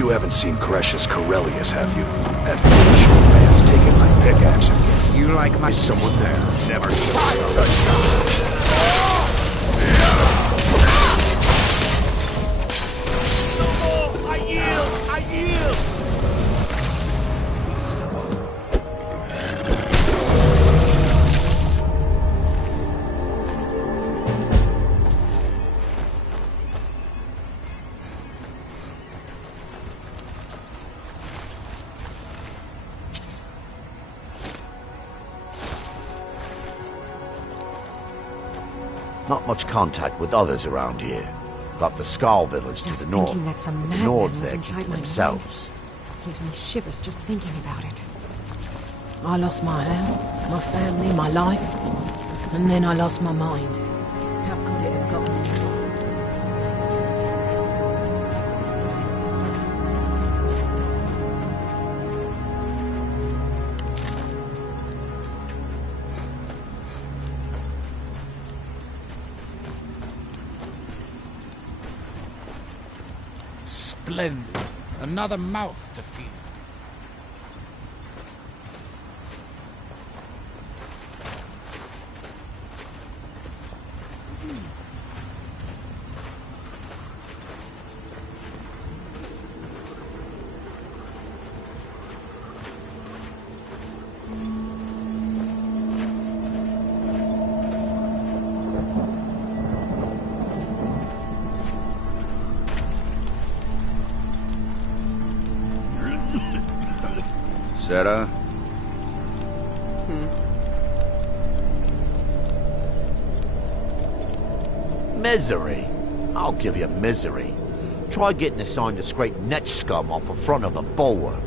You haven't seen Cretius Corellius, have you? That foolish old man's taken my pickaxe again. You like my... Is someone there? Never fire the shot! No more! I yield! I yield! Not much contact with others around here. Got the Skull village to the north. Thinking that some The madman Nords was there keep inside to my themselves. mind. Gives me shivers just thinking about it. I lost my house, my family, my life, and then I lost my mind. How could it have gotten any worse? Splendid. Another mouth to feed. Sarah? Misery? I'll give you misery. Try getting a sign to scrape net scum off the front of a bulwark.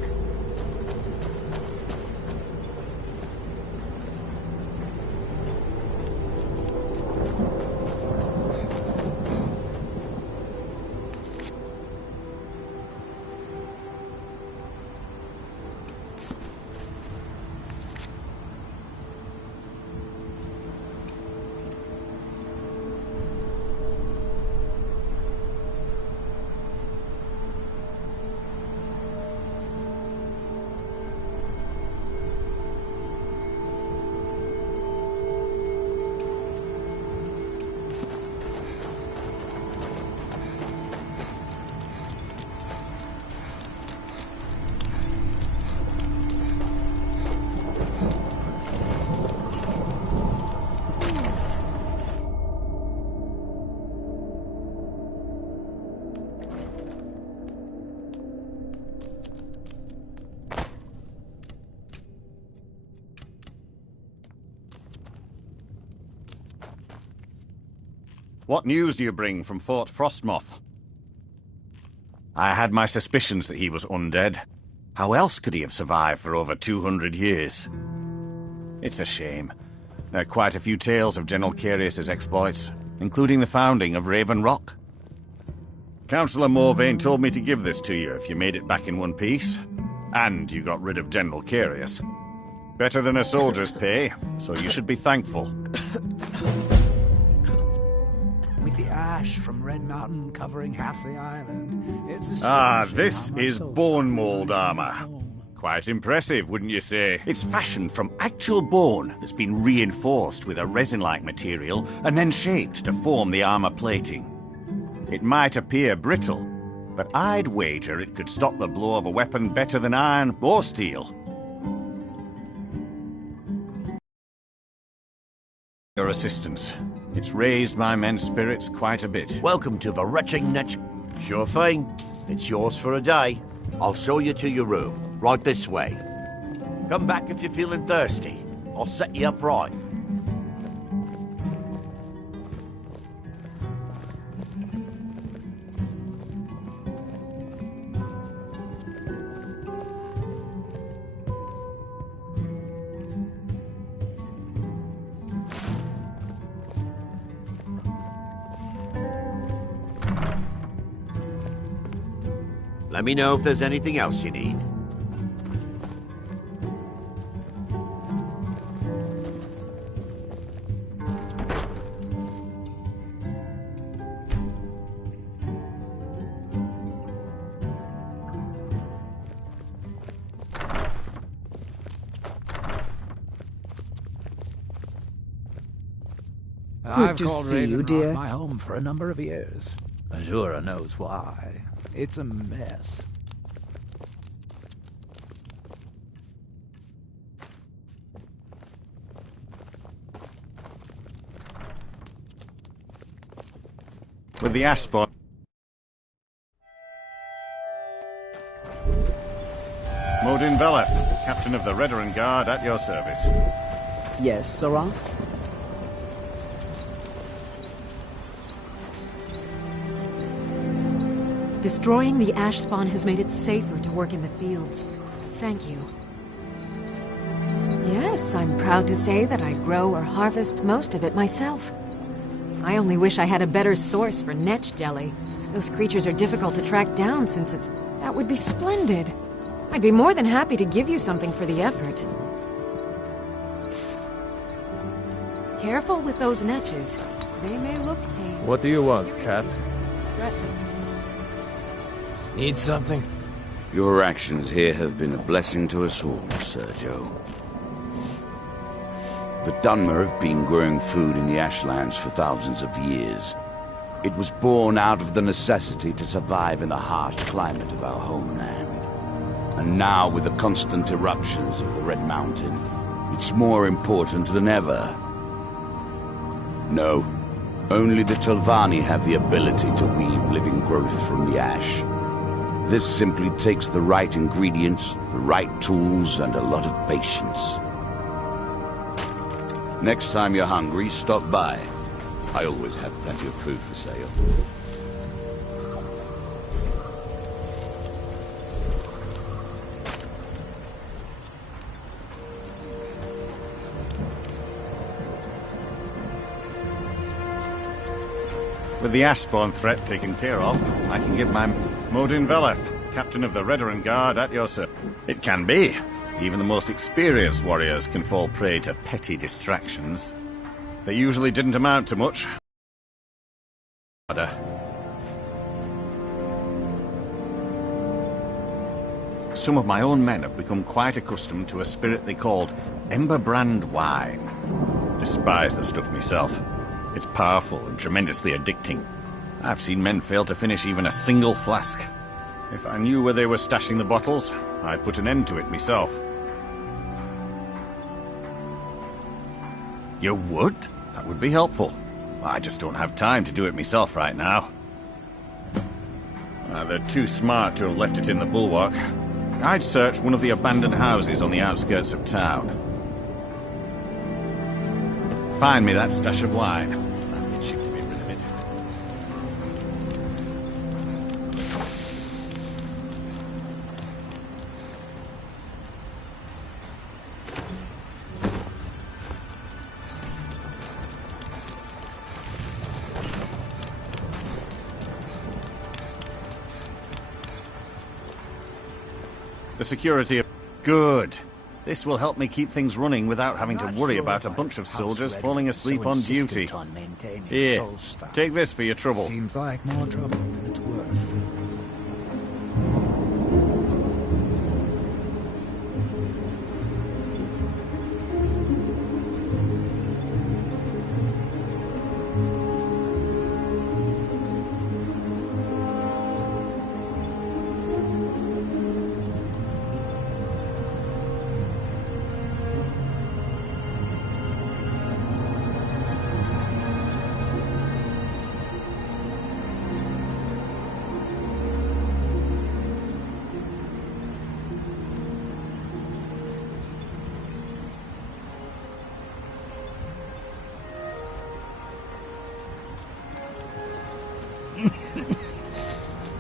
What news do you bring from Fort Frostmoth? I had my suspicions that he was undead. How else could he have survived for over 200 years? It's a shame. There are quite a few tales of General Carius' exploits, including the founding of Raven Rock. Councillor Morvain told me to give this to you if you made it back in one piece. And you got rid of General Carius. Better than a soldier's pay, so you should be thankful. With the ash from Red Mountain covering half the island. It's This is bone mold armor. Quite impressive, wouldn't you say? It's fashioned from actual bone that's been reinforced with a resin-like material and then shaped to form the armor plating. It might appear brittle, but I'd wager it could stop the blow of a weapon better than iron or steel. Your assistance. It's raised my men's spirits quite a bit. Welcome to the Retching Net. Sure thing. It's yours for a day. I'll show you to your room. Right this way. Come back if you're feeling thirsty. I'll set you up right. Let me know if there's anything else you need. I've to called see you, Ravenloft dear. my home for a number of years. Azura knows why. It's a mess. With the ash spawn... Modin Veleth, captain of the Redoran Guard, at your service. Yes, Sarah? Destroying the ash spawn has made it safer to work in the fields. Thank you. Yes, I'm proud to say that I grow or harvest most of it myself. I only wish I had a better source for netch jelly. Those creatures are difficult to track down since it's... That would be splendid. I'd be more than happy to give you something for the effort. Careful with those netches. They may look tame. What do you want, Cat? Need something? Your actions here have been a blessing to us all, Sergio. The Dunmer have been growing food in the Ashlands for thousands of years. It was born out of the necessity to survive in the harsh climate of our homeland. And now, with the constant eruptions of the Red Mountain, it's more important than ever. No, only the Telvanni have the ability to weave living growth from the ash. This simply takes the right ingredients, the right tools, and a lot of patience. Next time you're hungry, stop by. I always have plenty of food for sale. With the ash spawn threat taken care of, I can give my Modin Veleth, captain of the Redoran Guard, at your service. It can be. Even the most experienced warriors can fall prey to petty distractions. They usually didn't amount to much. Some of my own men have become quite accustomed to a spirit they called Emberbrand wine. Despise the stuff myself. It's powerful and tremendously addicting. I've seen men fail to finish even a single flask. If I knew where they were stashing the bottles, I'd put an end to it myself. You would? That would be helpful. I just don't have time to do it myself right now. They're too smart to have left it in the bulwark. I'd search one of the abandoned houses on the outskirts of town. Find me that stash of wine. I'll be cheap to be rid of it. The security of... Good. This will help me keep things running without having to worry about a bunch of soldiers falling asleep on duty. Here, take this for your trouble. Seems like more trouble than it's worth.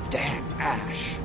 Damn ash.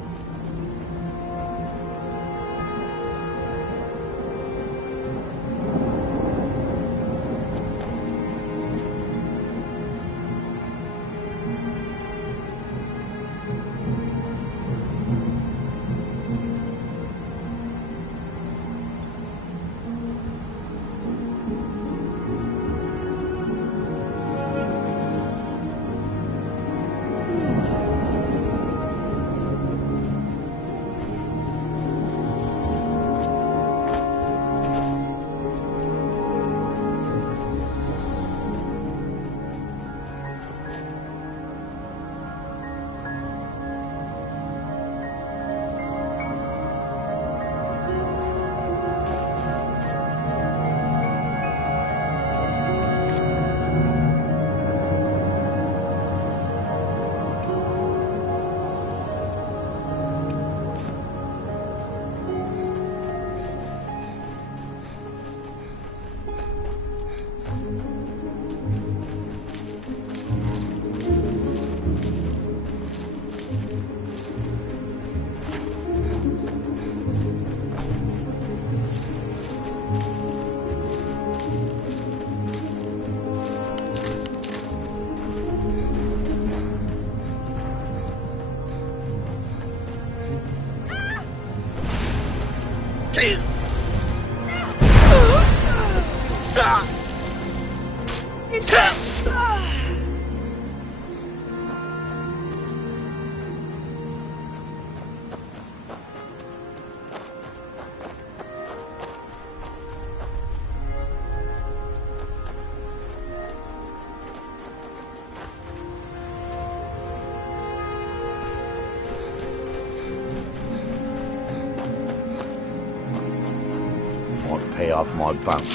pay off my bounty.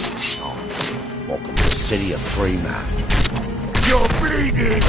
Welcome to the city of free man. You're bleeding!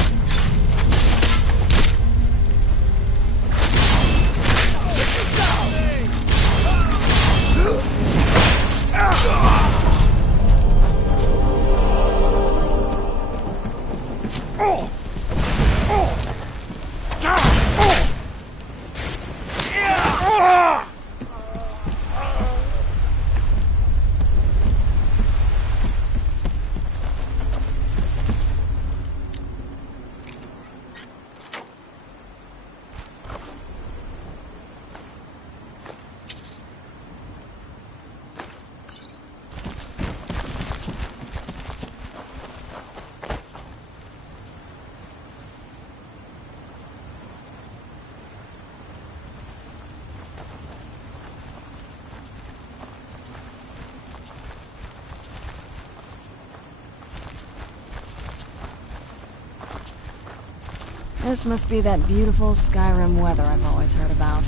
This must be that beautiful Skyrim weather I've always heard about.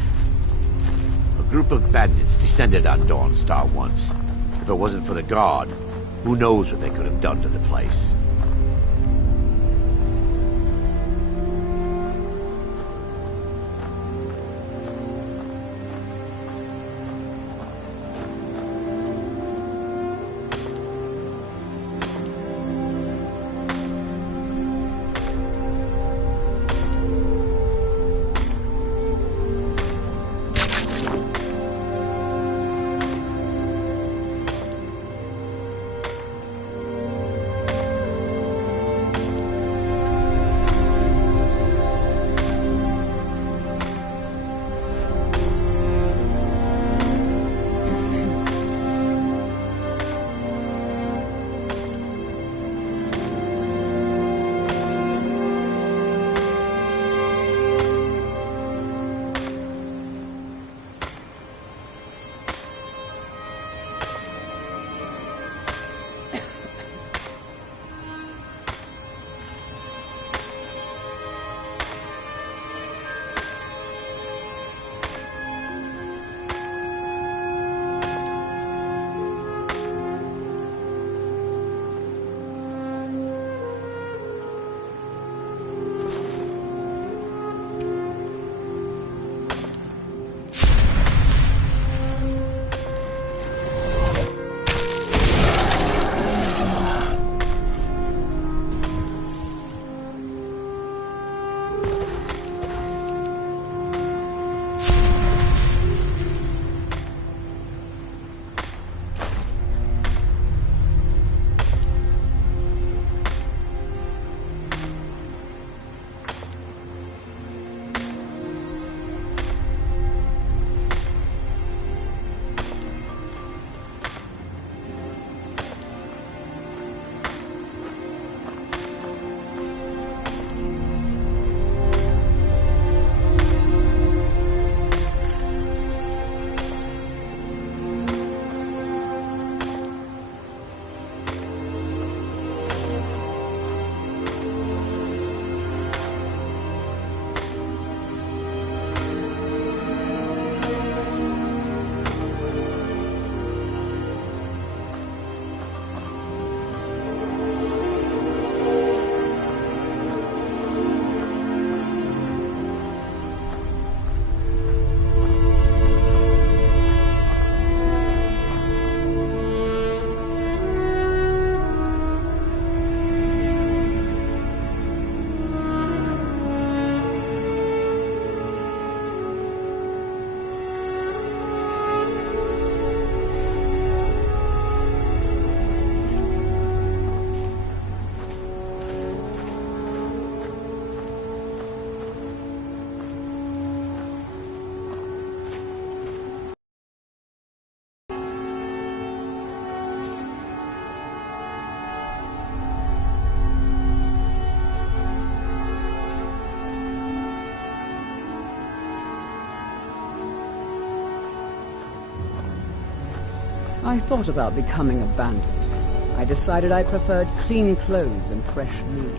A group of bandits descended on Dawnstar once. If it wasn't for the guard, who knows what they could have done to the place. I thought about becoming a bandit. I decided I preferred clean clothes and fresh meat.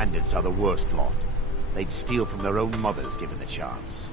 bandits are the worst lot. They'd steal from their own mothers given the chance.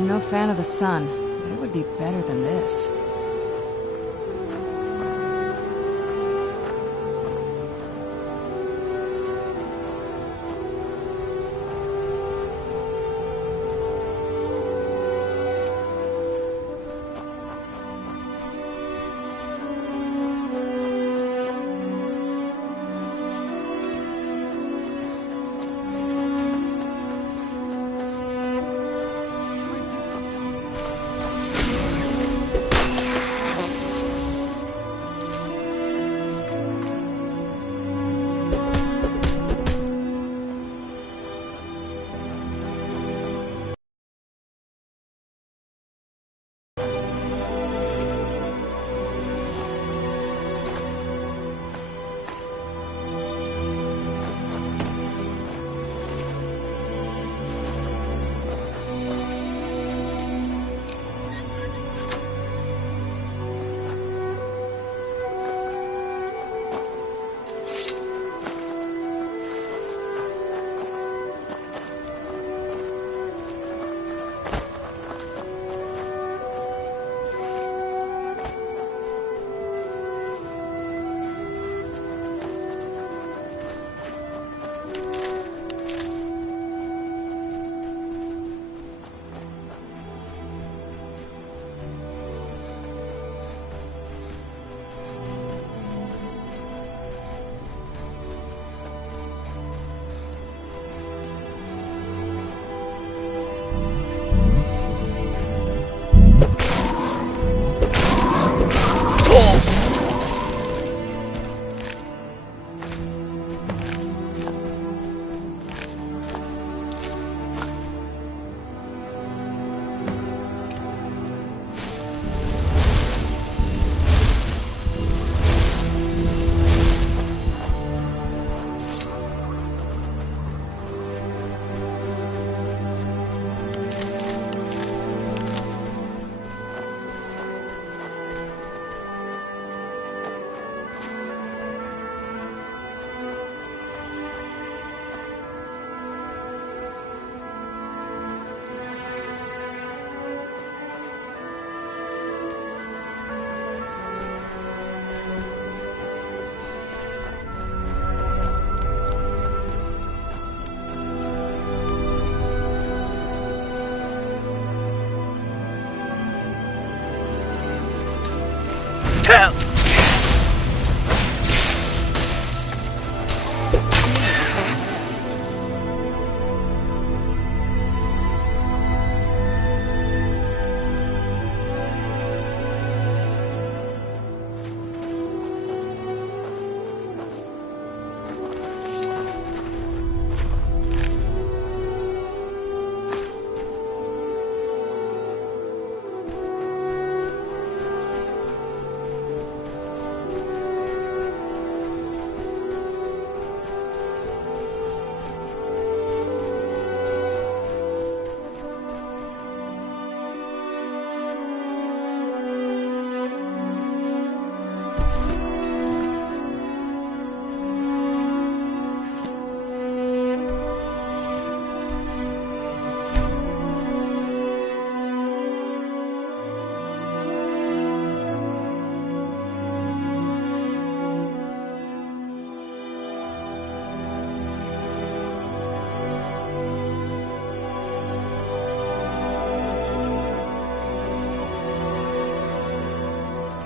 I'm no fan of the sun, but it would be better than this.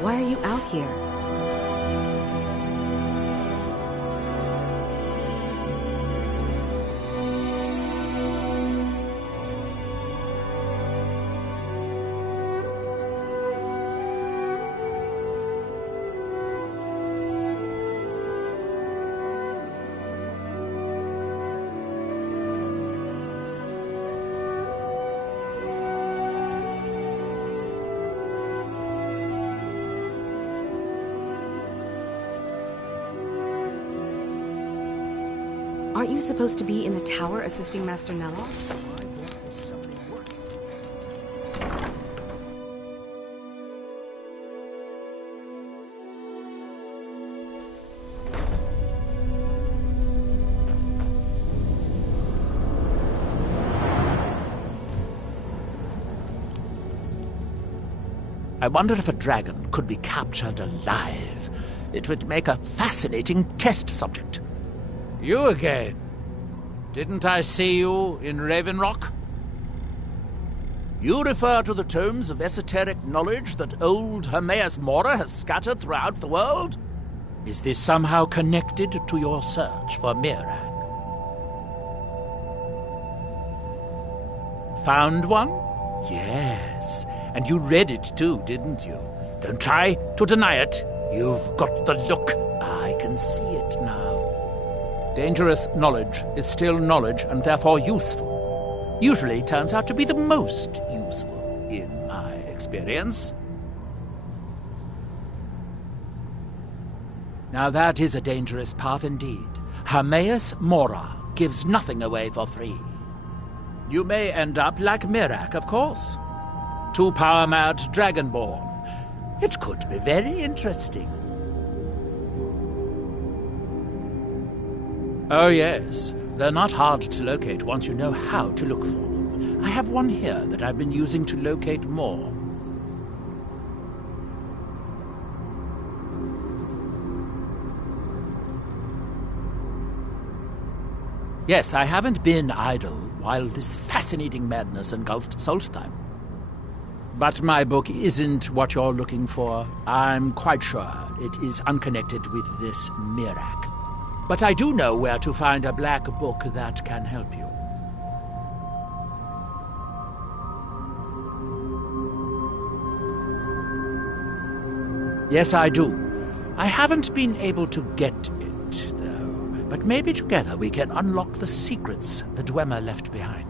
Why are you out here? Aren't you supposed to be in the tower assisting Master Neloth? I wonder if a dragon could be captured alive. It would make a fascinating test subject. You again? Didn't I see you in Raven Rock? You refer to the tomes of esoteric knowledge that old Hermaeus Mora has scattered throughout the world? Is this somehow connected to your search for Miraak? Found one? Yes. And you read it too, didn't you? Don't try to deny it. You've got the look. I can see it now. Dangerous knowledge is still knowledge and therefore useful. Usually turns out to be the most useful, in my experience. Now that is a dangerous path indeed. Hermaeus Mora gives nothing away for free. You may end up like Miraak, of course. Too power-mad dragonborn. It could be very interesting. Oh yes, they're not hard to locate once you know how to look for them. I have one here that I've been using to locate more. Yes, I haven't been idle while this fascinating madness engulfed Solstheim. But my book isn't what you're looking for. I'm quite sure it is unconnected with this Miraak. But I do know where to find a black book that can help you. Yes, I do. I haven't been able to get it, though. But maybe together we can unlock the secrets the Dwemer left behind.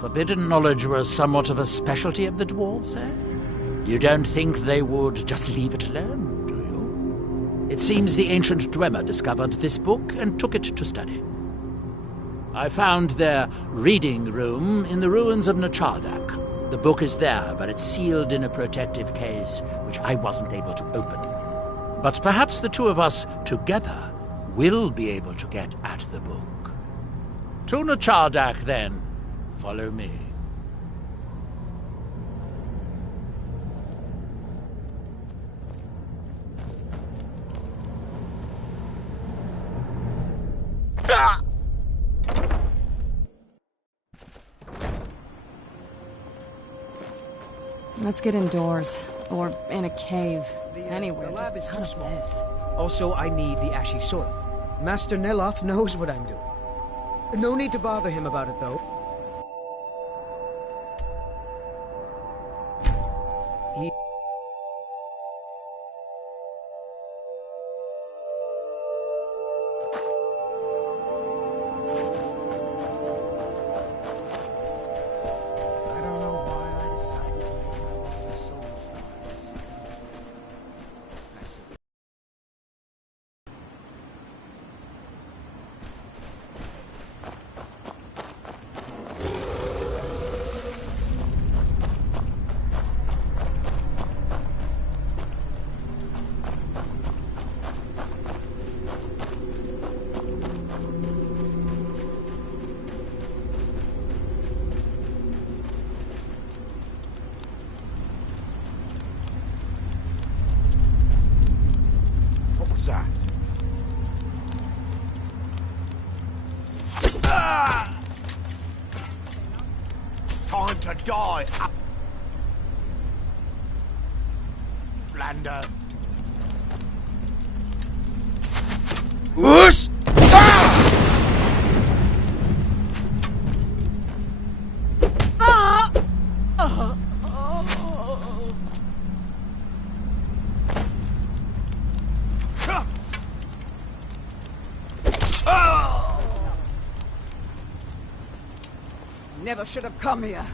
Forbidden knowledge was somewhat of a specialty of the dwarves, eh? You don't think they would just leave it alone, do you? It seems the ancient Dwemer discovered this book and took it to study. I found their reading room in the ruins of Nechaldak. The book is there, but it's sealed in a protective case, which I wasn't able to open. But perhaps the two of us together will be able to get at the book. To Nechaldak, then. Follow me. Let's get indoors. Or in a cave. Anywhere. The lab is too small. This. Also, I need the ashy soil. Master Neloth knows what I'm doing. No need to bother him about it, though. to die. Lander. Whoosh! Never should have come here.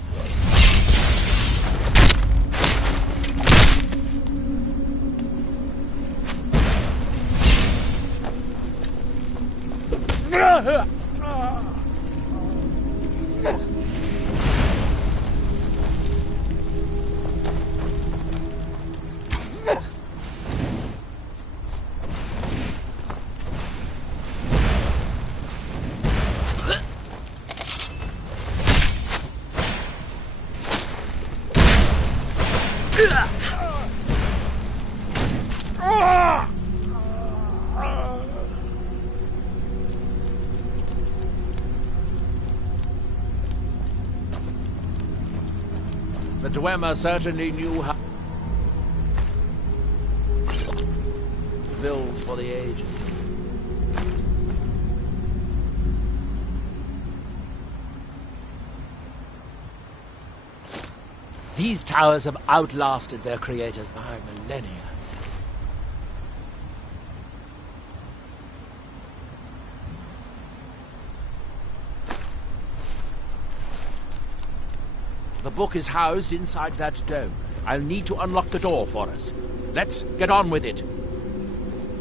The Dwemer certainly knew how to build for the ages. These towers have outlasted their creators by millennia. The book is housed inside that dome. I'll need to unlock the door for us. Let's get on with it.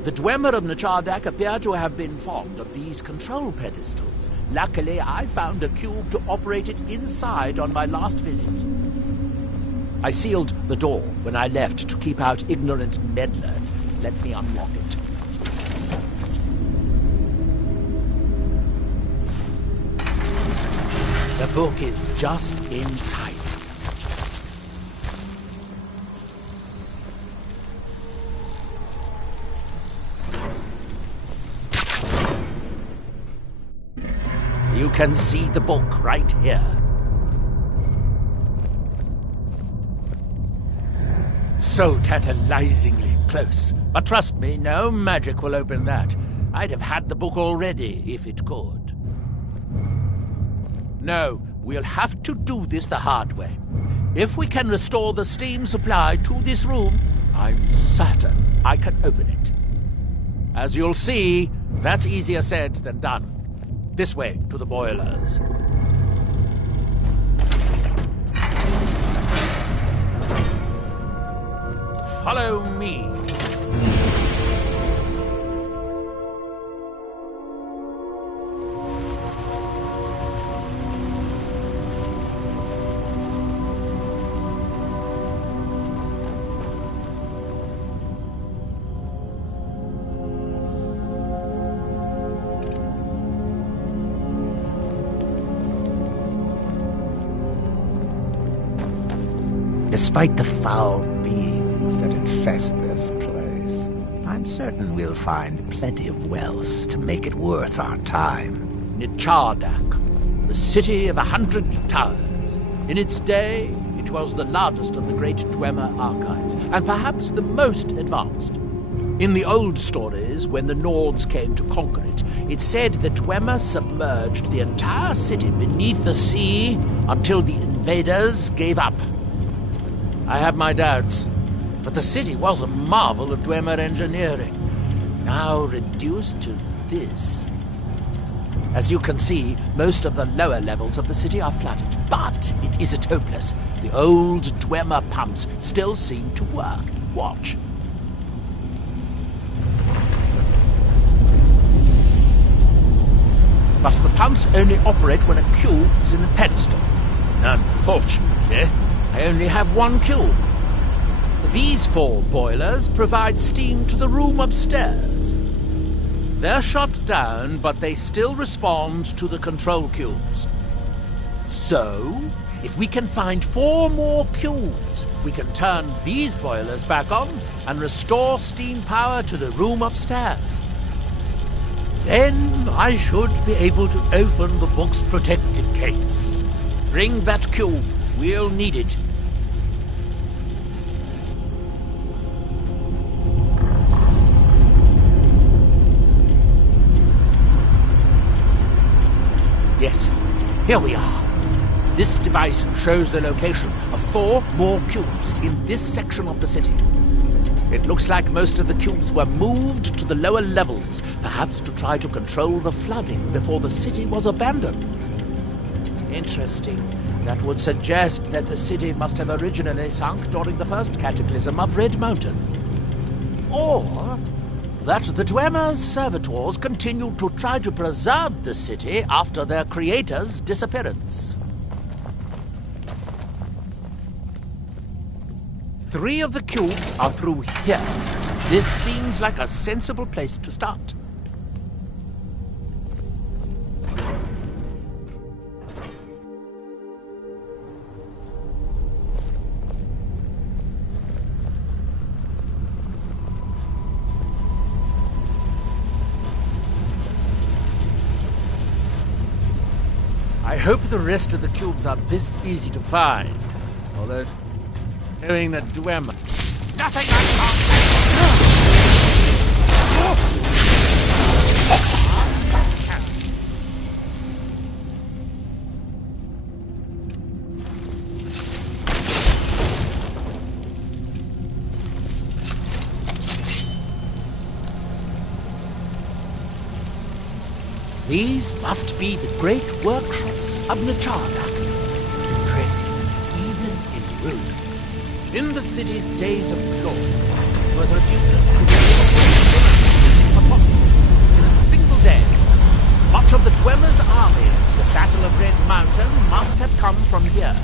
The Dwemer of Nechardak appear to have been fond of these control pedestals. Luckily, I found a cube to operate it inside on my last visit. I sealed the door when I left to keep out ignorant meddlers. Let me unlock it. The book is just inside. You can see the book right here. So tantalizingly close. But trust me, no magic will open that. I'd have had the book already if it could. No, we'll have to do this the hard way. If we can restore the steam supply to this room, I'm certain I can open it. As you'll see, that's easier said than done. This way to the boilers. Follow me. Despite the foul beings that infest this place, I'm certain we'll find plenty of wealth to make it worth our time. Nechardak, the city of 100 towers. In its day, it was the largest of the great Dwemer archives, and perhaps the most advanced. In the old stories, when the Nords came to conquer it, it said the Dwemer submerged the entire city beneath the sea until the invaders gave up. I have my doubts, but the city was a marvel of Dwemer engineering, now reduced to this. As you can see, most of the lower levels of the city are flooded, but it isn't hopeless. The old Dwemer pumps still seem to work. Watch. But the pumps only operate when a cube is in the pedestal. Unfortunately, I only have one cube. These 4 boilers provide steam to the room upstairs. They're shut down, but they still respond to the control cubes. So, if we can find 4 more cubes, we can turn these boilers back on and restore steam power to the room upstairs. Then I should be able to open the book's protected case. Bring that cube We'll need it. Yes, here we are. This device shows the location of 4 more cubes in this section of the city. It looks like most of the cubes were moved to the lower levels, perhaps to try to control the flooding before the city was abandoned. Interesting. That would suggest that the city must have originally sunk during the first cataclysm of Red Mountain. Or that the Dwemer's servitors continued to try to preserve the city after their creator's disappearance. 3 of the cubes are through here. This seems like a sensible place to start. I hope the rest of the cubes are this easy to find. Although, knowing that Dwemer... Nothing I These must be the great workshops of Nachardak. Impressive, even in ruins. In the city's days of glory, it was reputed to be in a single day. Much of the Dwemer's army at the Battle of Red Mountain must have come from here.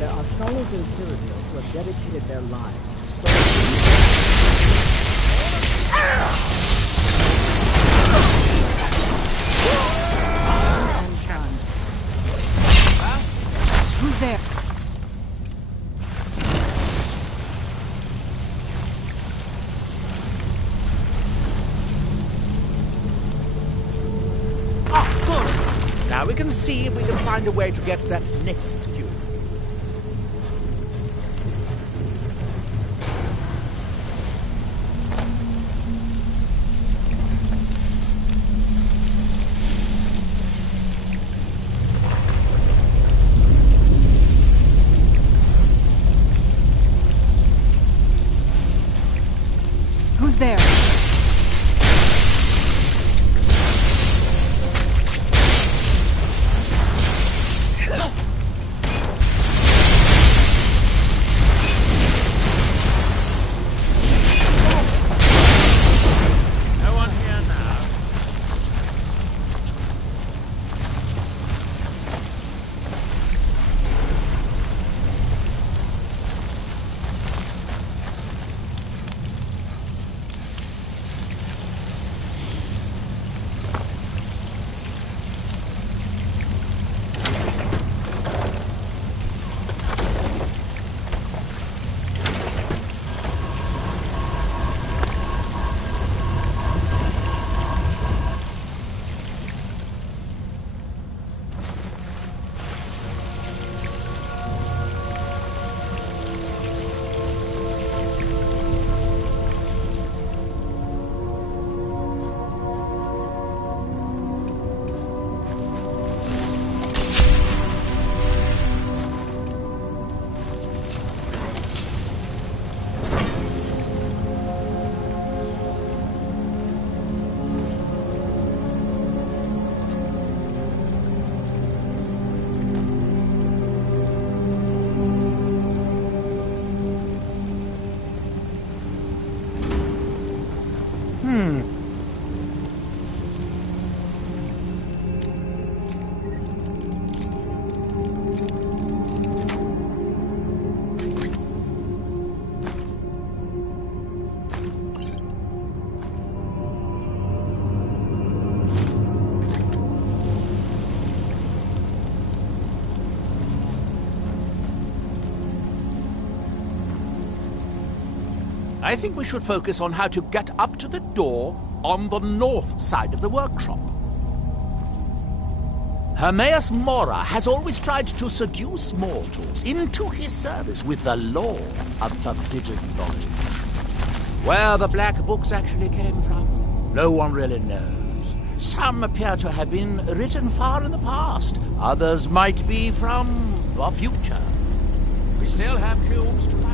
There are scholars in Cyrodiil who have dedicated their lives to solving... Who's there? Ah, good. Now we can see if we can find a way to get that next cube. Who's there? No one here now. I think we should focus on how to get up to the door on the north side of the workshop. Hermaeus Mora has always tried to seduce mortals into his service with the lore of forbidden knowledge. Where the black books actually came from, no one really knows. Some appear to have been written far in the past. Others might be from the future. We still have cubes to find.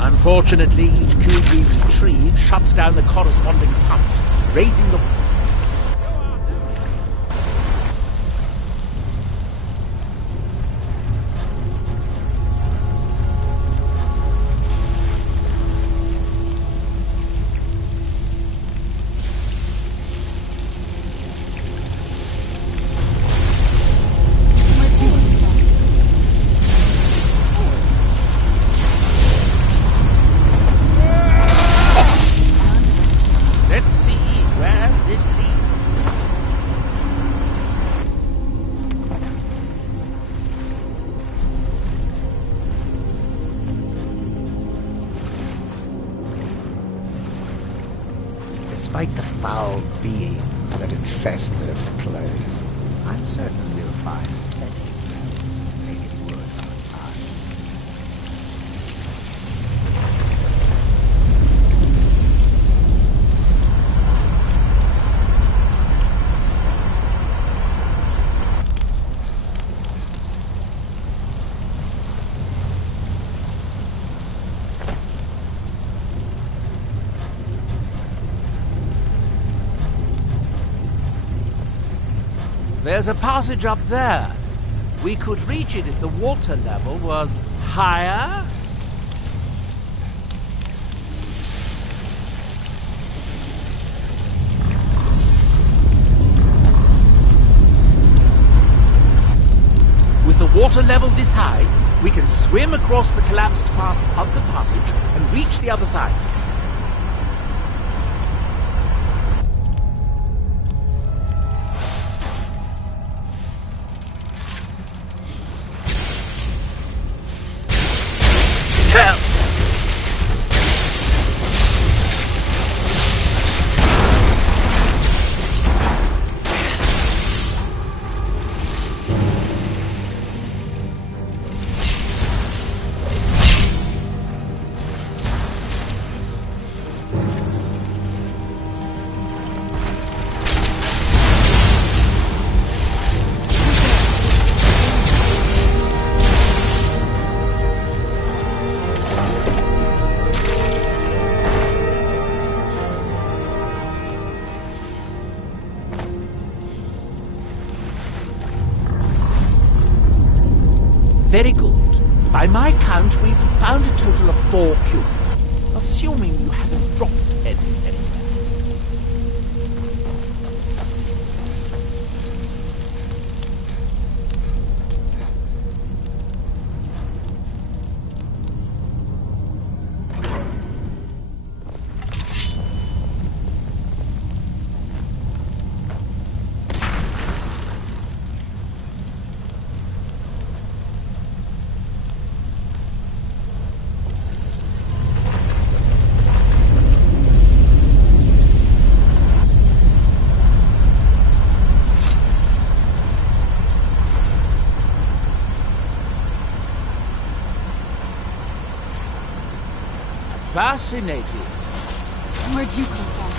Unfortunately, each cube we retrieve shuts down the corresponding pumps, raising the... Let's see where this leads. Despite the foul beings that infest this place, I'm certain we'll find plenty to make it worth our time. There's a passage up there. We could reach it if the water level was higher. With the water level this high, we can swim across the collapsed part of the passage and reach the other side. Very good. By my count, we've found a total of 4 cubes, assuming you haven't dropped any anywhere. Fascinating. Where'd you come from?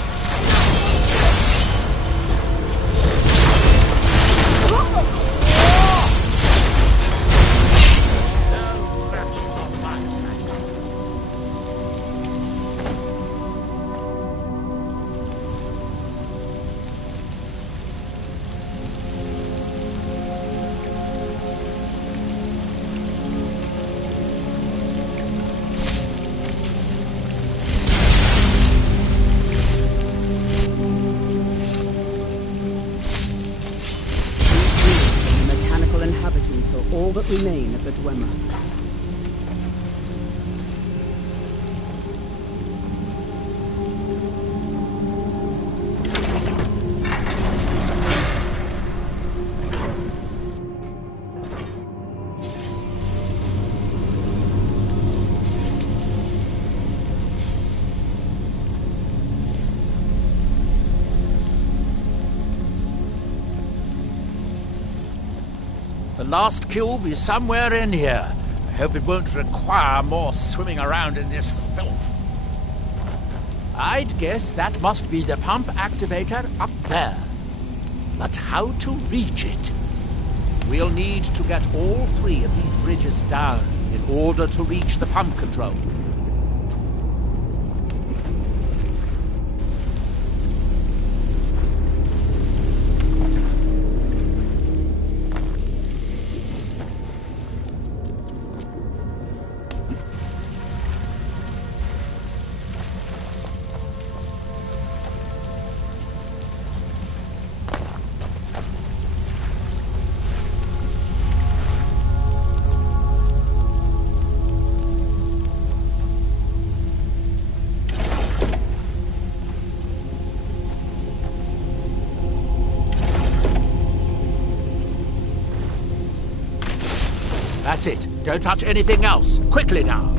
All that remain of the Dwemer. last cube is somewhere in here. I hope it won't require more swimming around in this filth. I'd guess that must be the pump activator up there. But how to reach it? We'll need to get all 3 of these bridges down in order to reach the pump control. That's it. Don't touch anything else. Quickly now.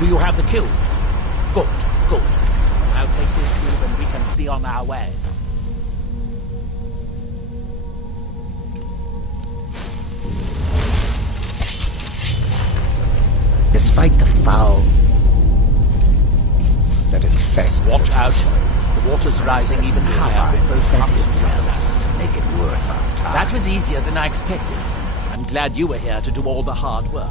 Do you have the cube? Good, good. Now take this cube and we can be on our way. Despite the foul that infest. Watch out. The water's rising even higher with both pumps to make it worth our time. That was easier than I expected. I'm glad you were here to do all the hard work.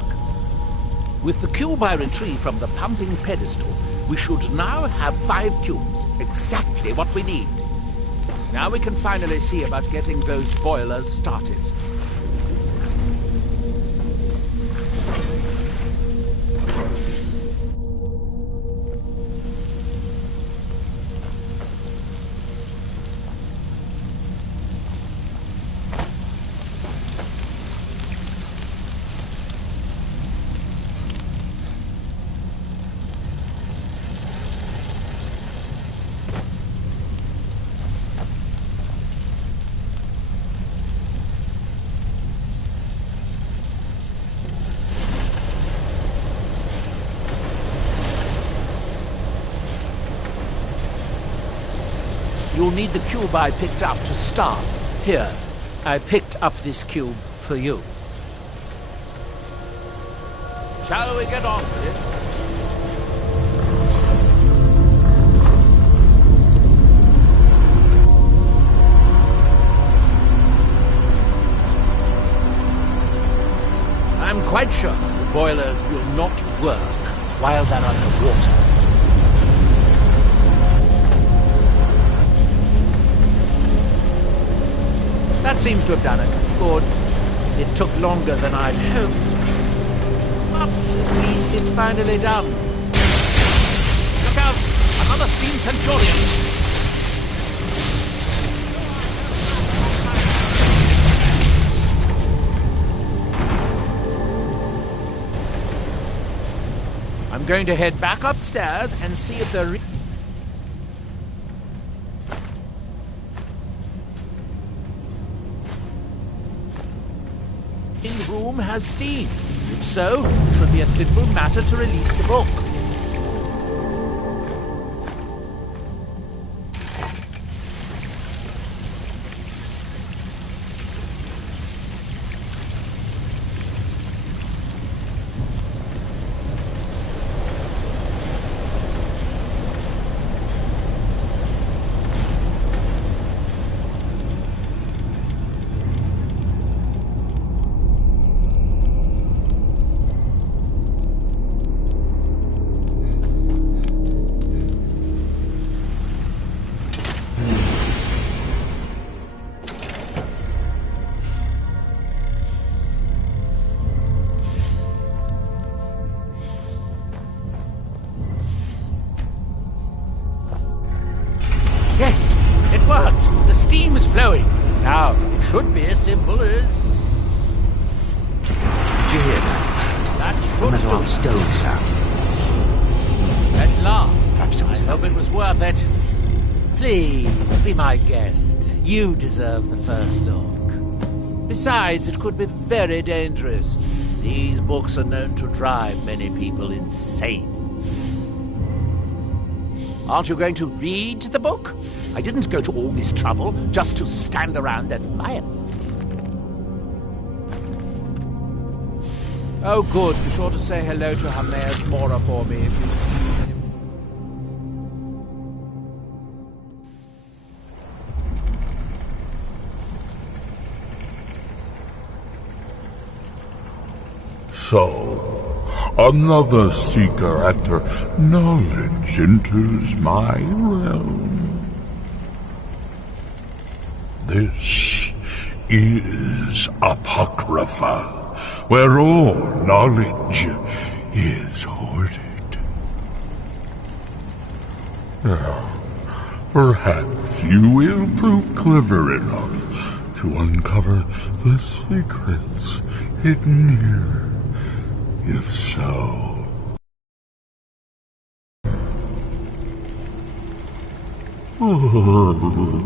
With the cube I retrieved from the pumping pedestal, we should now have 5 cubes, exactly what we need. Now we can finally see about getting those boilers started. You'll need the cube I picked up to start. Here, I picked up this cube for you. Shall we get on with it? I'm quite sure the boilers will not work while they're underwater. That seems to have done it. Good. It took longer than I'd hoped. But at least it's finally done. Look out! Another steam Centurion! I'm going to head back upstairs and see if there has steam. If so, it should be a simple matter to release the book. Yes, it worked. The steam is flowing. Now, it should be as simple as... Did you hear that? That should Metal do it. stove sound. At last. Perhaps it was I hope it was worth it. Please, be my guest. You deserve the first look. Besides, it could be very dangerous. These books are known to drive many people insane. Aren't you going to read the book? I didn't go to all this trouble just to stand around and admire. Oh, good. Be sure to say hello to Hermaeus Mora for me if you see him. So, another seeker after knowledge enters my realm. This is Apocrypha, where all knowledge is hoarded. Now, perhaps you will prove clever enough to uncover the secrets hidden here. If so...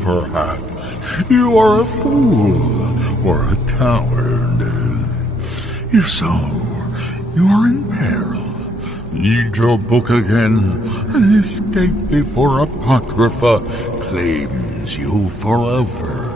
perhaps you are a fool or a coward. If so, you are in peril. Read your book again and escape before Apocrypha claims you forever.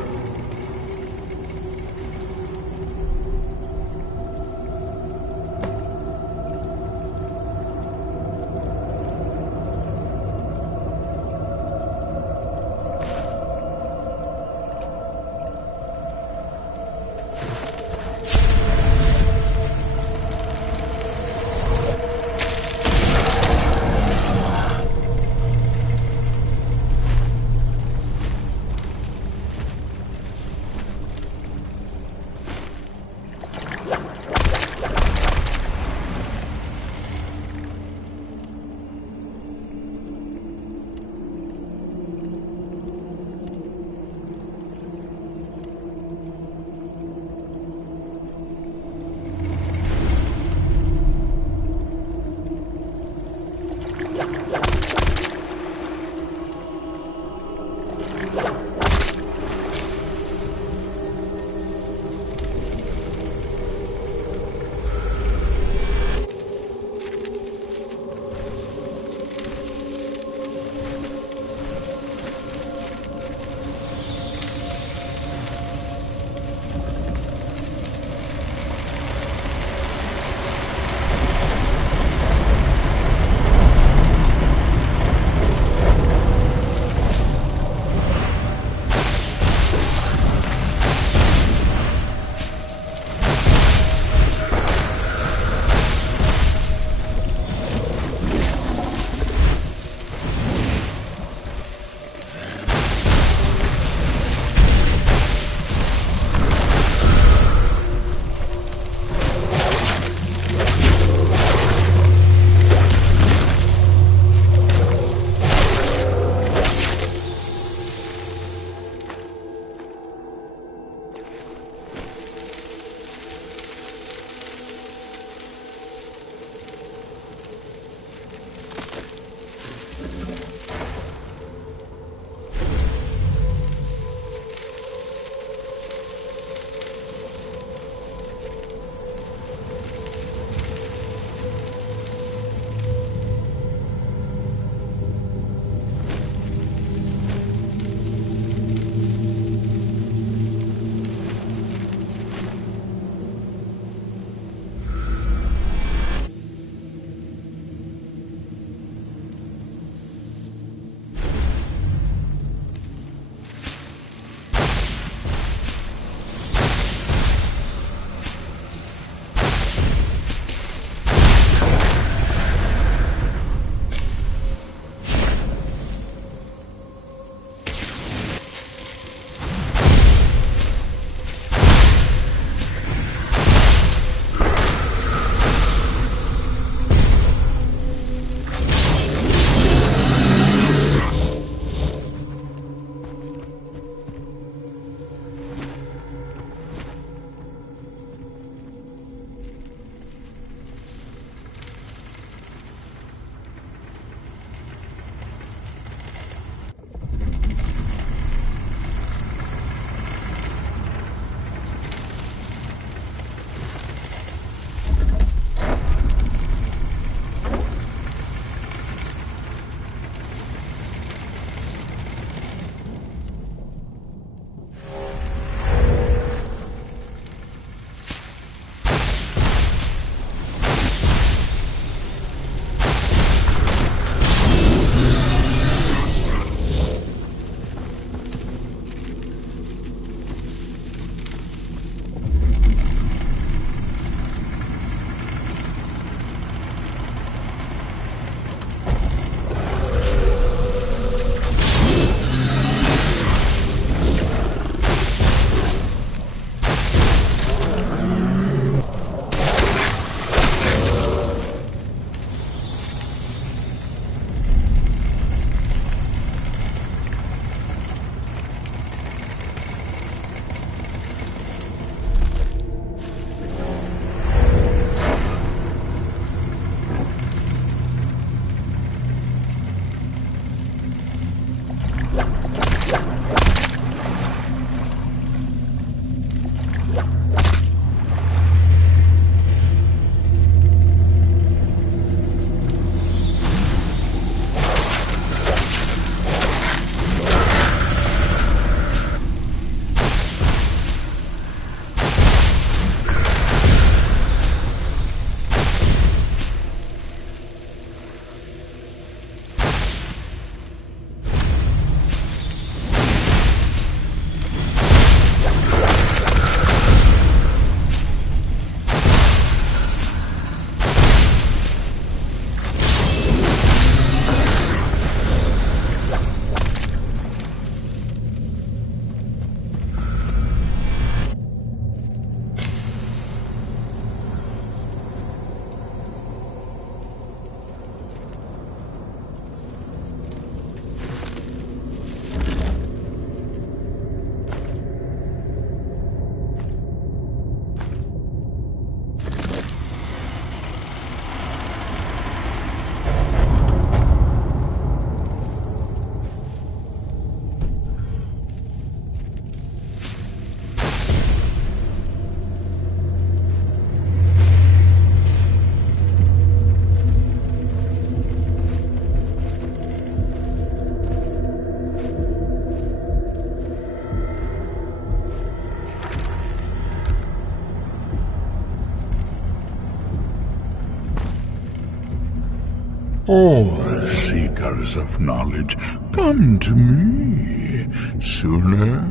All seekers of knowledge come to me sooner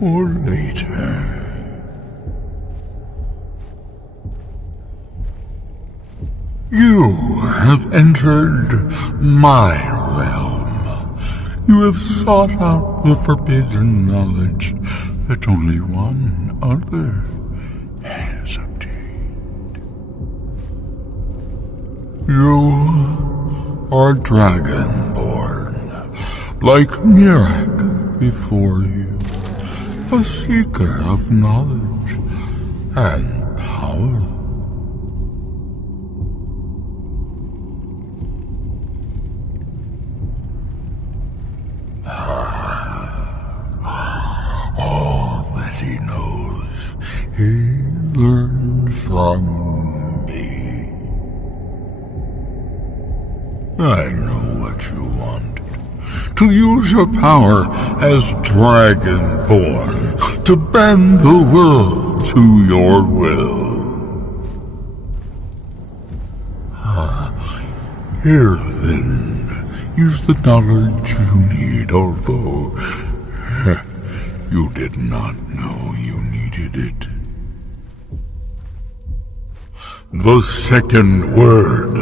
or later. You have entered my realm. You have sought out the forbidden knowledge that only one other has obtained. You are dragonborn, like Miraak before you, a seeker of knowledge and power. All that he knows, he learned from me. I know what you want. To use your power as Dragonborn, to bend the world to your will. Here then is the knowledge you need, although you did not know you needed it. The second word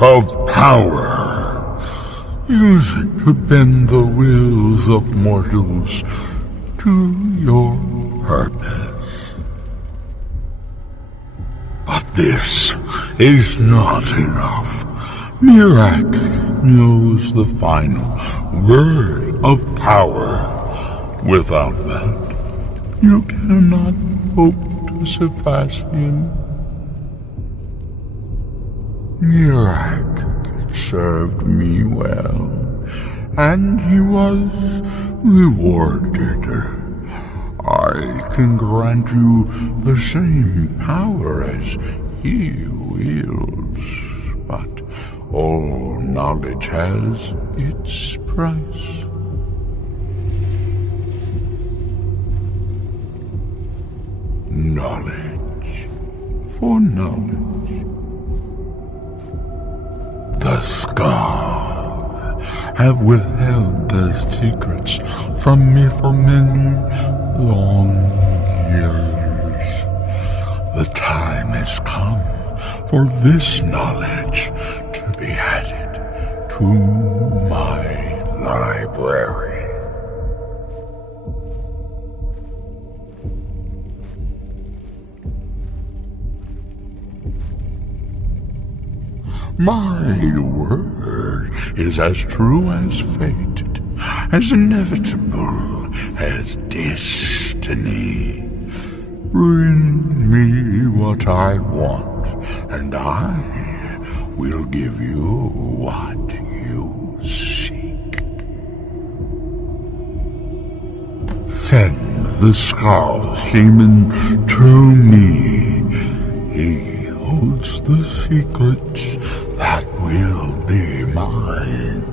of power. Use it to bend the wills of mortals to your purpose. But this is not enough. Miraak knows the final word of power. Without that, you cannot hope to surpass him. Miraak served me well, and he was rewarded. I can grant you the same power as he wields, but all knowledge has its price. Knowledge for knowledge. The Scar have withheld their secrets from me for many long years. The time has come for this knowledge to be added to my library. My word is as true as fate, as inevitable as destiny. Bring me what I want, and I will give you what you seek. Send the Skull Shaman to me. He holds the secrets that will be mine.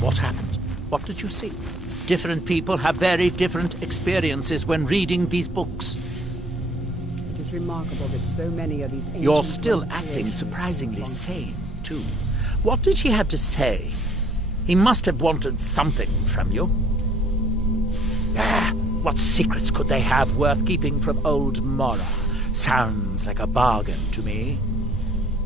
What happened? What did you see? Different people have very different experiences when reading these books. It is remarkable that so many of these ancient... You're still acting surprisingly sane, too. What did he have to say? He must have wanted something from you. What secrets could they have worth keeping from old Mora? Sounds like a bargain to me.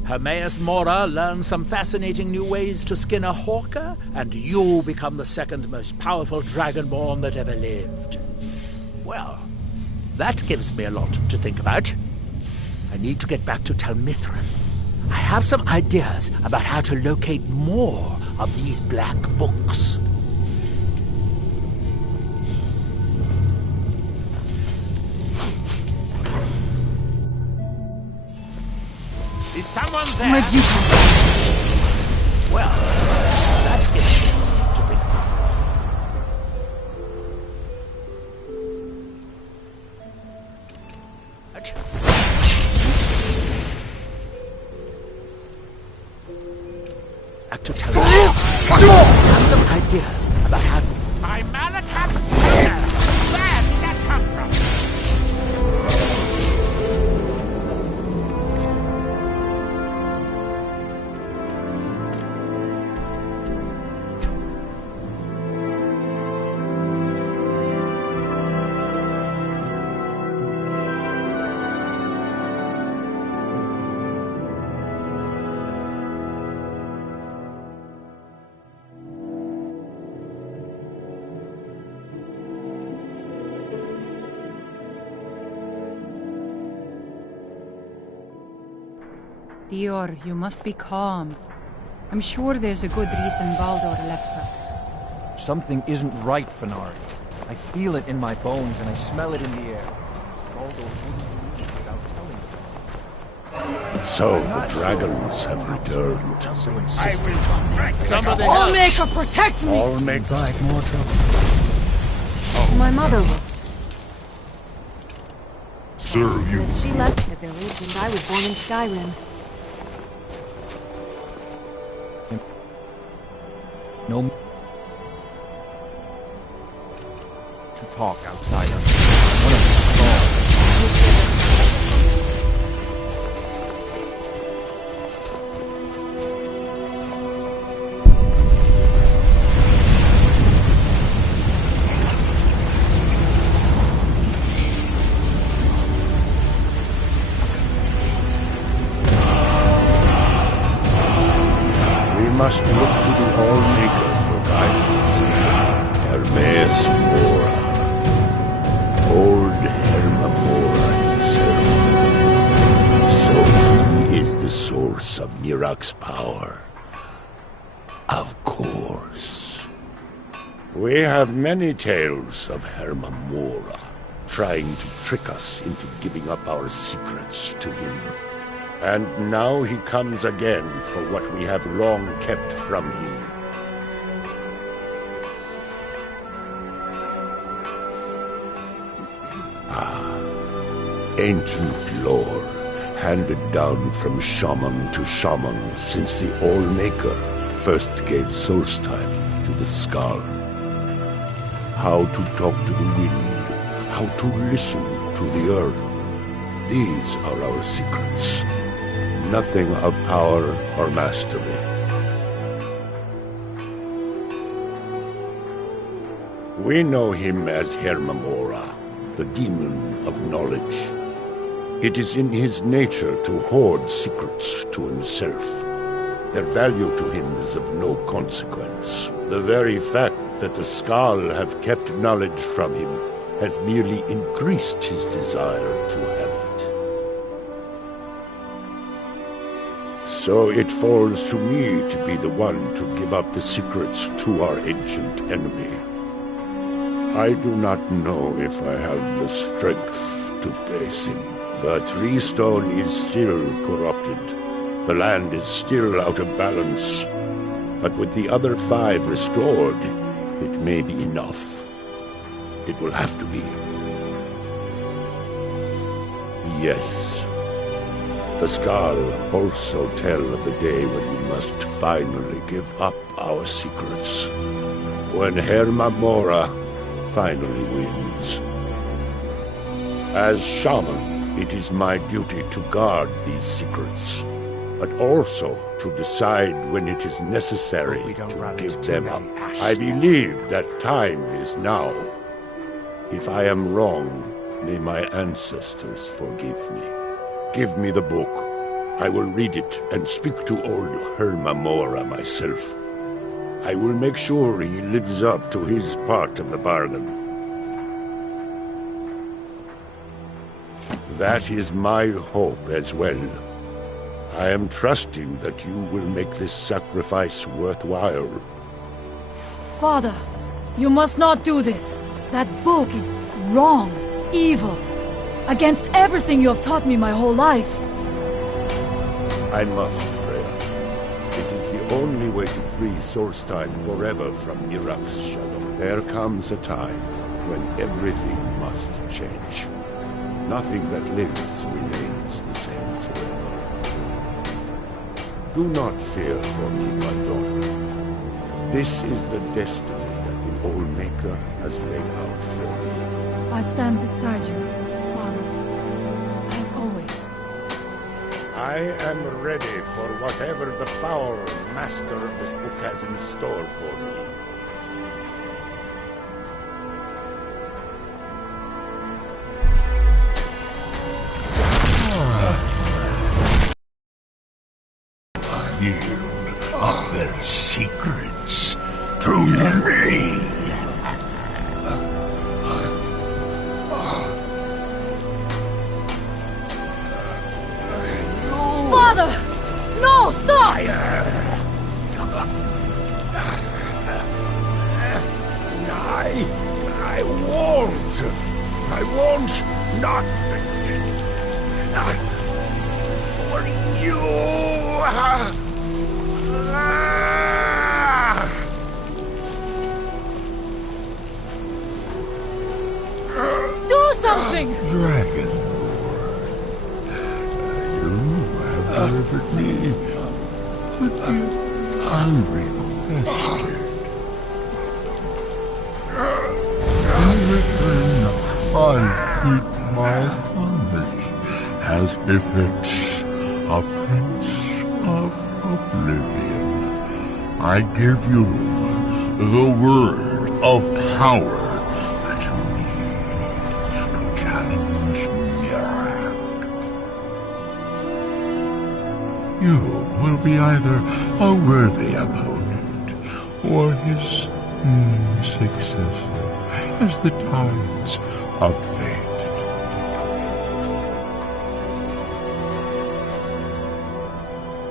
Hermaeus Mora learns some fascinating new ways to skin a hawker, and you become the second most powerful dragonborn that ever lived. Well, that gives me a lot to think about. I need to get back to Tel Mithryn. I have some ideas about how to locate more of these black books. Is someone there? Well, that gives me to think about. Back to tell you. I have some ideas about how... My Malakat's here! Where did that come from? Dior, you must be calm. I'm sure there's a good reason Baldur left us. Something isn't right, Fenari. I feel it in my bones and I smell it in the air. Baldur wouldn't leave without telling me. So the dragons have returned. So insistent Somebody Allmaker, protect me! Allmaker. like more trouble. My mother will. Serve you. She left the village, and I was born in Skyrim. No. To talk outside of one of We must look to the Allmaker for guidance. Hermaeus Mora. Old Herma-Mora himself. So he is the source of Nirak's power. Of course. We have many tales of Herma-Mora trying to trick us into giving up our secrets to him. And now he comes again for what we have long kept from him. Ancient lore, handed down from shaman to shaman since the Allmaker first gave Solstheim to the Skald. How to talk to the wind, how to listen to the earth. These are our secrets. Nothing of power or mastery. We know him as Herma-Mora, the demon of knowledge. It is in his nature to hoard secrets to himself. Their value to him is of no consequence. The very fact that the Skald have kept knowledge from him has merely increased his desire to have it. So it falls to me to be the one to give up the secrets to our ancient enemy. I do not know if I have the strength to face him. The Tree Stone is still corrupted. The land is still out of balance. But with the other 5 restored, it may be enough. It will have to be. Yes. The Skald also tell of the day when we must finally give up our secrets. When Herma-Mora finally wins. As shaman, it is my duty to guard these secrets, but also to decide when it is necessary to give them up. I believe that time is now. If I am wrong, may my ancestors forgive me. Give me the book. I will read it and speak to old Herma Mora myself. I will make sure he lives up to his part of the bargain. That is my hope as well. I am trusting that you will make this sacrifice worthwhile. Father, you must not do this. That book is wrong, evil, against everything you have taught me my whole life. I must, Freya. It is the only way to free Solstheim forever from Mirak's shadow. There comes a time when everything must change. Nothing that lives remains the same forever. Do not fear for me, my daughter. This is the destiny that the Old Maker has laid out for me. I stand beside you, Father, as always. I am ready for whatever the foul master of this book has in store for me. Yield of their secrets to me. Father! No, stop! I won't. I won't not for you. Do something! Dragon, you have delivered me the gift I requested. In return, I keep my promise, as befits a prince of oblivion. I give you the word of power that you need to challenge Mirak. You will be either a worthy opponent or his successor, as the tides of fate.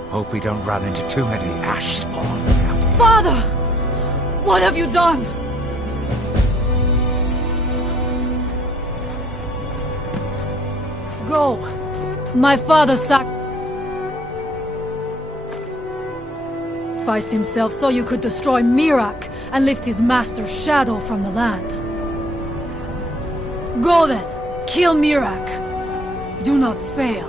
Hope we don't run into too many ash spawn out here. Father! What have you done? Go! My father sacrificed himself so you could destroy Mirak and lift his master's shadow from the land. Go then! Kill Mirak! Do not fail.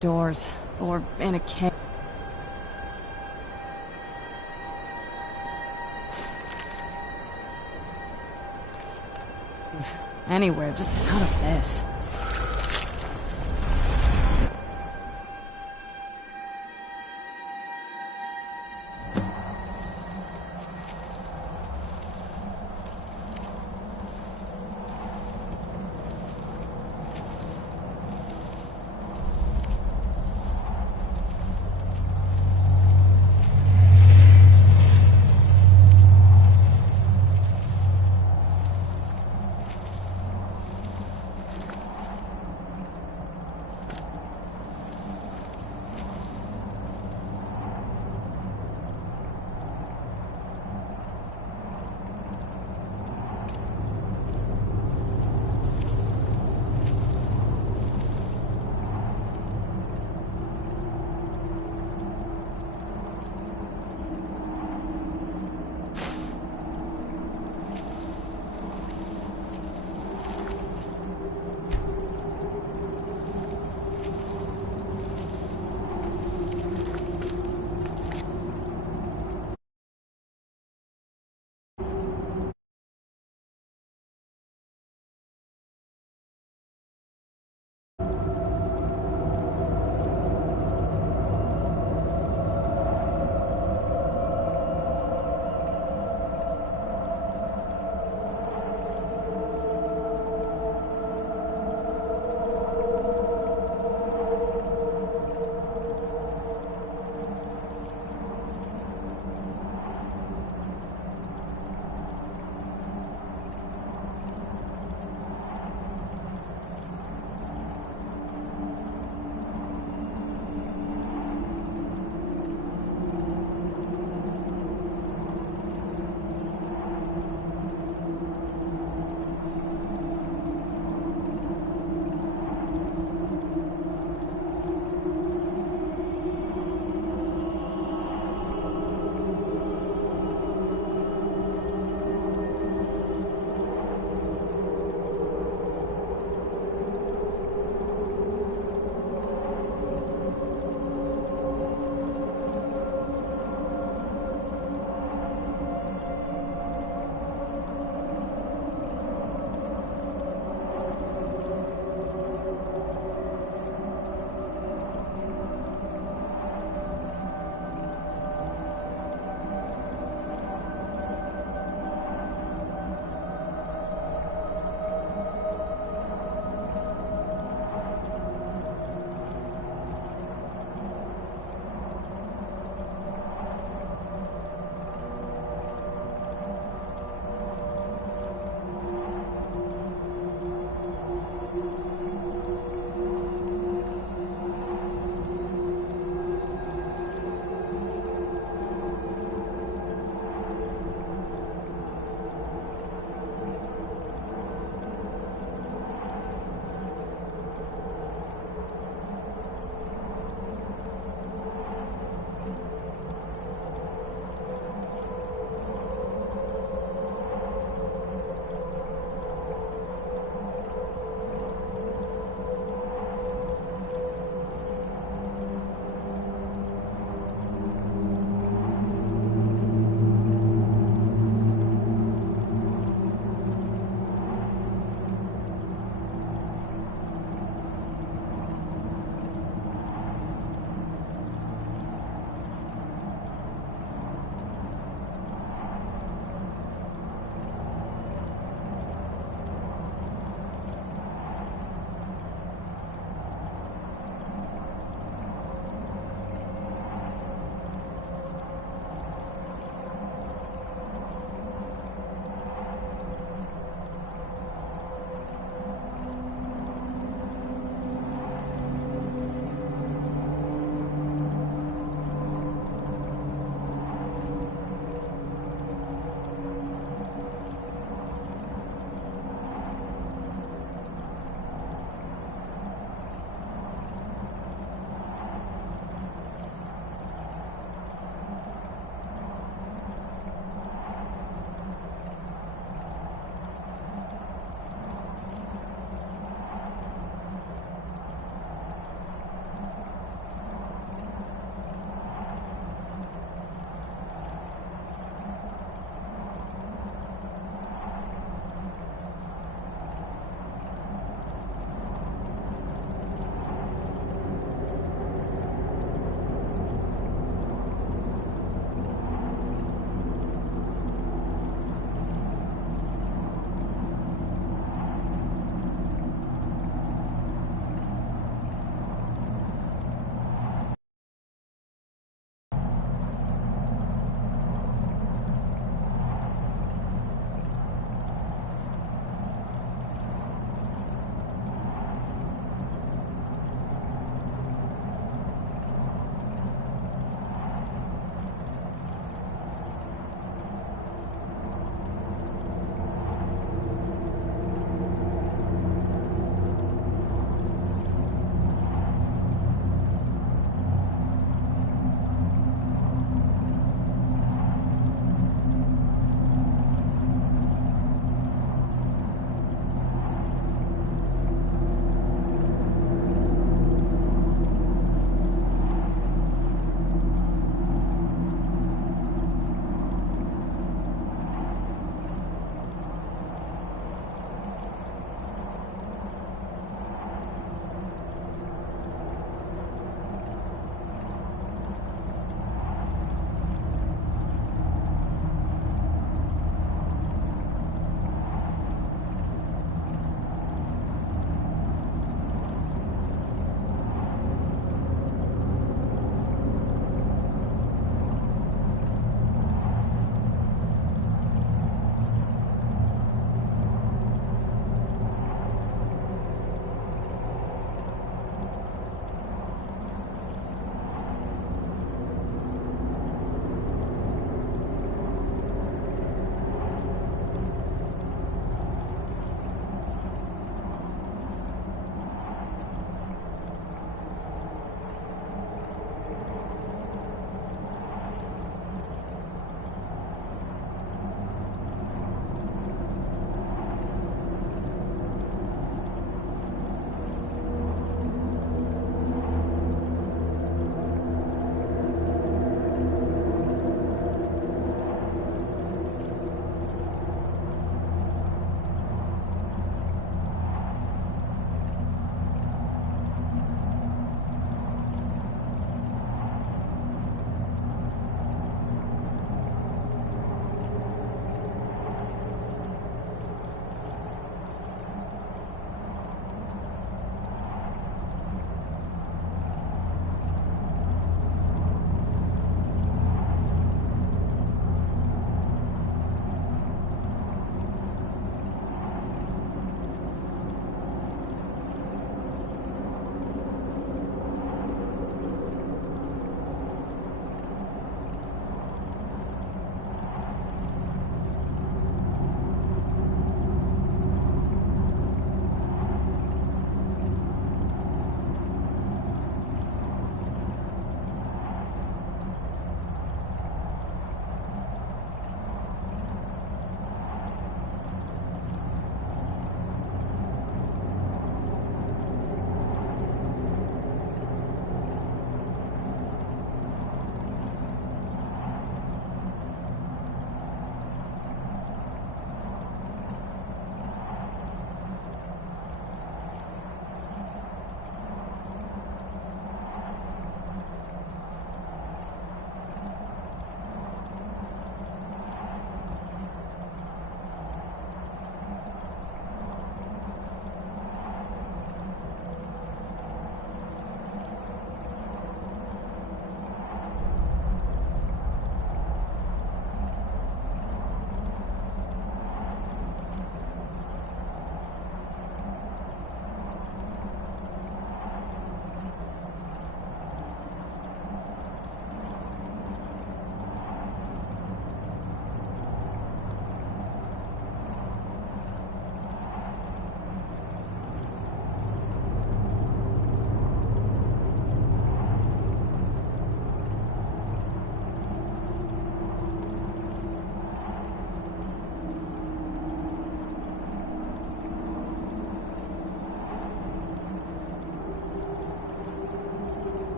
Doors. Or in a cave. Anywhere, just out of this.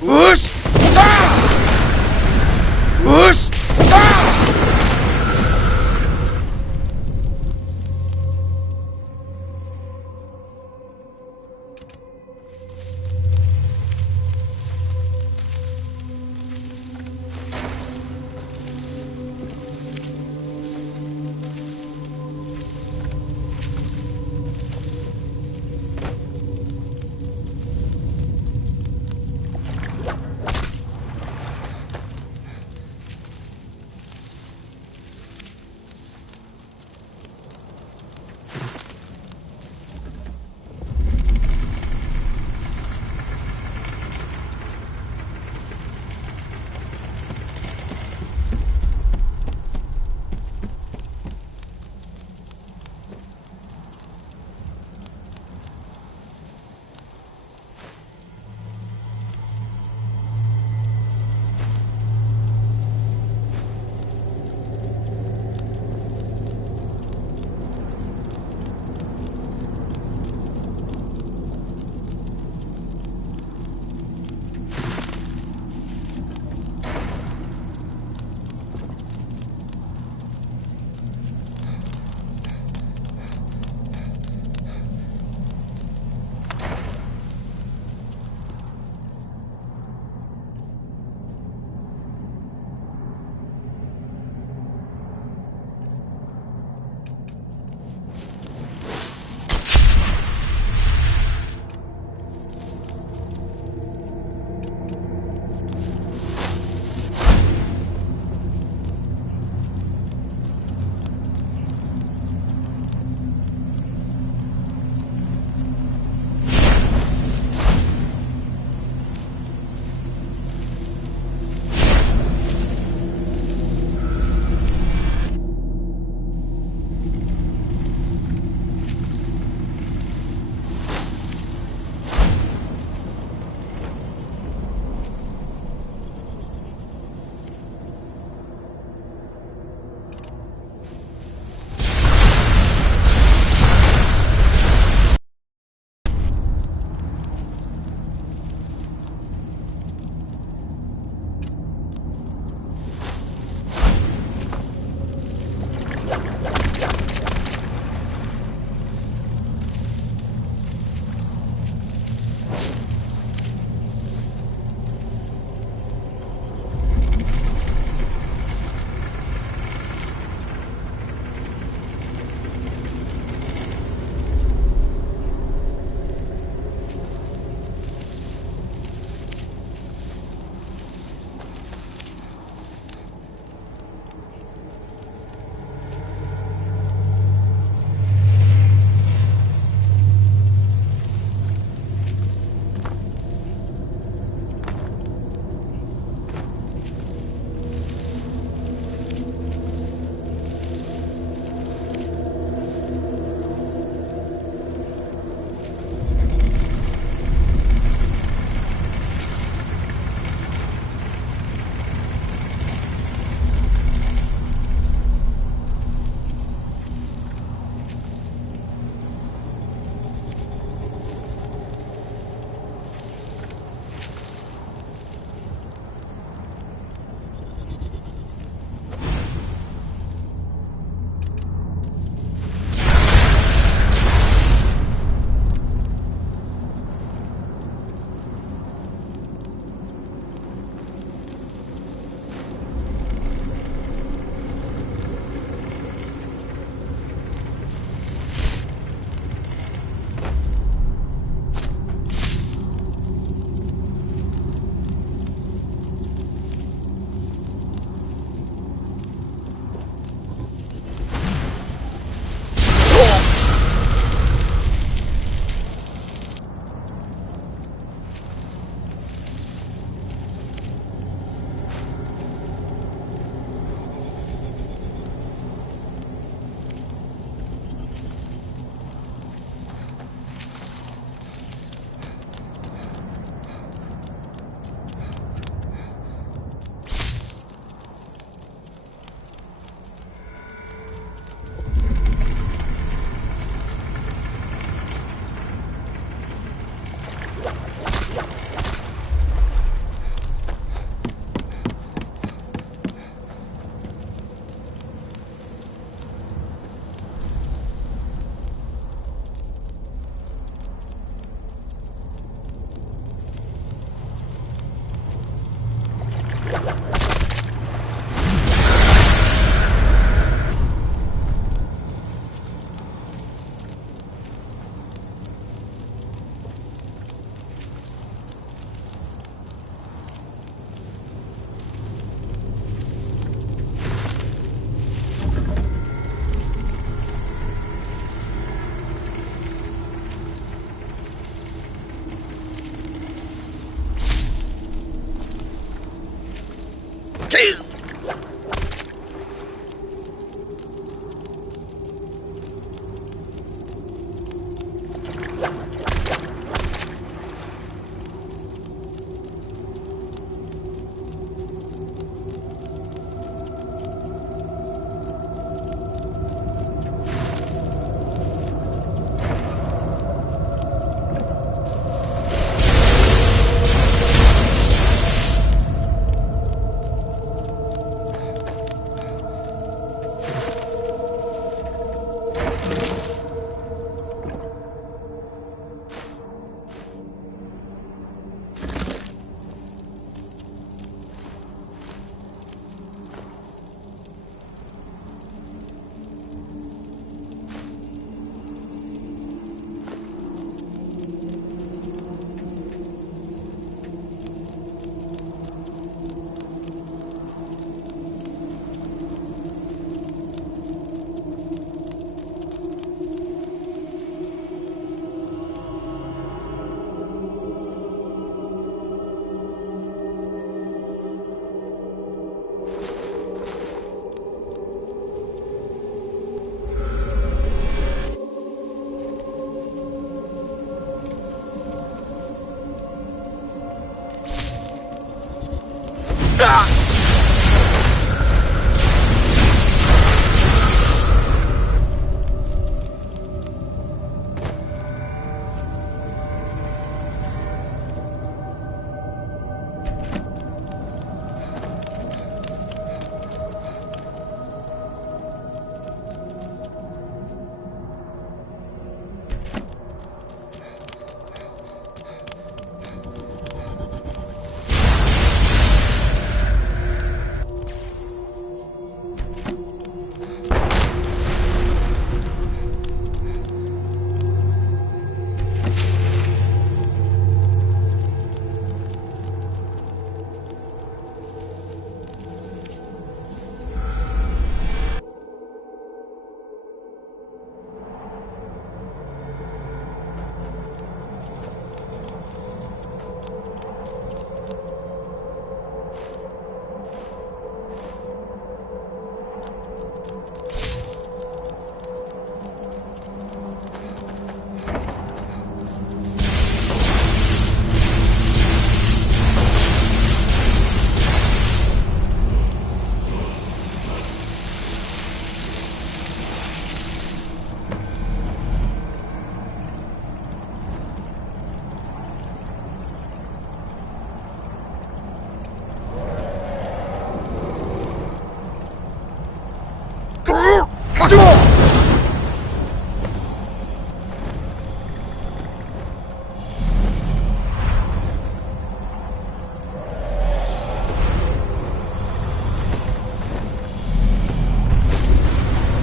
Whoosh! Whoosh!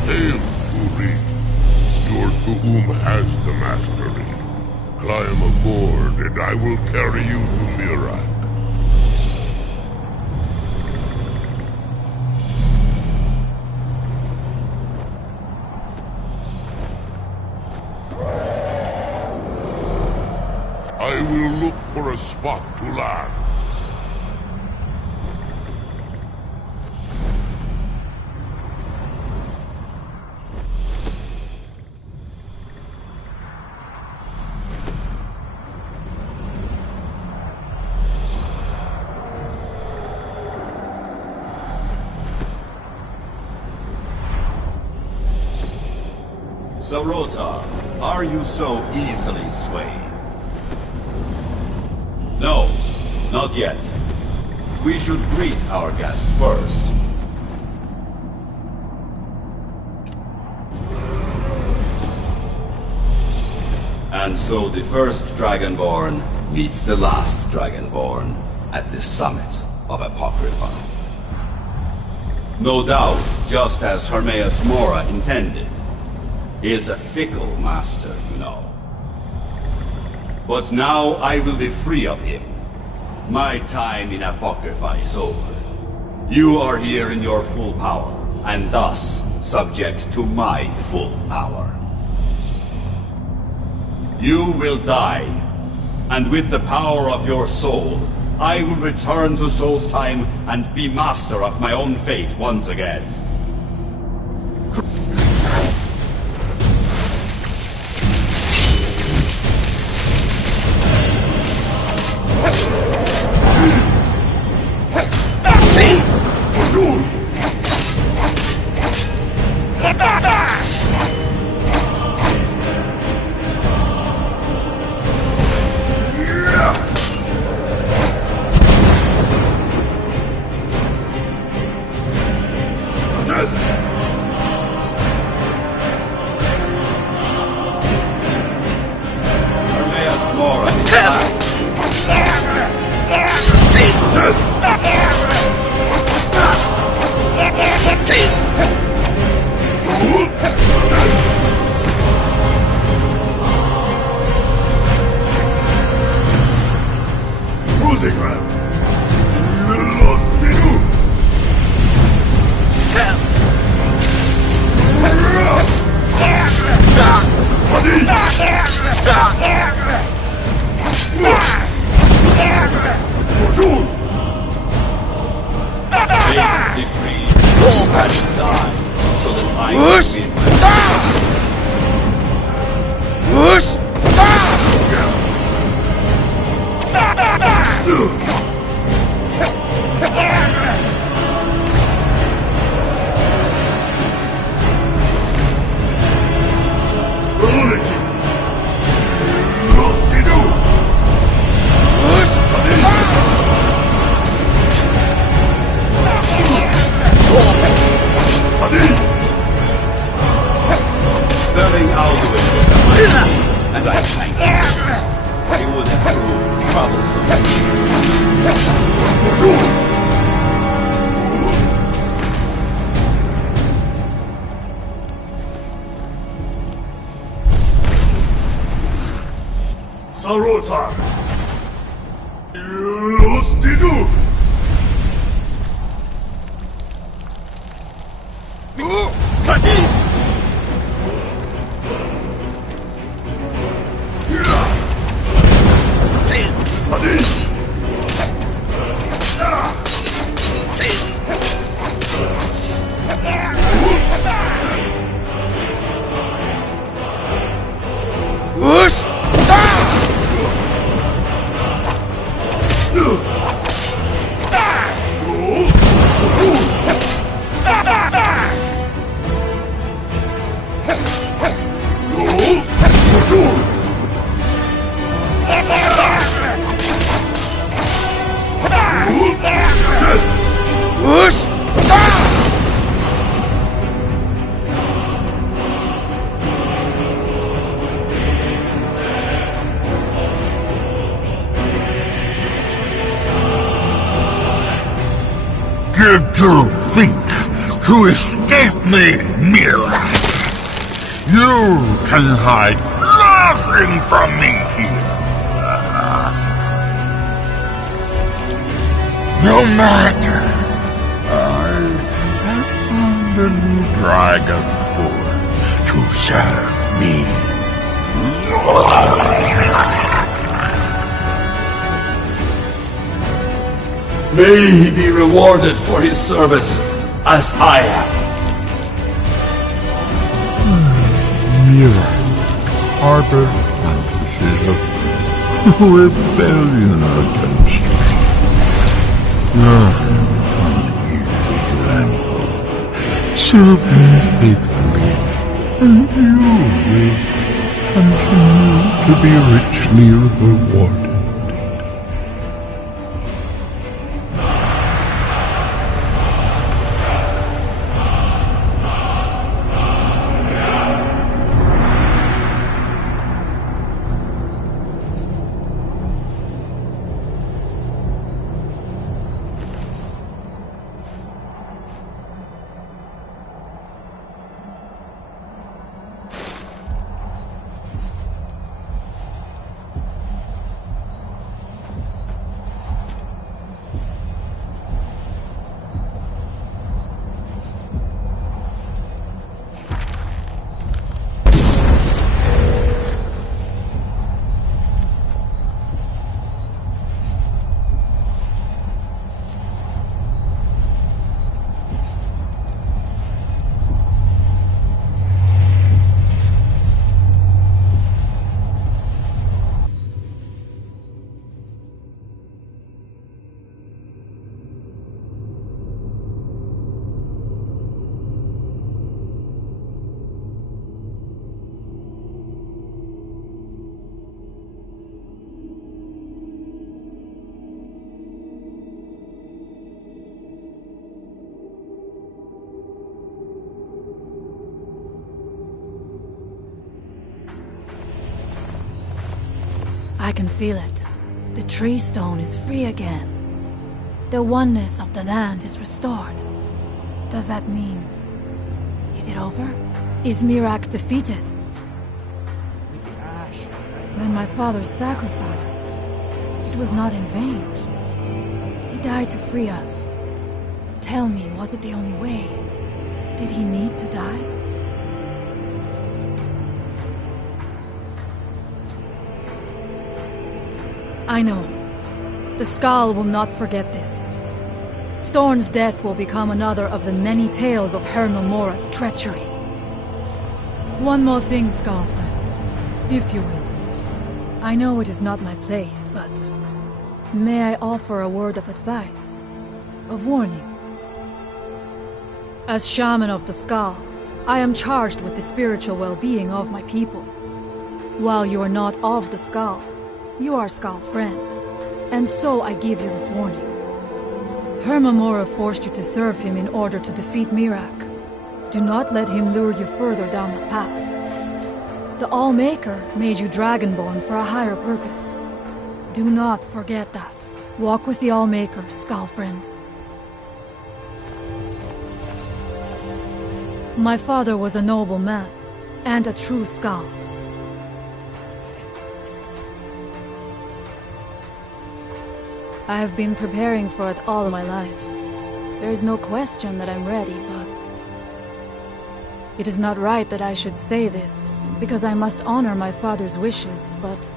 Hail, Furi. Your Thu'um has the mastery. Climb aboard and I will carry you to Mirak. I will look for a spot to land. Zarota, are you so easily swayed? No, not yet. We should greet our guest first. And so the first Dragonborn meets the last Dragonborn at the summit of Apocrypha. No doubt, just as Hermaeus Mora intended. He is a fickle master, you know. But now I will be free of him. My time in Apocrypha is over. You are here in your full power, and thus subject to my full power. You will die, and with the power of your soul, I will return to Solstheim and be master of my own fate once again. Did you think to escape me, Miraak? You can hide nothing from me here. No matter. I found a new dragonborn to serve me. May he be rewarded for his service, as I am. Miraak harbor fantasies of rebellion against me. An easy example. Serve me faithfully, and you will continue to be richly rewarded. I can feel it. The tree stone is free again. The oneness of the land is restored. Does that mean... is it over? Is Miraak defeated? Then my father's sacrifice... it was not in vain. He died to free us. Tell me, was it the only way? Did he need to die? I know. The Skaal will not forget this. Storn's death will become another of the many tales of Hermamora's treachery. One more thing, Skalfriend, if you will. I know it is not my place, but... may I offer a word of advice? Of warning? As shaman of the Skaal, I am charged with the spiritual well-being of my people. While you are not of the Skaal, you are Skalfriend, and so I give you this warning. Hermamora forced you to serve him in order to defeat Miraak. Do not let him lure you further down that path. The Allmaker made you Dragonborn for a higher purpose. Do not forget that. Walk with the Allmaker, Skalfriend. My father was a noble man, and a true Skaal. I have been preparing for it all my life. There is no question that I'm ready, but... It is not right that I should say this, because I must honor my father's wishes, but...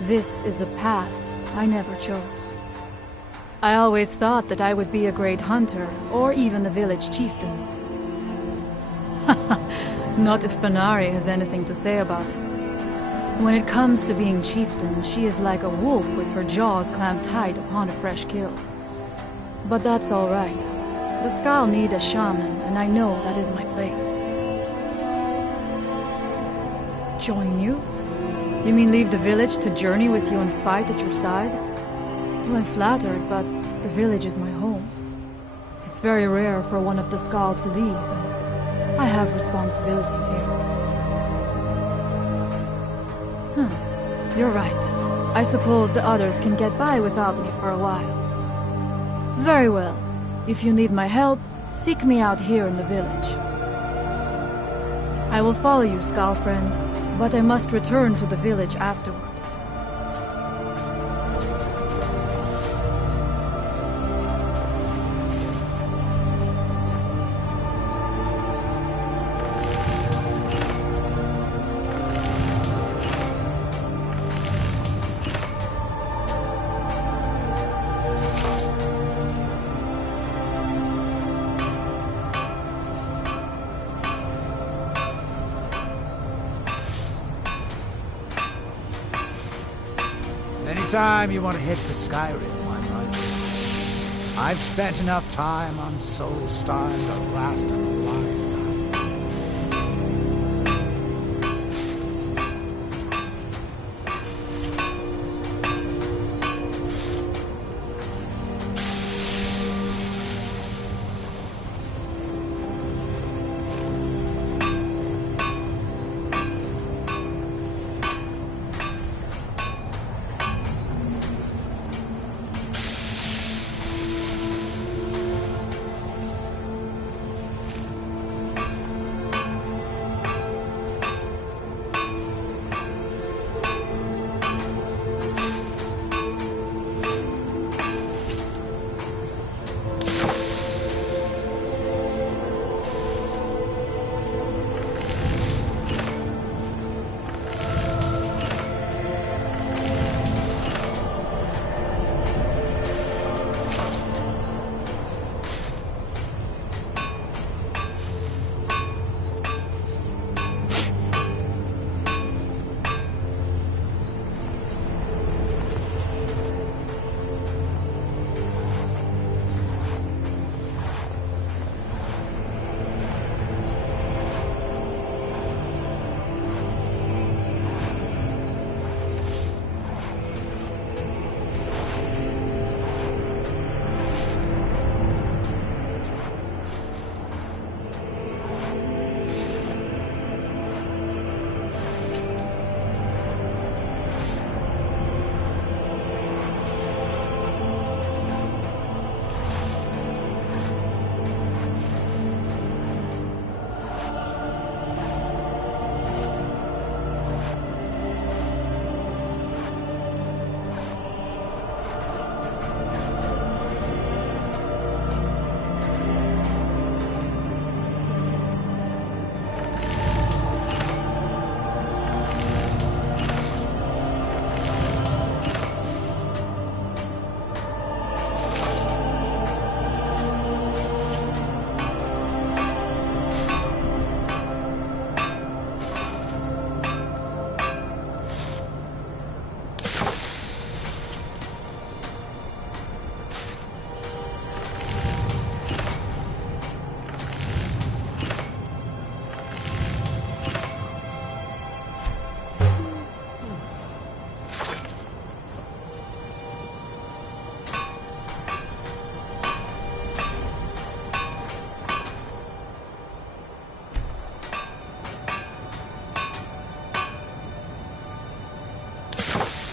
This is a path I never chose. I always thought that I would be a great hunter, or even a village chieftain. Not if Fenari has anything to say about it. When it comes to being chieftain, she is like a wolf with her jaws clamped tight upon a fresh kill. But that's all right. The Skal need a shaman, and I know that is my place. Join you? You mean leave the village to journey with you and fight at your side? Well, I'm flattered, but the village is my home. It's very rare for one of the Skal to leave, and I have responsibilities here. You're right. I suppose the others can get by without me for a while. Very well. If you need my help, seek me out here in the village. I will follow you, Skal friend, but I must return to the village afterward. Anytime you want to hit for Skyrim, I'm right. I've spent enough time on Solstheim to last a lifetime.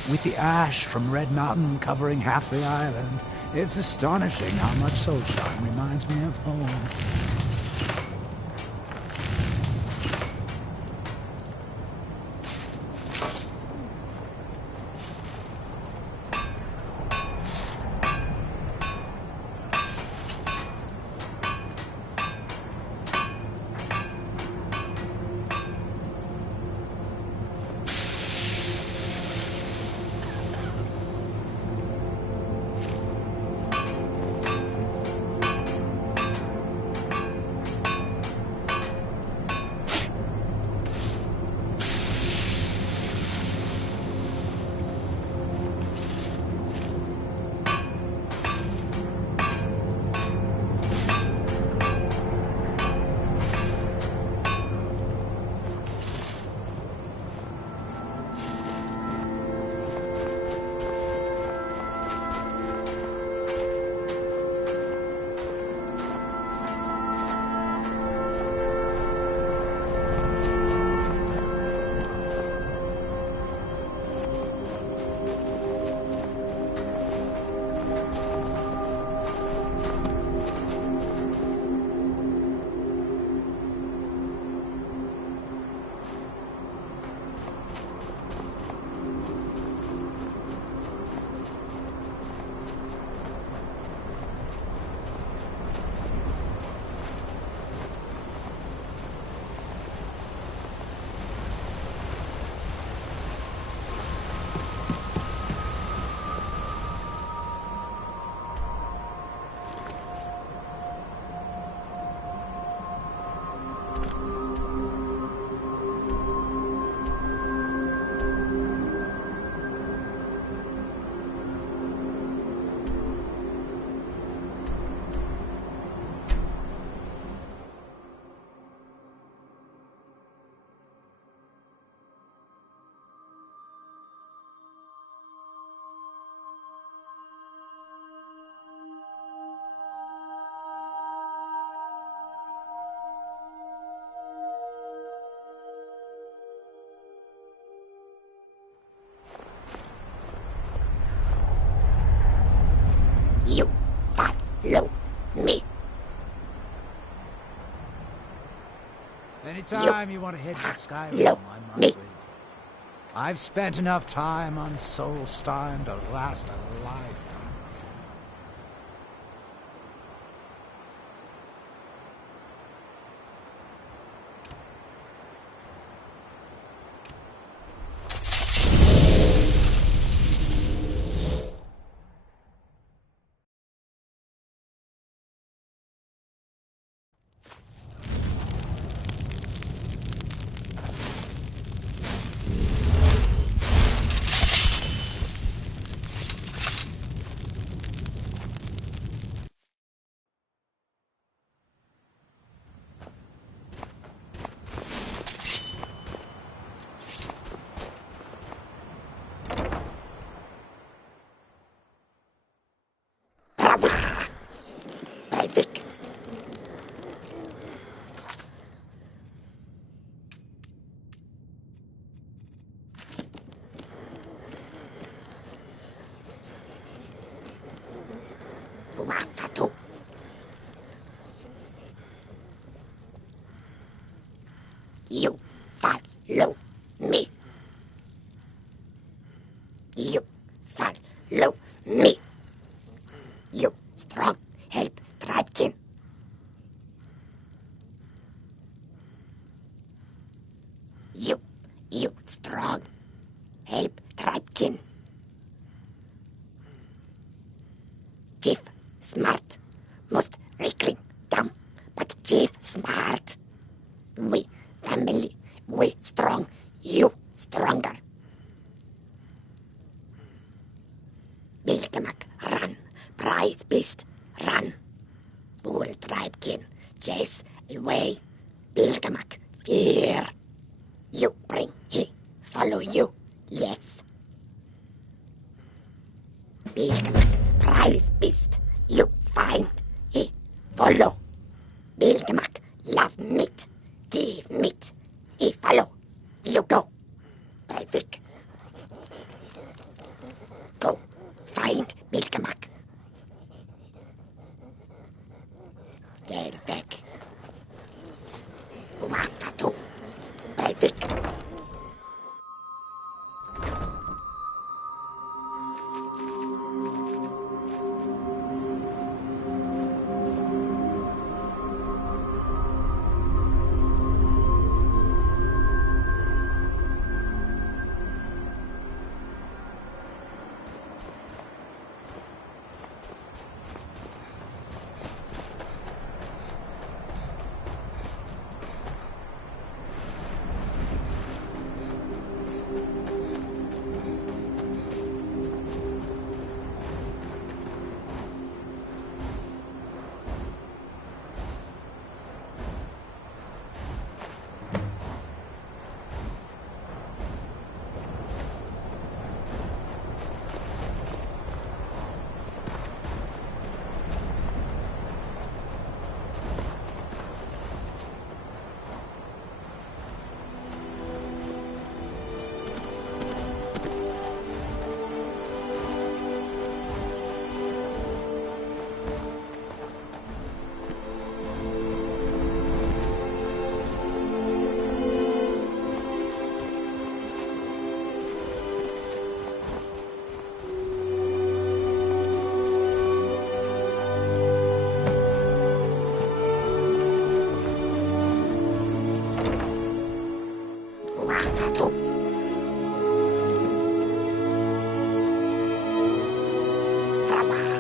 With the ash from Red Mountain covering half the island, it's astonishing how much Solstheim reminds me of home. You follow me. Anytime you want to head to Skyrim, follow I'm not me. with you. I've spent enough time on Solstheim to last a lifetime. Wafatu. You follow me. You follow me. You strong help Tribekin. You strong help Tribekin. Chief smart, most reckless dumb, but Chief smart. We family, we strong, you stronger. Bilgemak, run, prize beast, run. Fool Tribekin, chase away. Bilgemak, fear. You bring, he follow you, yes. Bilgemak, prize beast, you find, he follow. Bilgemak, love meat, give meat, he follow, you go. Breivik, go, find Bilgemak. Gelvek, Wafatu, Breivik.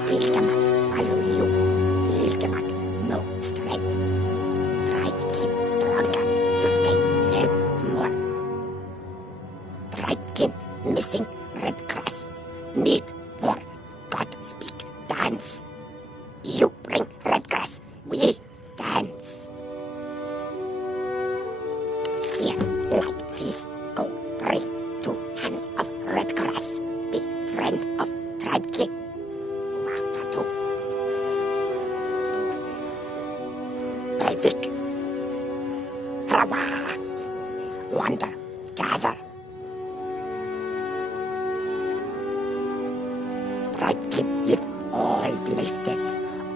Bilgemak, follow you. Bilgemak, no strength. Try keep stronger. You stay help more. Try keep missing red grass. Need for God speak dance. You bring red grass. We dance. Yeah, like this. Go bring 2 hands of red grass. Be friend of Tribe King. Breivik, Rawa, wander, gather. Tribe King live all places.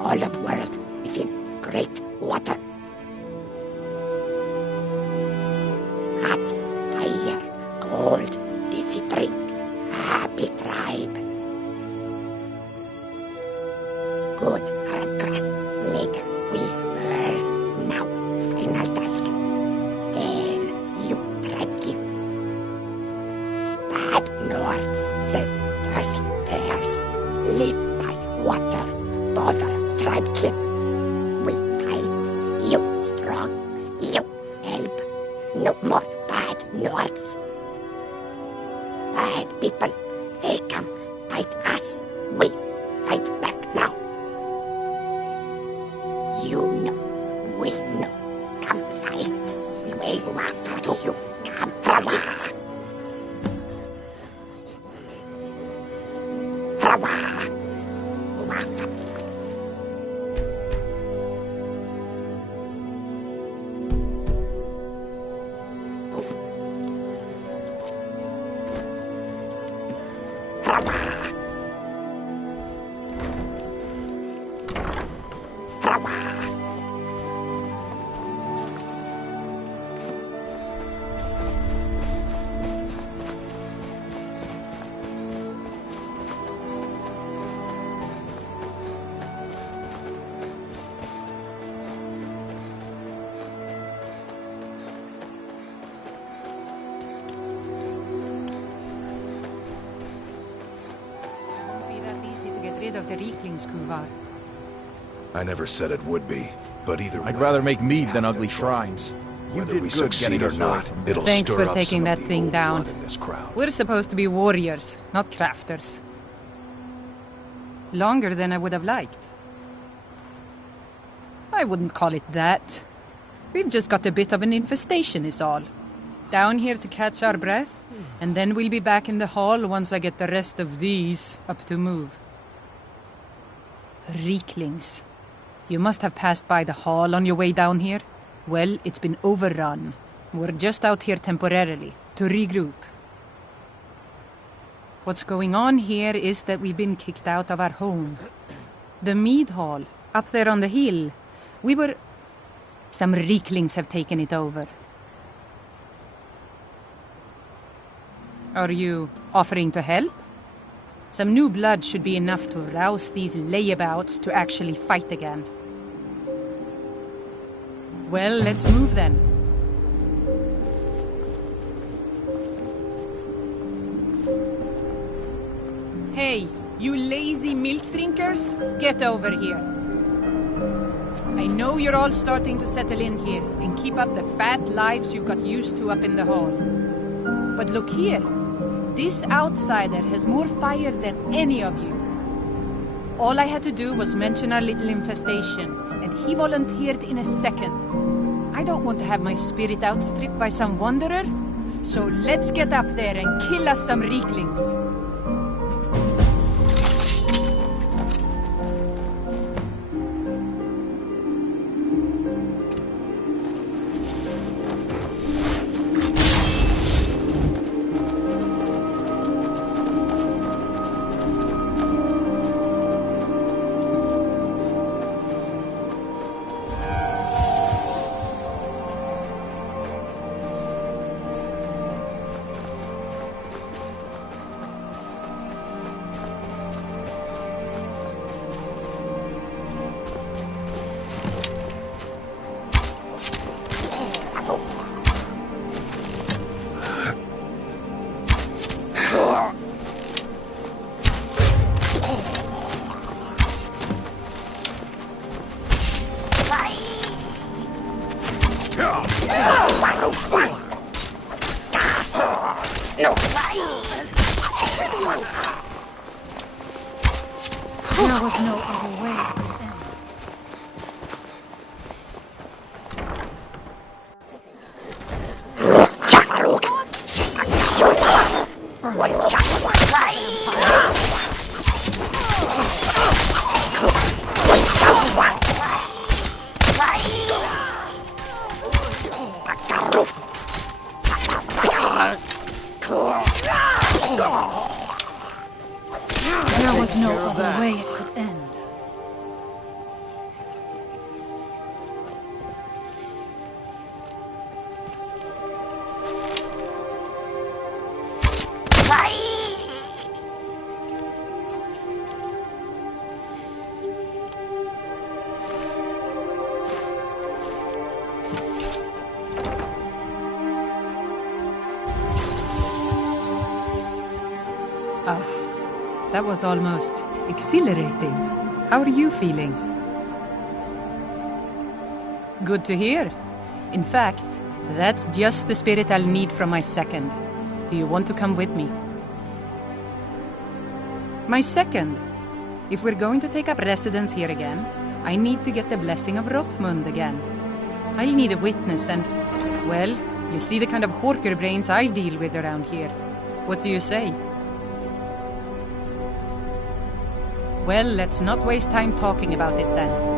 all of world within great water. Hot fire, cold, dizzy drink, happy tribe. Good Redgrass, later we burn. Now, final task. Then you tribe give. Bad Nords, thirsty bears, live by water, bother tribe give. We fight, you strong, you help. No more bad Nords. Bad people, they come fight us. We fight back now. You know, we know. Come fight. We will fight you. Come fight. Of the Rieklings, Kuvar. I never said it would be, but either I'd rather make mead than ugly shrines. Whether we succeed or not, it'll Thanks stir for up taking some that of the thing old down. blood in this crowd. We're supposed to be warriors, not crafters. Longer than I would have liked. I wouldn't call it that. We've just got a bit of an infestation is all. Down here to catch our breath, and then we'll be back in the hall once I get the rest of these up to move. Rieklings. You must have passed by the hall on your way down here. Well, it's been overrun. We're just out here temporarily, to regroup. What's going on here is that we've been kicked out of our home. The mead hall, up there on the hill. Some Rieklings have taken it over. Are you offering to help? Some new blood should be enough to rouse these layabouts to actually fight again. Well, let's move then. Hey, you lazy milk drinkers, get over here. I know you're all starting to settle in here and keep up the fat lives you've got used to up in the hall. But look here. This outsider has more fire than any of you. All I had to do was mention our little infestation, and he volunteered in a second. I don't want to have my spirit outstripped by some wanderer, so let's get up there and kill us some Rieklings. There was no other way. There was no other way it could end. That was almost exhilarating. How are you feeling? Good to hear. In fact, that's just the spirit I'll need from my second. Do you want to come with me? My second. If we're going to take up residence here again, I need to get the blessing of Rothmund again. I'll need a witness and, well, you see the kind of horker brains I deal with around here. What do you say? Well, let's not waste time talking about it then.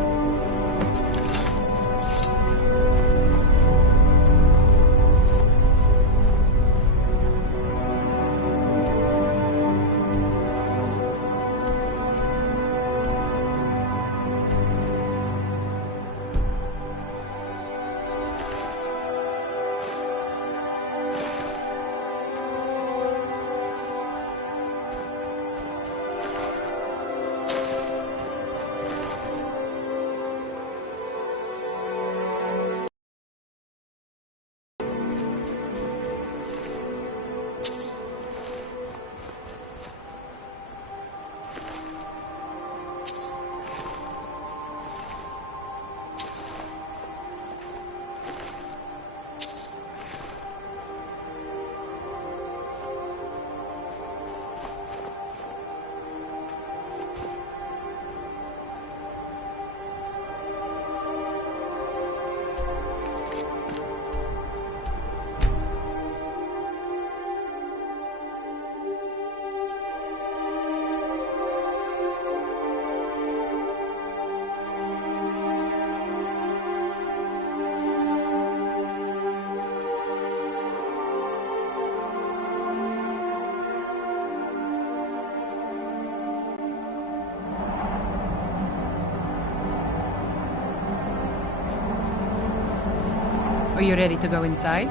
Are you ready to go inside?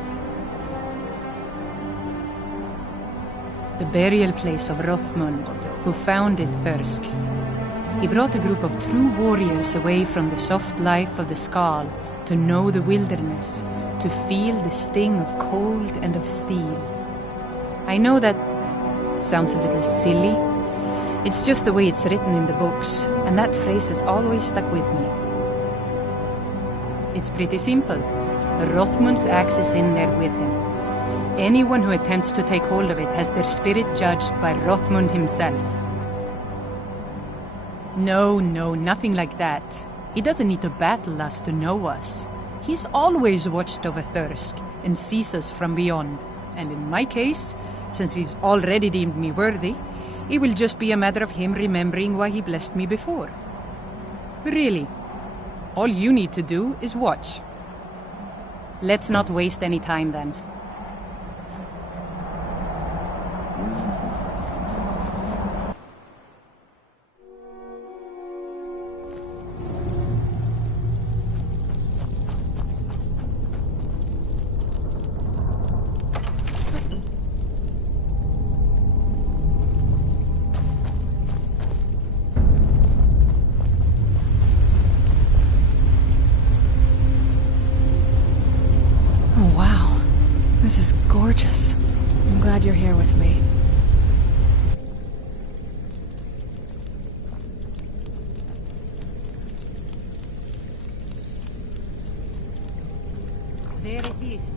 The burial place of Rothmund, who founded Thirsk. He brought a group of true warriors away from the soft life of the Skaal to know the wilderness, to feel the sting of cold and of steel. I know that sounds a little silly. It's just the way it's written in the books, and that phrase has always stuck with me. It's pretty simple. Rothmund's axe is in there with him. Anyone who attempts to take hold of it has their spirit judged by Rothmund himself. No, nothing like that. He doesn't need to battle us to know us. He's always watched over Thirsk and sees us from beyond. And in my case, since he's already deemed me worthy, it will just be a matter of him remembering why he blessed me before. Really, all you need to do is watch. Let's not waste any time then. This is gorgeous. I'm glad you're here with me. There it is.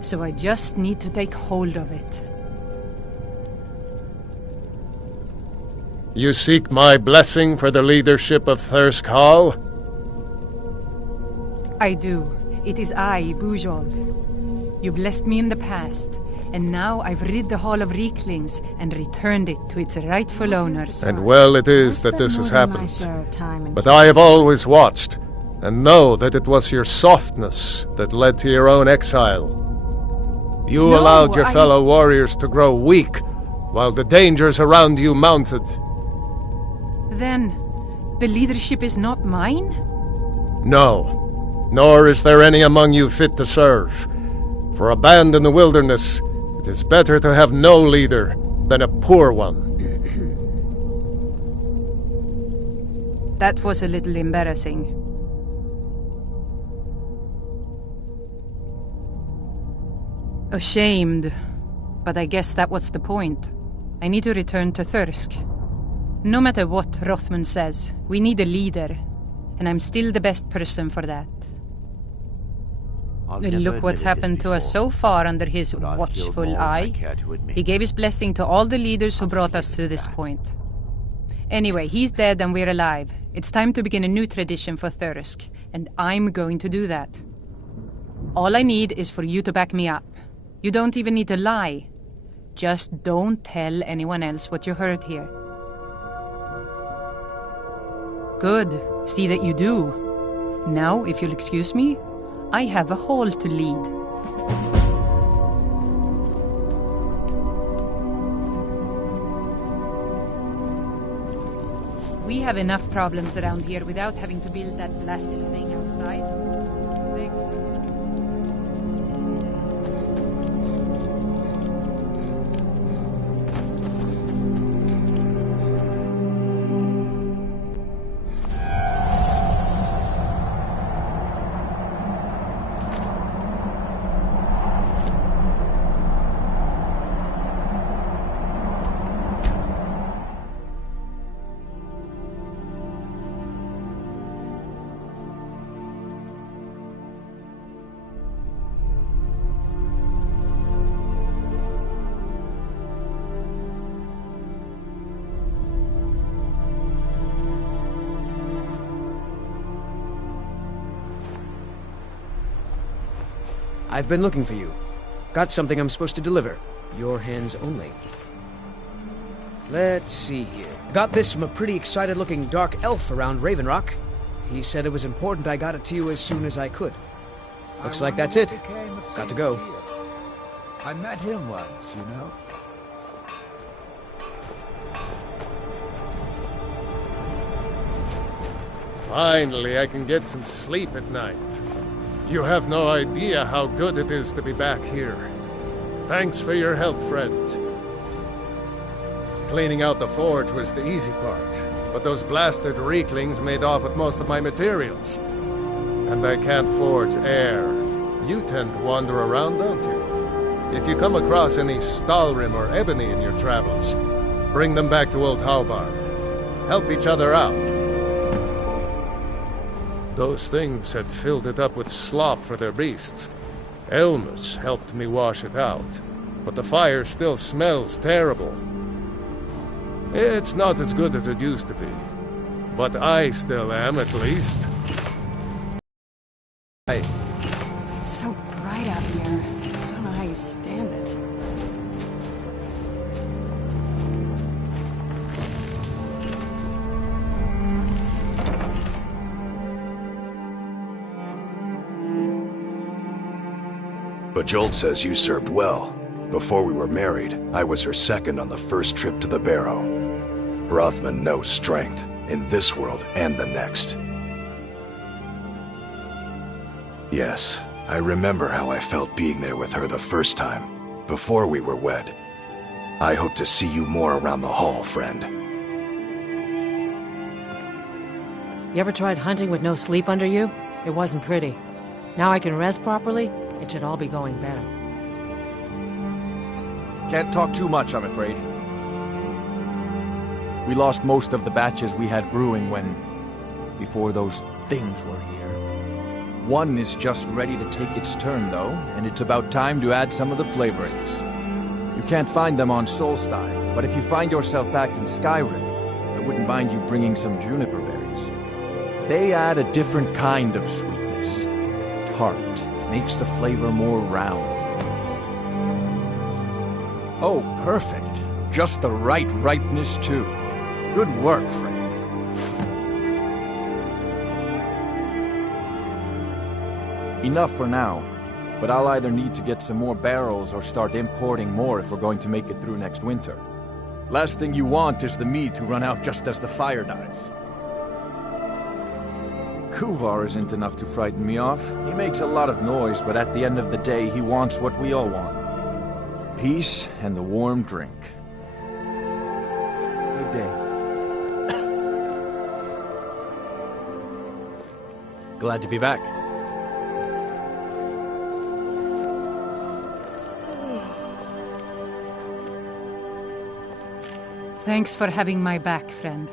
So I just need to take hold of it. You seek my blessing for the leadership of Thirsk Hall? I do. It is I, Bujold. You blessed me in the past, and now I've rid the Hall of Reeklings and returned it to its rightful owners. And well it is that this has happened. But I have always watched, and know that it was your softness that led to your own exile. You allowed your fellow warriors to grow weak, while the dangers around you mounted. Then, the leadership is not mine? No, nor is there any among you fit to serve. For a band in the wilderness, it is better to have no leader than a poor one. That was a little embarrassing. Ashamed. But I guess that was the point. I need to return to Thirsk. No matter what Rothman says, we need a leader. And I'm still the best person for that. Look what's happened to us so far under his watchful eye. He gave his blessing to all the leaders who brought us to this point. Anyway, he's dead and we're alive. It's time to begin a new tradition for Thirsk, and I'm going to do that. All I need is for you to back me up. You don't even need to lie. Just don't tell anyone else what you heard here. Good. See that you do. Now, if you'll excuse me, I have a hall to lead. We have enough problems around here without having to build that blasted thing outside. Thanks. I've been looking for you. Got something I'm supposed to deliver. Your hands only. Let's see here. Got this from a pretty excited-looking dark elf around Raven Rock. He said it was important I got it to you as soon as I could. Looks like that's it. Got to go. I met him once, you know. Finally, I can get some sleep at night. You have no idea how good it is to be back here. Thanks for your help, friend. Cleaning out the forge was the easy part, but those blasted Reeklings made off with most of my materials. And I can't forge air. You tend to wander around, don't you? If you come across any Stalrim or ebony in your travels, bring them back to Old Halbarn. Help each other out. Those things had filled it up with slop for their beasts. Elmus helped me wash it out, but the fire still smells terrible. It's not as good as it used to be, but I still am, at least. Hey. It's so bright out here. I don't know how you stand it. Bajol says you served well. Before we were married, I was her second on the first trip to the Barrow. Rothman knows strength, in this world and the next. Yes, I remember how I felt being there with her the first time, before we were wed. I hope to see you more around the hall, friend. You ever tried hunting with no sleep under you? It wasn't pretty. Now I can rest properly, it should all be going better. Can't talk too much, I'm afraid. We lost most of the batches we had brewing before those things were here. One is just ready to take its turn, though, and it's about time to add some of the flavorings. You can't find them on Solstheim, but if you find yourself back in Skyrim, I wouldn't mind you bringing some juniper berries. They add a different kind of sweetness. Tart. Makes the flavor more round. Oh, perfect. Just the right ripeness, too. Good work, friend. Enough for now, but I'll either need to get some more barrels or start importing more if we're going to make it through next winter. Last thing you want is the mead to run out just as the fire dies. Kuvar isn't enough to frighten me off. He makes a lot of noise, but at the end of the day, he wants what we all want. Peace and a warm drink. Good day. Glad to be back. Thanks for having my back, friend.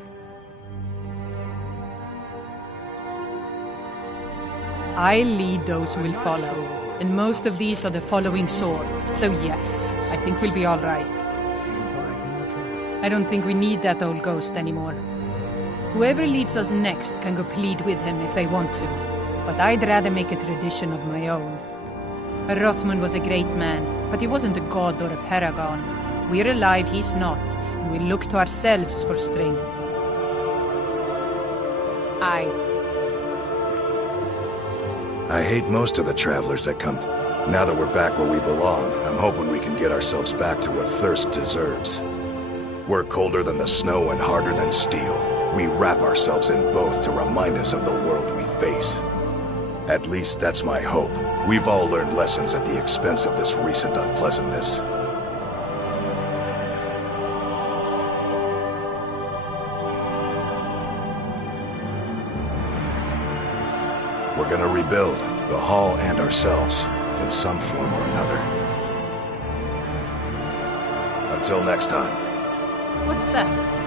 I lead those who will follow, and most of these are the following sword. So yes, I think we'll be all right. I don't think we need that old ghost anymore. Whoever leads us next can go plead with him if they want to, but I'd rather make a tradition of my own. Rothman was a great man, but he wasn't a god or a paragon. We're alive, he's not, and we look to ourselves for strength. I hate most of the travelers that come. Now that we're back where we belong, I'm hoping we can get ourselves back to what thirst deserves. We're colder than the snow and harder than steel. We wrap ourselves in both to remind us of the world we face. At least that's my hope. We've all learned lessons at the expense of this recent unpleasantness. We're gonna rebuild, the Hall and ourselves, in some form or another. Until next time. What's that?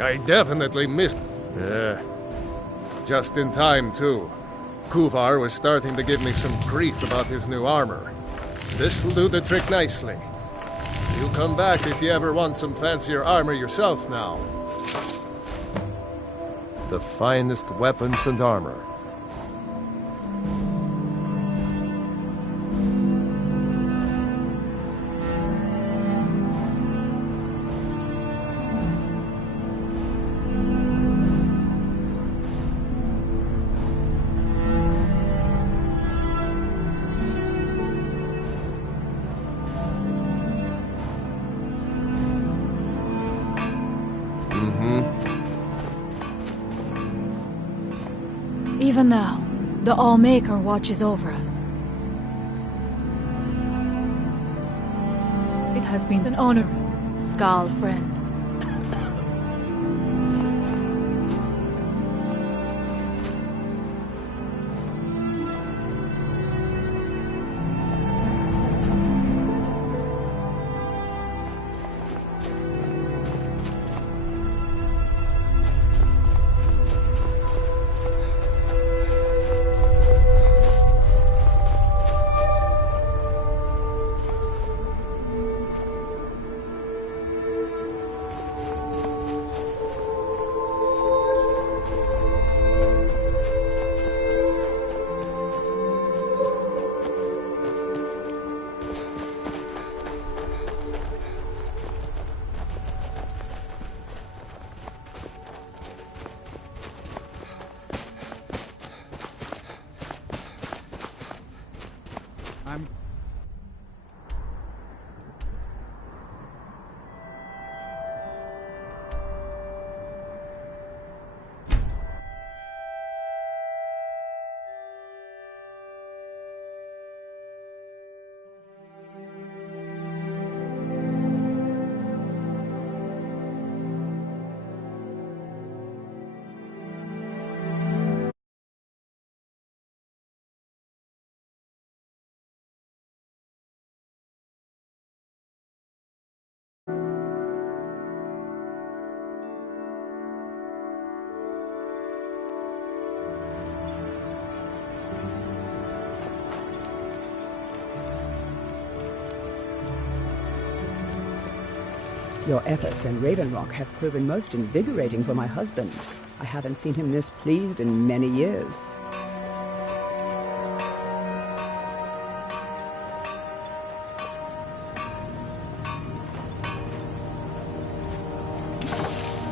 I definitely missed... just in time, too. Kuvar was starting to give me some grief about his new armor. This will do the trick nicely. You come back if you ever want some fancier armor yourself now. The finest weapons and armor. Even now, the Allmaker watches over us. It has been an honor, Skal friend. Your efforts in Raven Rock have proven most invigorating for my husband. I haven't seen him this pleased in many years.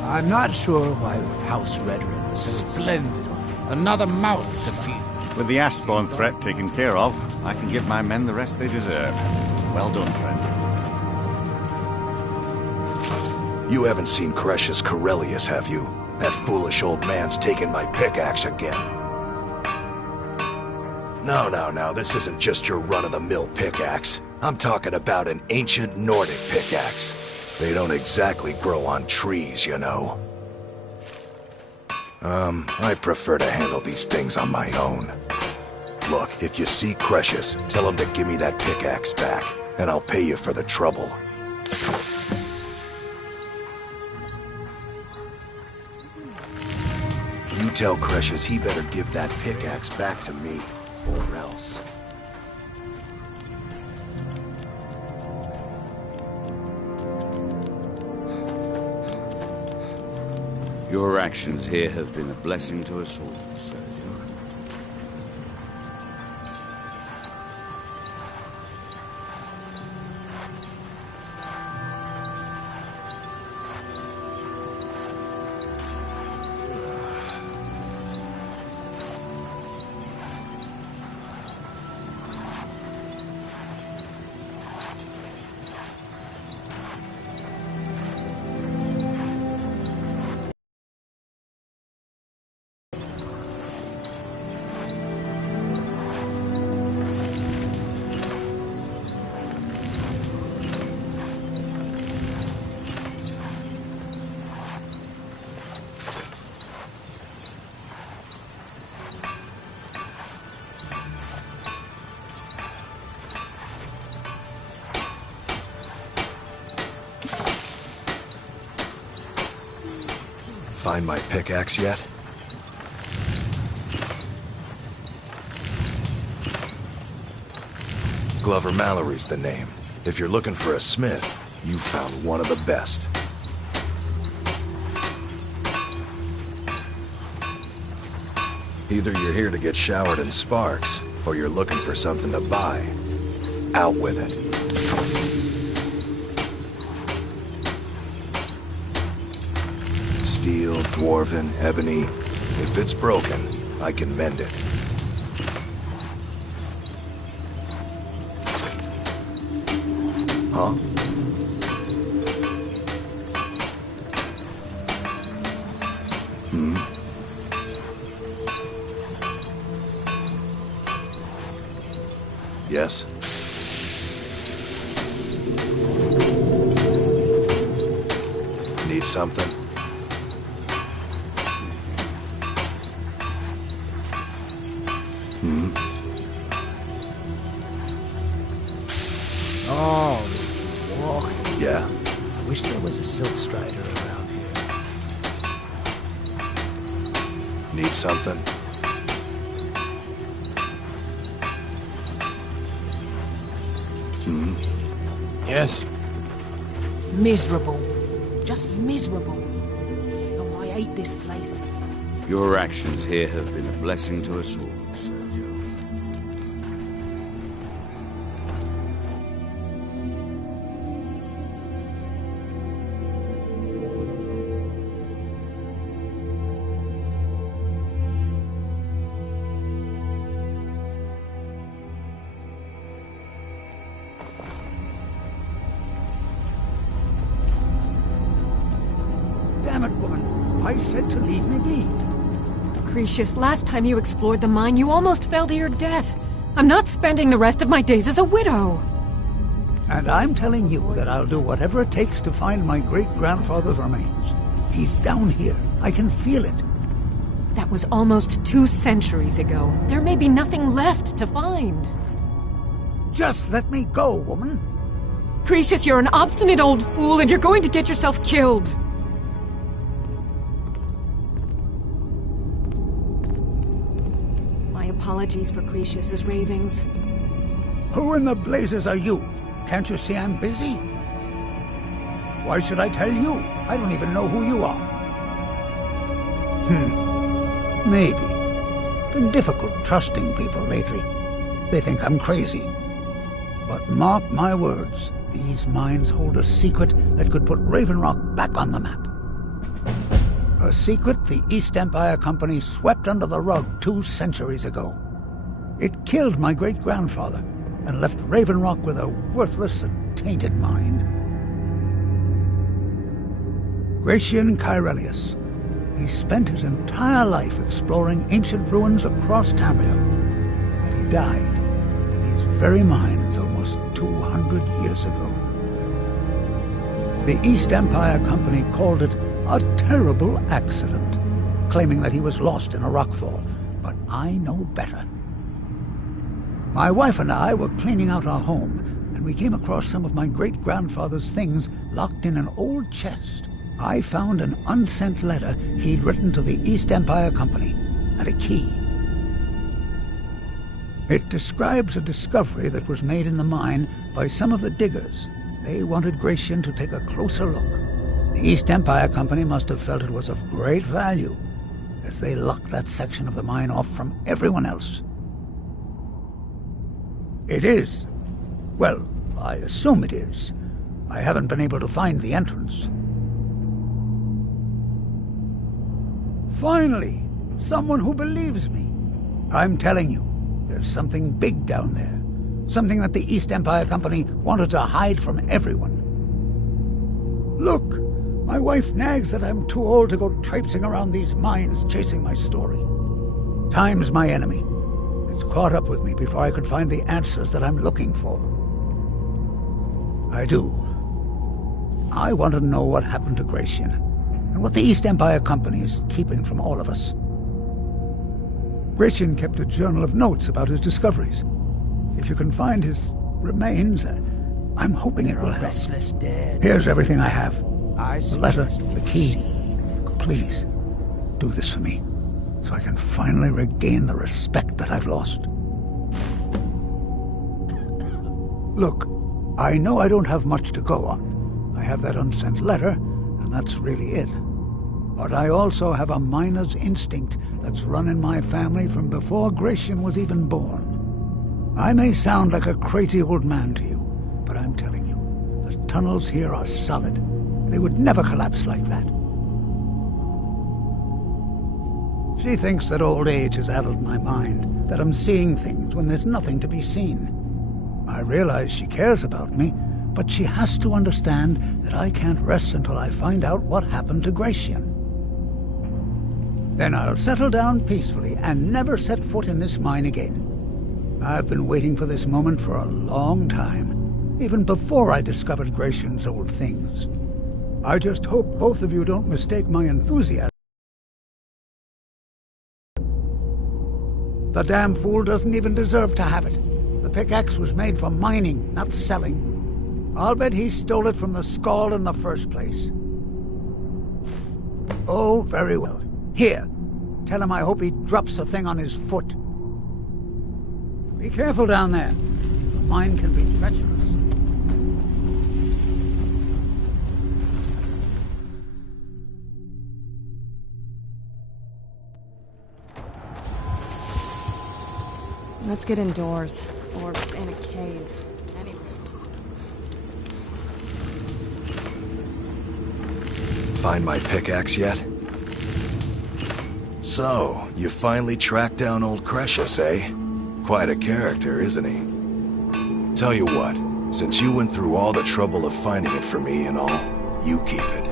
I'm not sure why House Redoran is so splendid. Another mouth to feed. With the Ashspawn threat taken care of, I can give my men the rest they deserve. Well done, friend. You haven't seen Crescius Corellius, have you? That foolish old man's taken my pickaxe again. No, this isn't just your run-of-the-mill pickaxe. I'm talking about an ancient Nordic pickaxe. They don't exactly grow on trees, you know. I prefer to handle these things on my own. Look, if you see Crescius, tell him to give me that pickaxe back, and I'll pay you for the trouble. You tell Crescius he better give that pickaxe back to me, or else. Your actions here have been a blessing to us all, Sergio. Find my pickaxe yet? Glover Mallory's the name. If you're looking for a smith, you found one of the best. Either you're here to get showered in sparks, or you're looking for something to buy. Out with it. Steel, dwarven, ebony. If it's broken, I can mend it. Huh? Yes? Need something? Oh, Mr. Walk. Yeah? I wish there was a Silk Strider around here. Need something? Yes? Miserable. Just miserable. Oh, I hate this place. Your actions here have been a blessing to us all, Sergio. Damn it, woman. I said to leave me be. Crescius, last time you explored the mine, you almost fell to your death. I'm not spending the rest of my days as a widow. And I'm telling you that I'll do whatever it takes to find my great-grandfather's remains. He's down here. I can feel it. That was almost 2 centuries ago. There may be nothing left to find. Just let me go, woman. Crescius, you're an obstinate old fool, and you're going to get yourself killed. My apologies for Crescius's ravings. Who in the blazes are you? Can't you see I'm busy? Why should I tell you? I don't even know who you are. Maybe. Been difficult trusting people lately. They think I'm crazy. But mark my words, these mines hold a secret that could put Raven Rock back on the map. A secret the East Empire Company swept under the rug 2 centuries ago. It killed my great-grandfather and left Raven Rock with a worthless and tainted mine. Gratian Kyrelius. He spent his entire life exploring ancient ruins across Tamriel, and he died in these very mines almost 200 years ago. The East Empire Company called it a terrible accident, claiming that he was lost in a rockfall, but I know better. My wife and I were cleaning out our home, and we came across some of my great-grandfather's things locked in an old chest. I found an unsent letter he'd written to the East Empire Company, and a key. It describes a discovery that was made in the mine by some of the diggers. They wanted Gratian to take a closer look. The East Empire Company must have felt it was of great value, as they locked that section of the mine off from everyone else. It is. Well, I assume it is. I haven't been able to find the entrance. Finally, someone who believes me. I'm telling you, there's something big down there. Something that the East Empire Company wanted to hide from everyone. Look, my wife nags that I'm too old to go traipsing around these mines chasing my story. Time's my enemy. It's caught up with me before I could find the answers that I'm looking for. I do. I want to know what happened to Gratian, and what the East Empire Company is keeping from all of us. Gratian kept a journal of notes about his discoveries. If you can find his remains, I'm hoping it will help. Here's everything I have. The letter, the key. Please, do this for me, so I can finally regain the respect that I've lost. Look, I know I don't have much to go on. I have that unsent letter, and that's really it. But I also have a miner's instinct that's run in my family from before Gratian was even born. I may sound like a crazy old man to you, but I'm telling you, the tunnels here are solid. They would never collapse like that. She thinks that old age has addled my mind, that I'm seeing things when there's nothing to be seen. I realize she cares about me, but she has to understand that I can't rest until I find out what happened to Gratian. Then I'll settle down peacefully and never set foot in this mine again. I've been waiting for this moment for a long time, even before I discovered Gratian's old things. I just hope both of you don't mistake my enthusiasm. The damn fool doesn't even deserve to have it. The pickaxe was made for mining, not selling. I'll bet he stole it from the Skald in the first place. Oh, very well. Here, tell him I hope he drops the thing on his foot. Be careful down there. The mine can be treacherous. Let's get indoors, or in a cave. Find my pickaxe yet? So, you finally tracked down old Cresius, eh? Quite a character, isn't he? Tell you what, since you went through all the trouble of finding it for me and all, you keep it.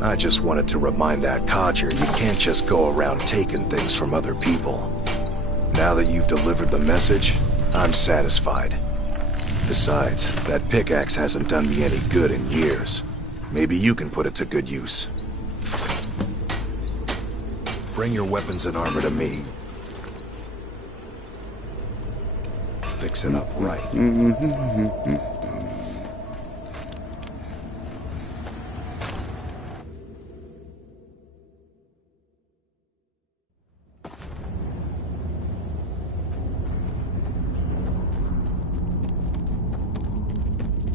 I just wanted to remind that codger you can't just go around taking things from other people. Now that you've delivered the message, I'm satisfied. Besides, that pickaxe hasn't done me any good in years. Maybe you can put it to good use. Bring your weapons and armor to me. Fix it up right.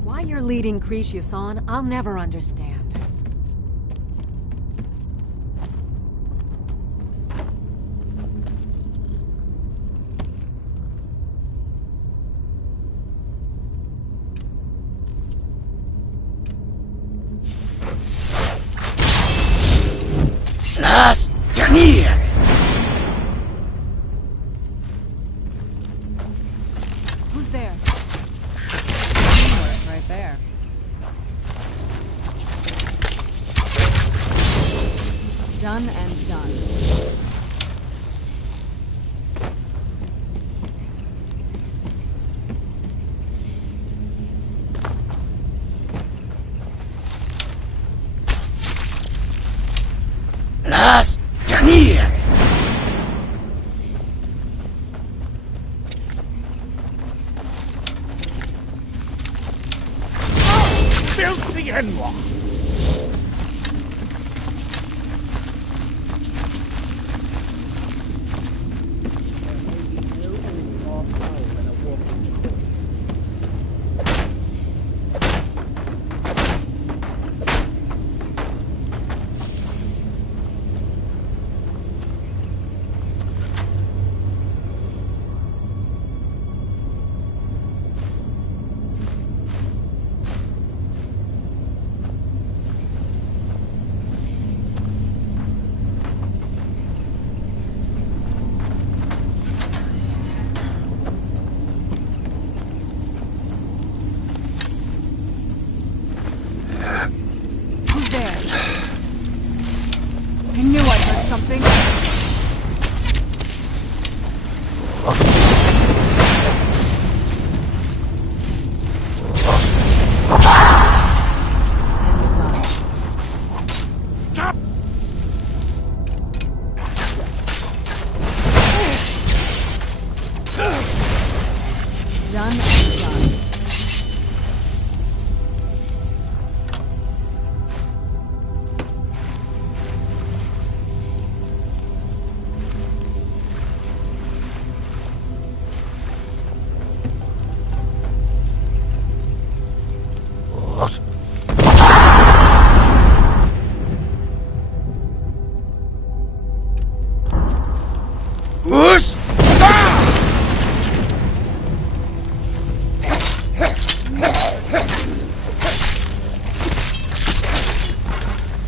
Why you're leading Cretius on, I'll never understand. Las Yanir! Who's there? Right there. Done and done. Las Yanir! Filthy Enwa!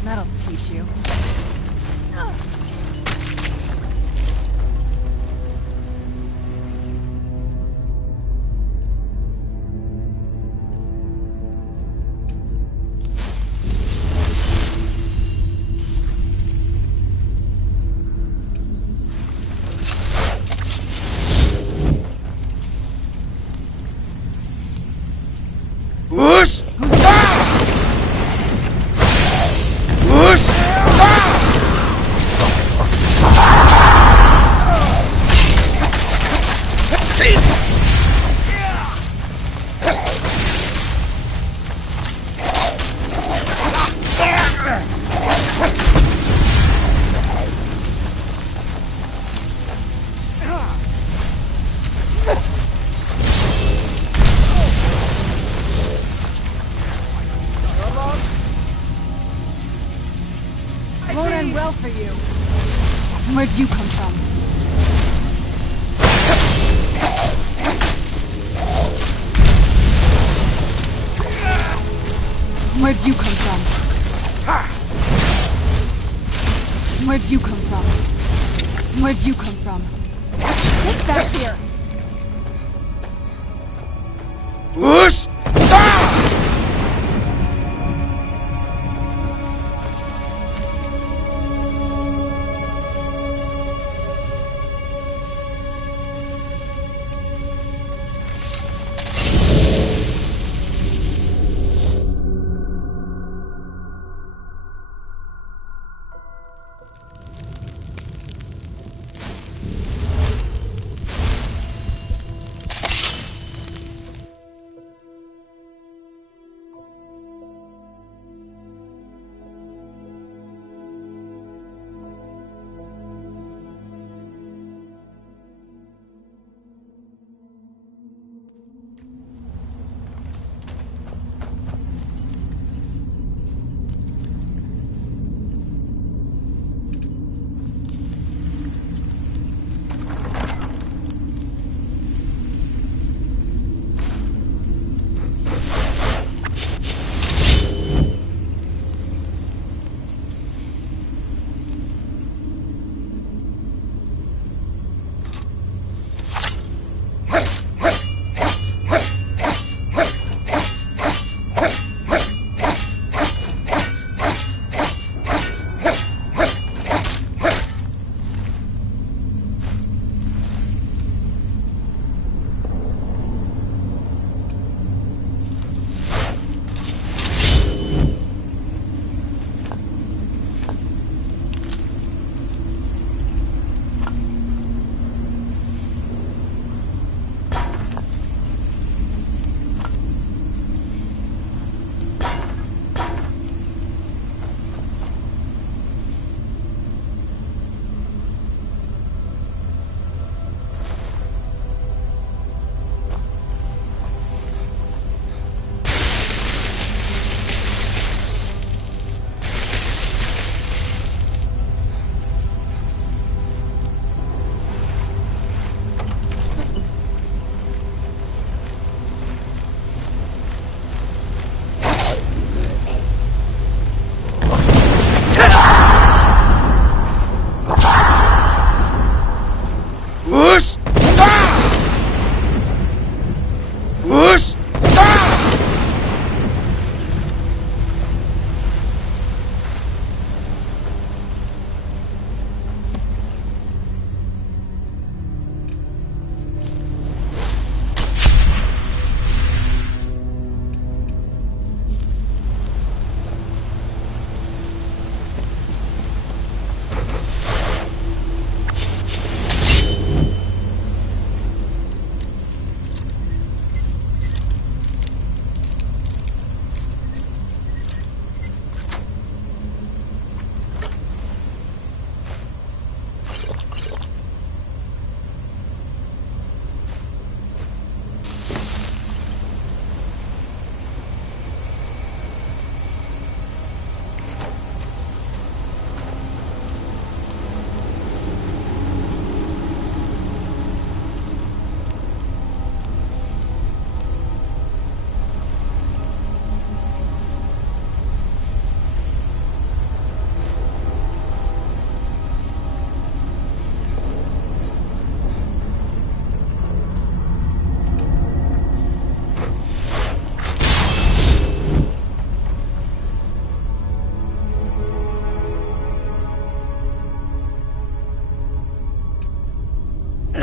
That'll teach you. Whoosh! Won't end well for you. Where'd you come from? Where'd you come from? Where'd you come from? Where'd you come from? Get back here! Whoosh!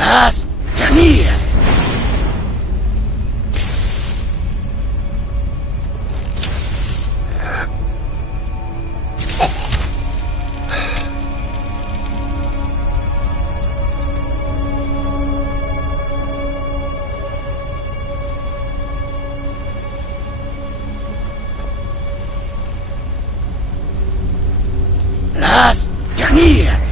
Las Ganir! Las Ganir!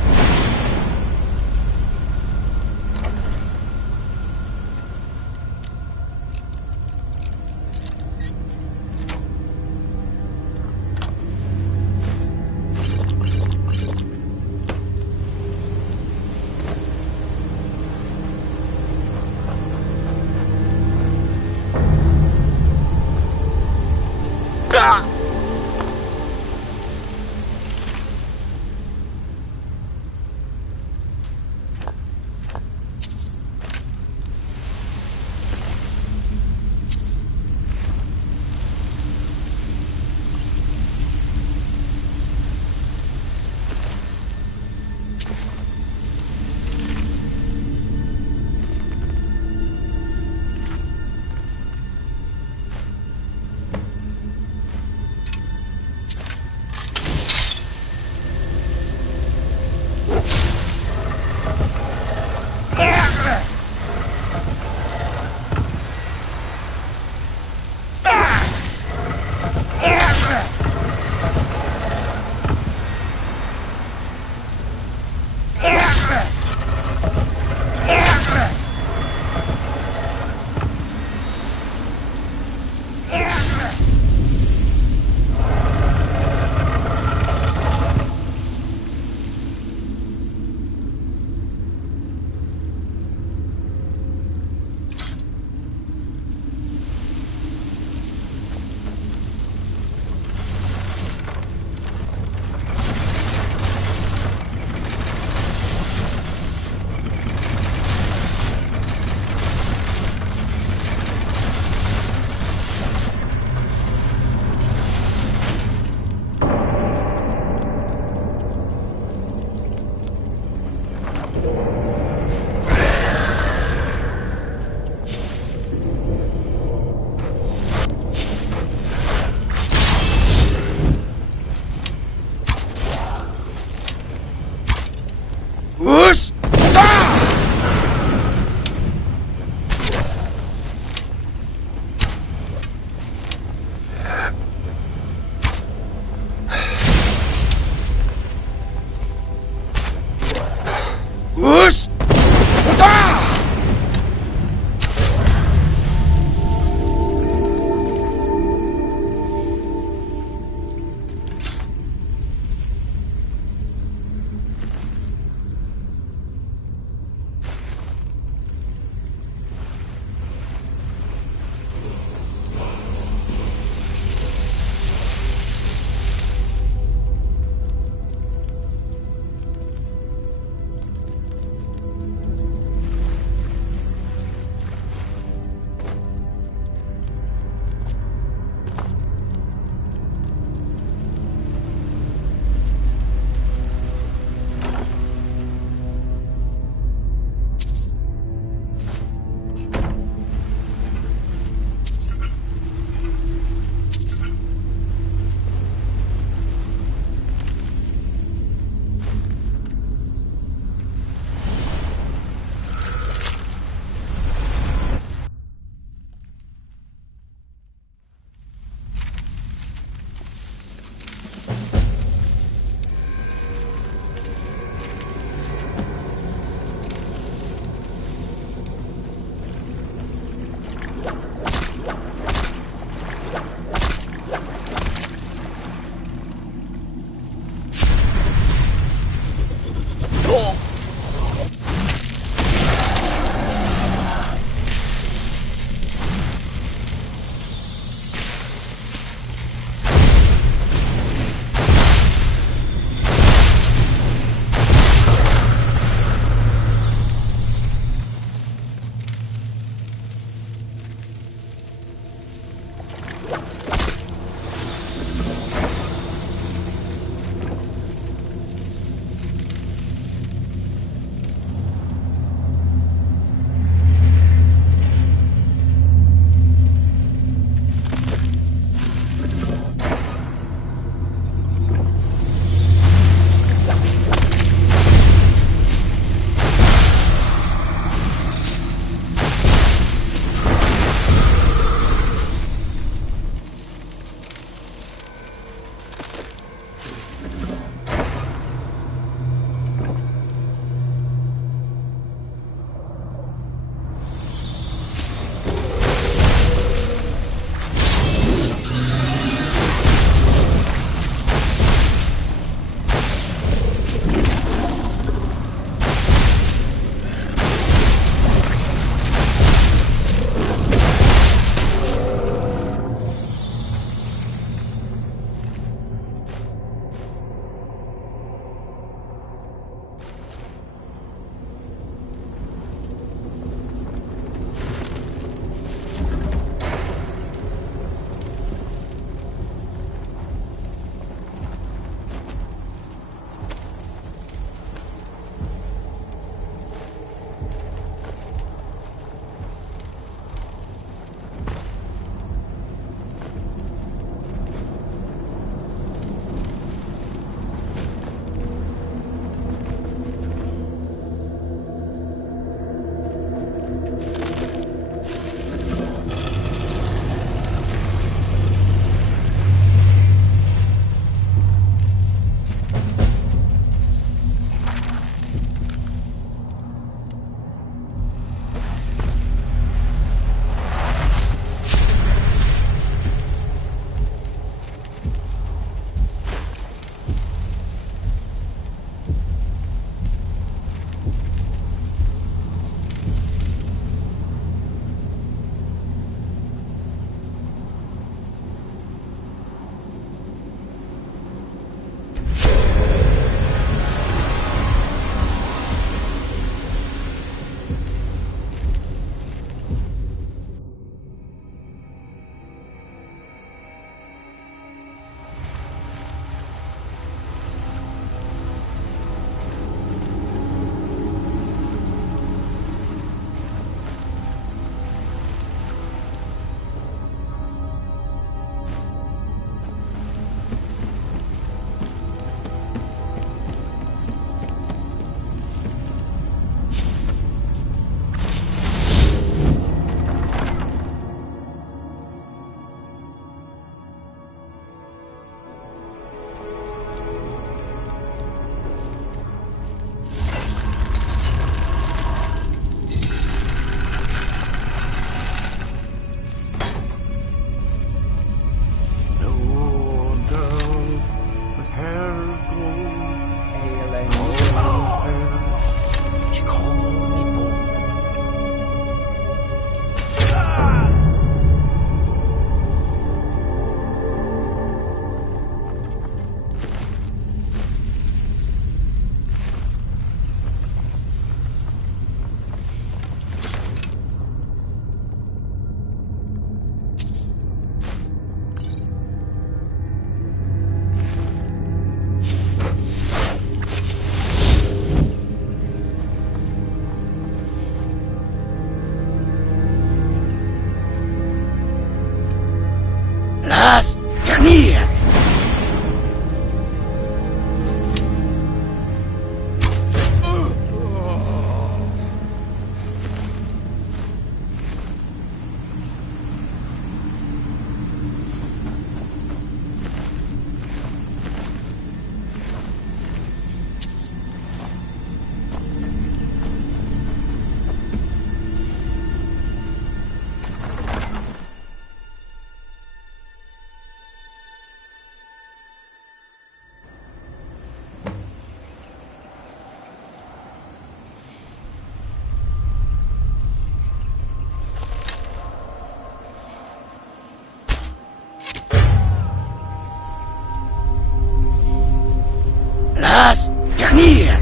Las Ganir!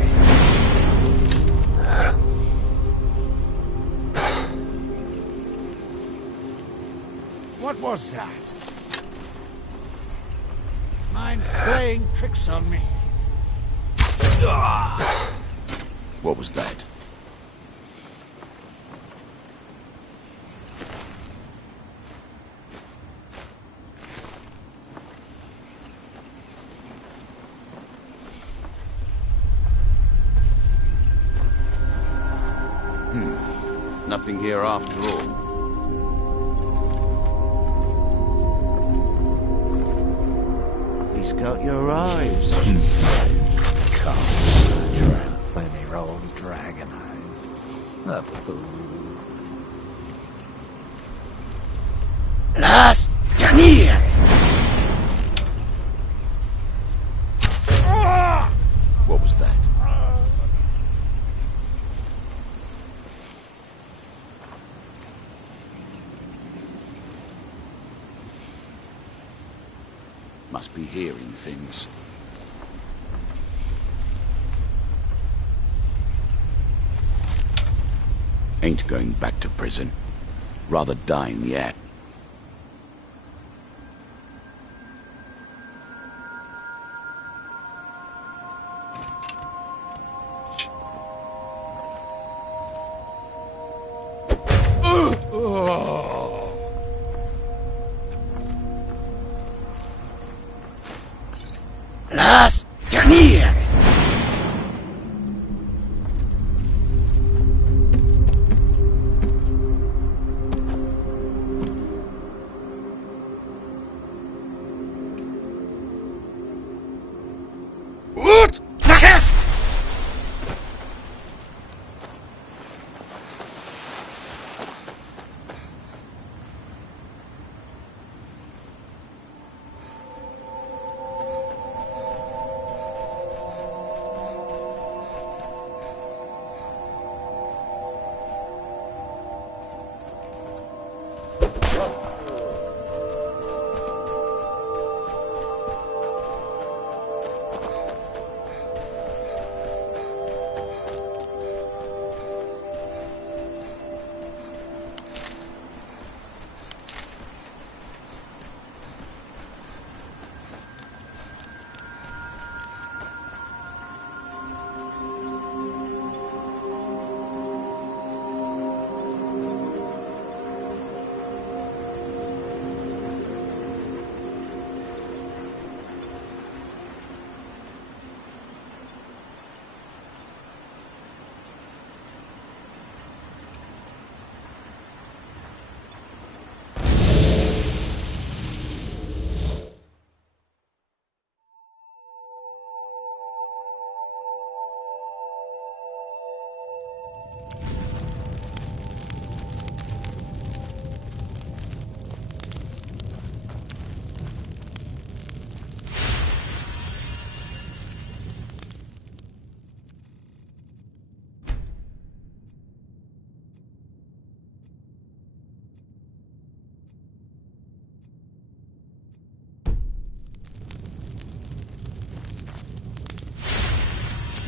What was that? Mine's playing tricks on me. What was that? Nothing here after all. He's got your eyes. When he rolls dragon eyes. A fool. Las Ganir! What was that? Must be hearing things. Ain't going back to prison. Rather die in the act. Las Ganir! Ut Nakest!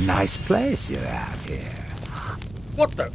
Nice place you have here. What the?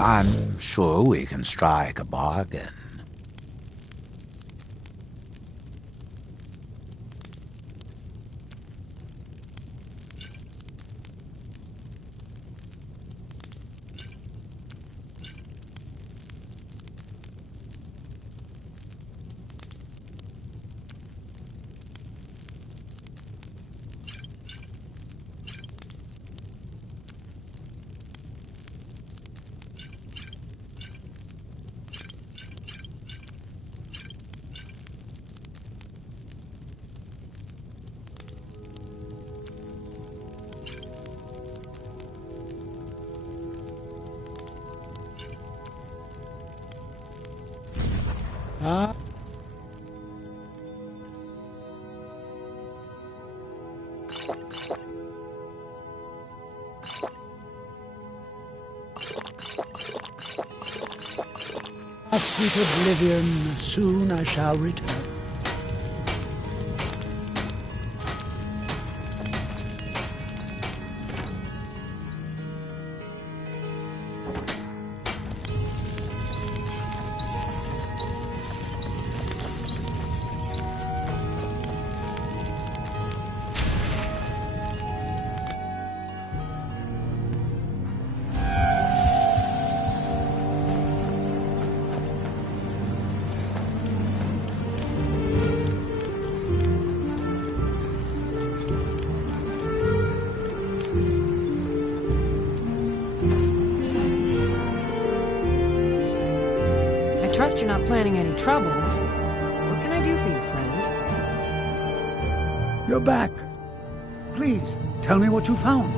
I'm sure we can strike a bargain. Sweet oblivion, soon I shall return. I trust you're not planning any trouble. What can I do for you, friend? You're back. Please, tell me what you found.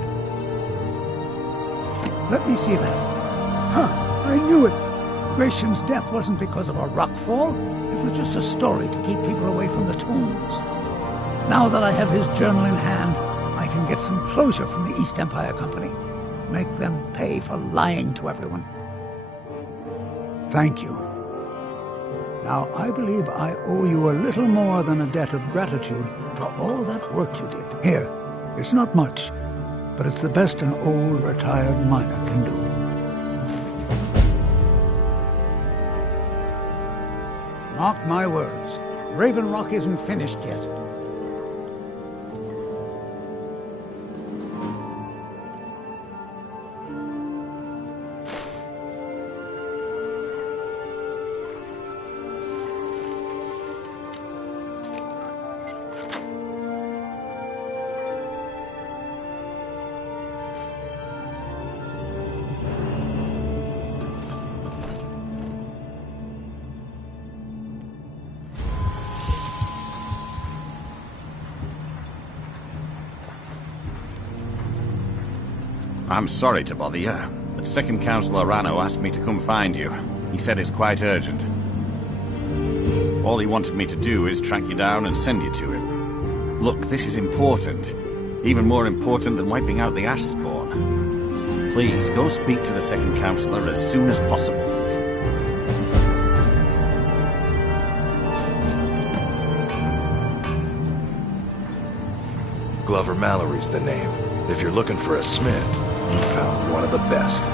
Let me see that. Huh, I knew it. Gratian's death wasn't because of a rock fall. It was just a story to keep people away from the tombs. Now that I have his journal in hand, I can get some closure from the East Empire Company. Make them pay for lying to everyone. Thank you. Now, I believe I owe you a little more than a debt of gratitude for all that work you did. Here, it's not much, but it's the best an old, retired miner can do. Mark my words, Raven Rock isn't finished yet. I'm sorry to bother you, but Second Counselor Rano asked me to come find you. He said it's quite urgent. All he wanted me to do is track you down and send you to him. Look, this is important. Even more important than wiping out the Ash Spawn. Please, go speak to the Second Counselor as soon as possible. Glover Mallory's the name. If you're looking for a smith, you found one of the best.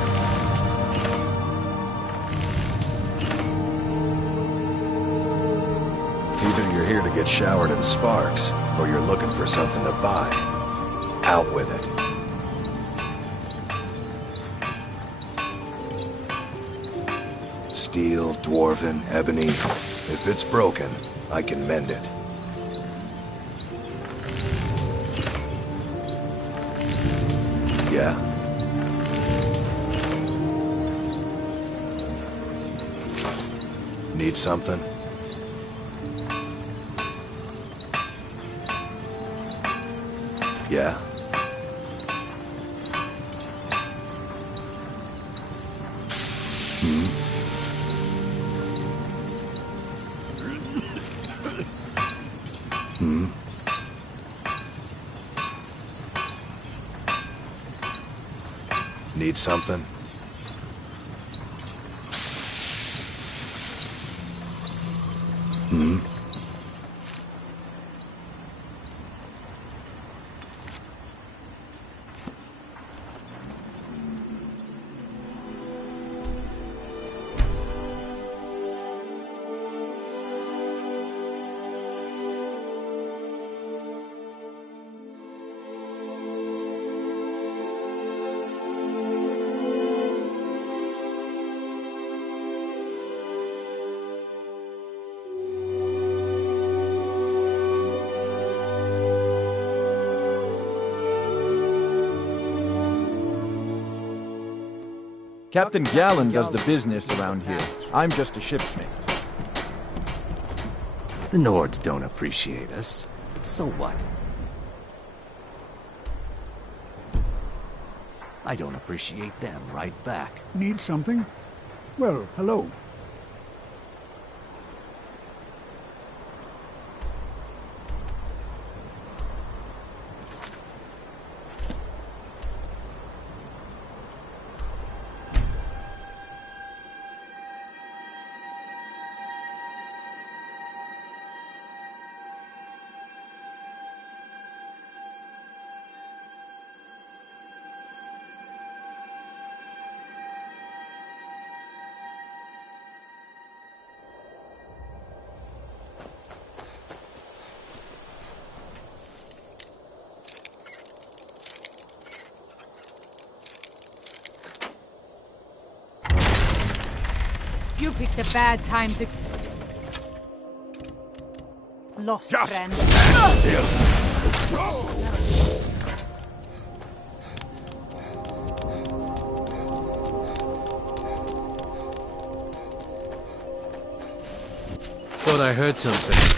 Either you're here to get showered in sparks, or you're looking for something to buy. Out with it. Steel, dwarven, ebony. If it's broken, I can mend it. Yeah. Need something? Yeah. Need something? Captain Gallen does the business around here. I'm just a shipsmith. The Nords don't appreciate us. So what? I don't appreciate them right back. Need something? Well, hello. You picked a bad time to... Lost friend. Thought I heard something.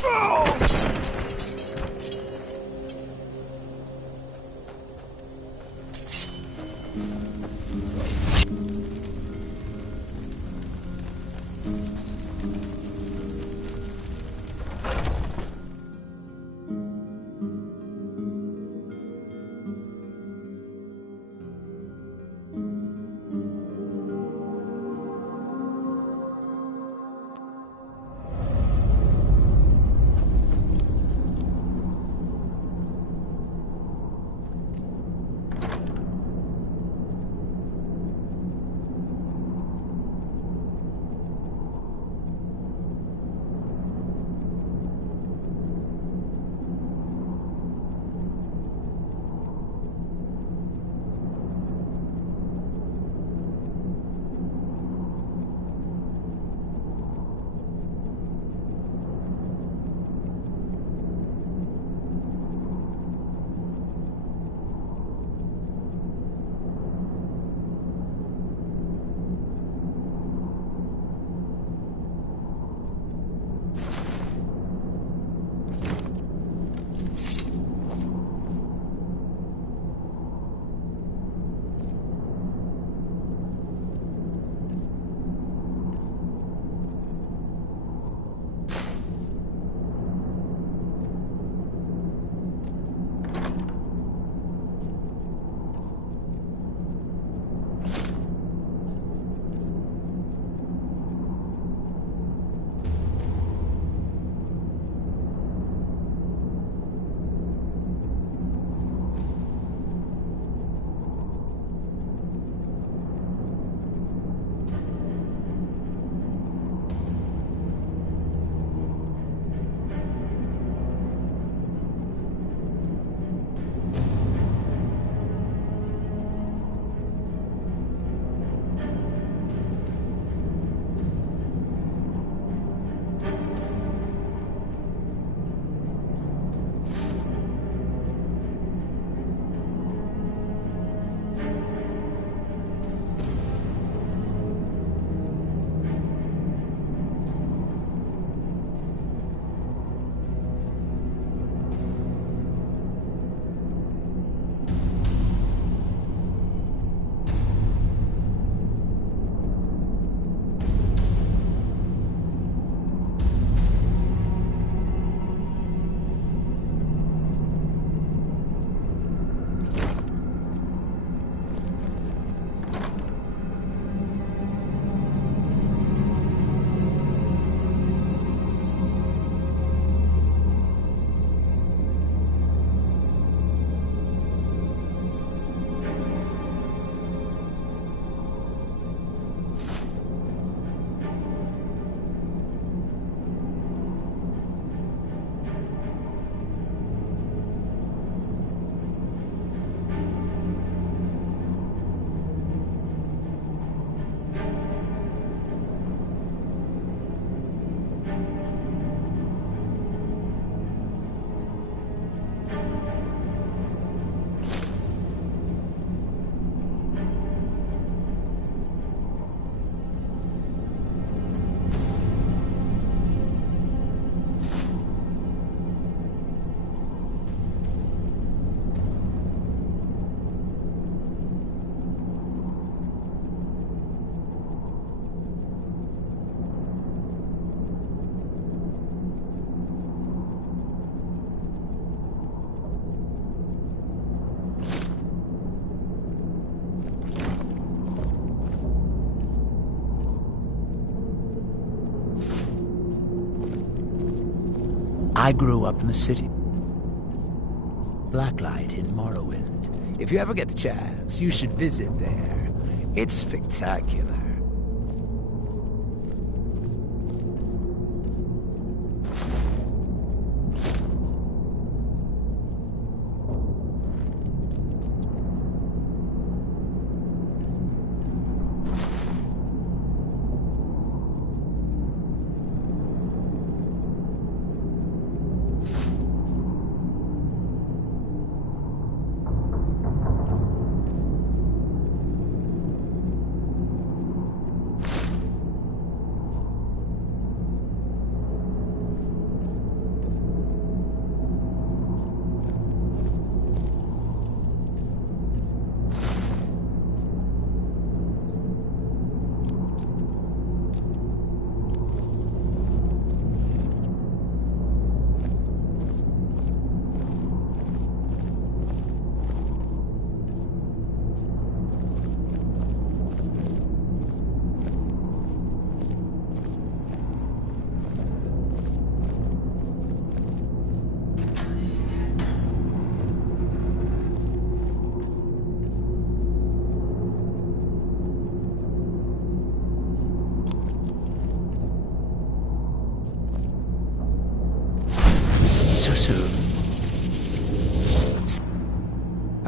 I grew up in the city. Blacklight in Morrowind. If you ever get the chance, you should visit there. It's spectacular.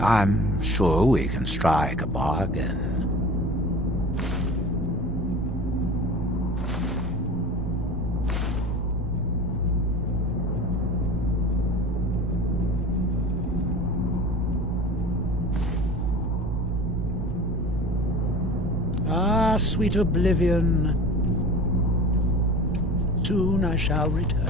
I'm sure we can strike a bargain. Ah, sweet oblivion. Soon I shall return.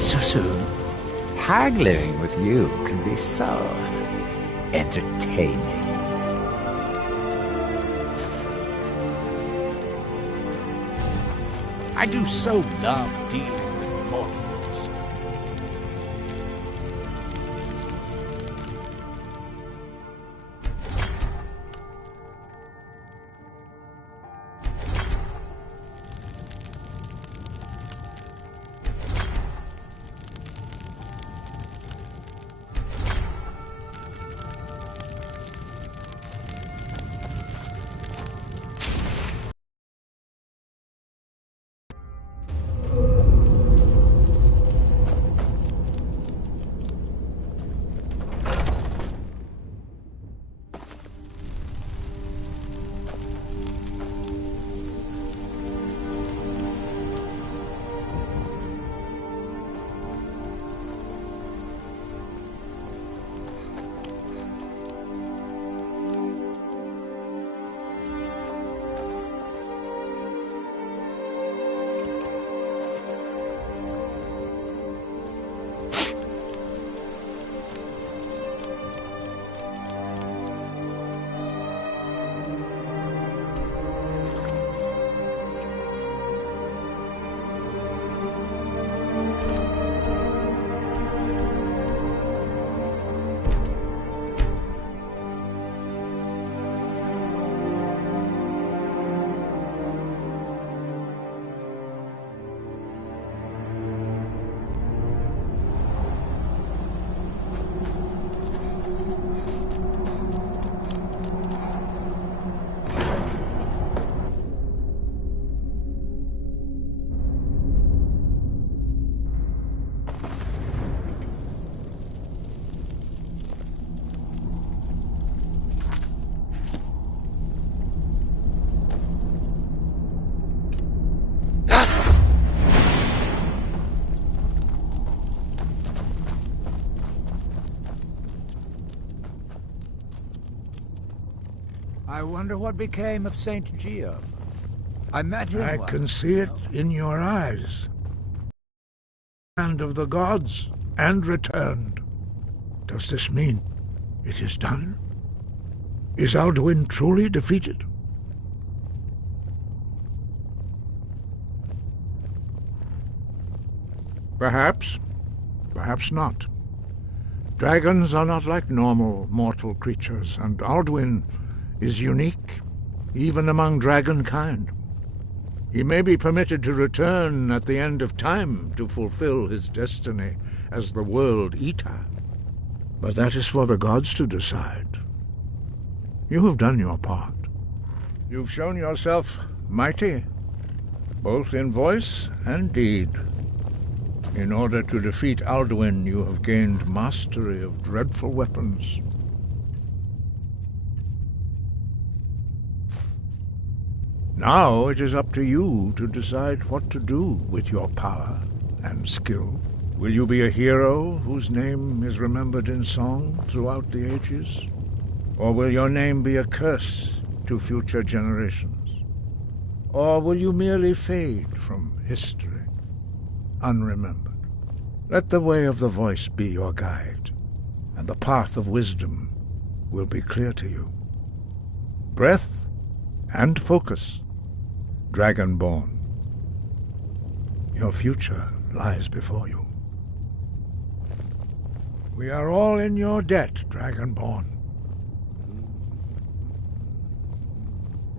So soon. Haggling with you can be so entertaining. I do so love dealing with mortals. I wonder what became of Saint Geoff. I met him I once. can see it in your eyes. Hand of the gods, and returned. Does this mean it is done? Is Alduin truly defeated? Perhaps. Perhaps not. Dragons are not like normal mortal creatures, and Alduin is unique, even among dragon kind. He may be permitted to return at the end of time to fulfill his destiny as the World Eater. But that is for the gods to decide. You have done your part. You've shown yourself mighty, both in voice and deed. In order to defeat Alduin, you have gained mastery of dreadful weapons. Now it is up to you to decide what to do with your power and skill. Will you be a hero whose name is remembered in song throughout the ages? Or will your name be a curse to future generations? Or will you merely fade from history, unremembered? Let the way of the voice be your guide, and the path of wisdom will be clear to you. Breath and focus, Dragonborn. Your future lies before you. We are all in your debt, Dragonborn.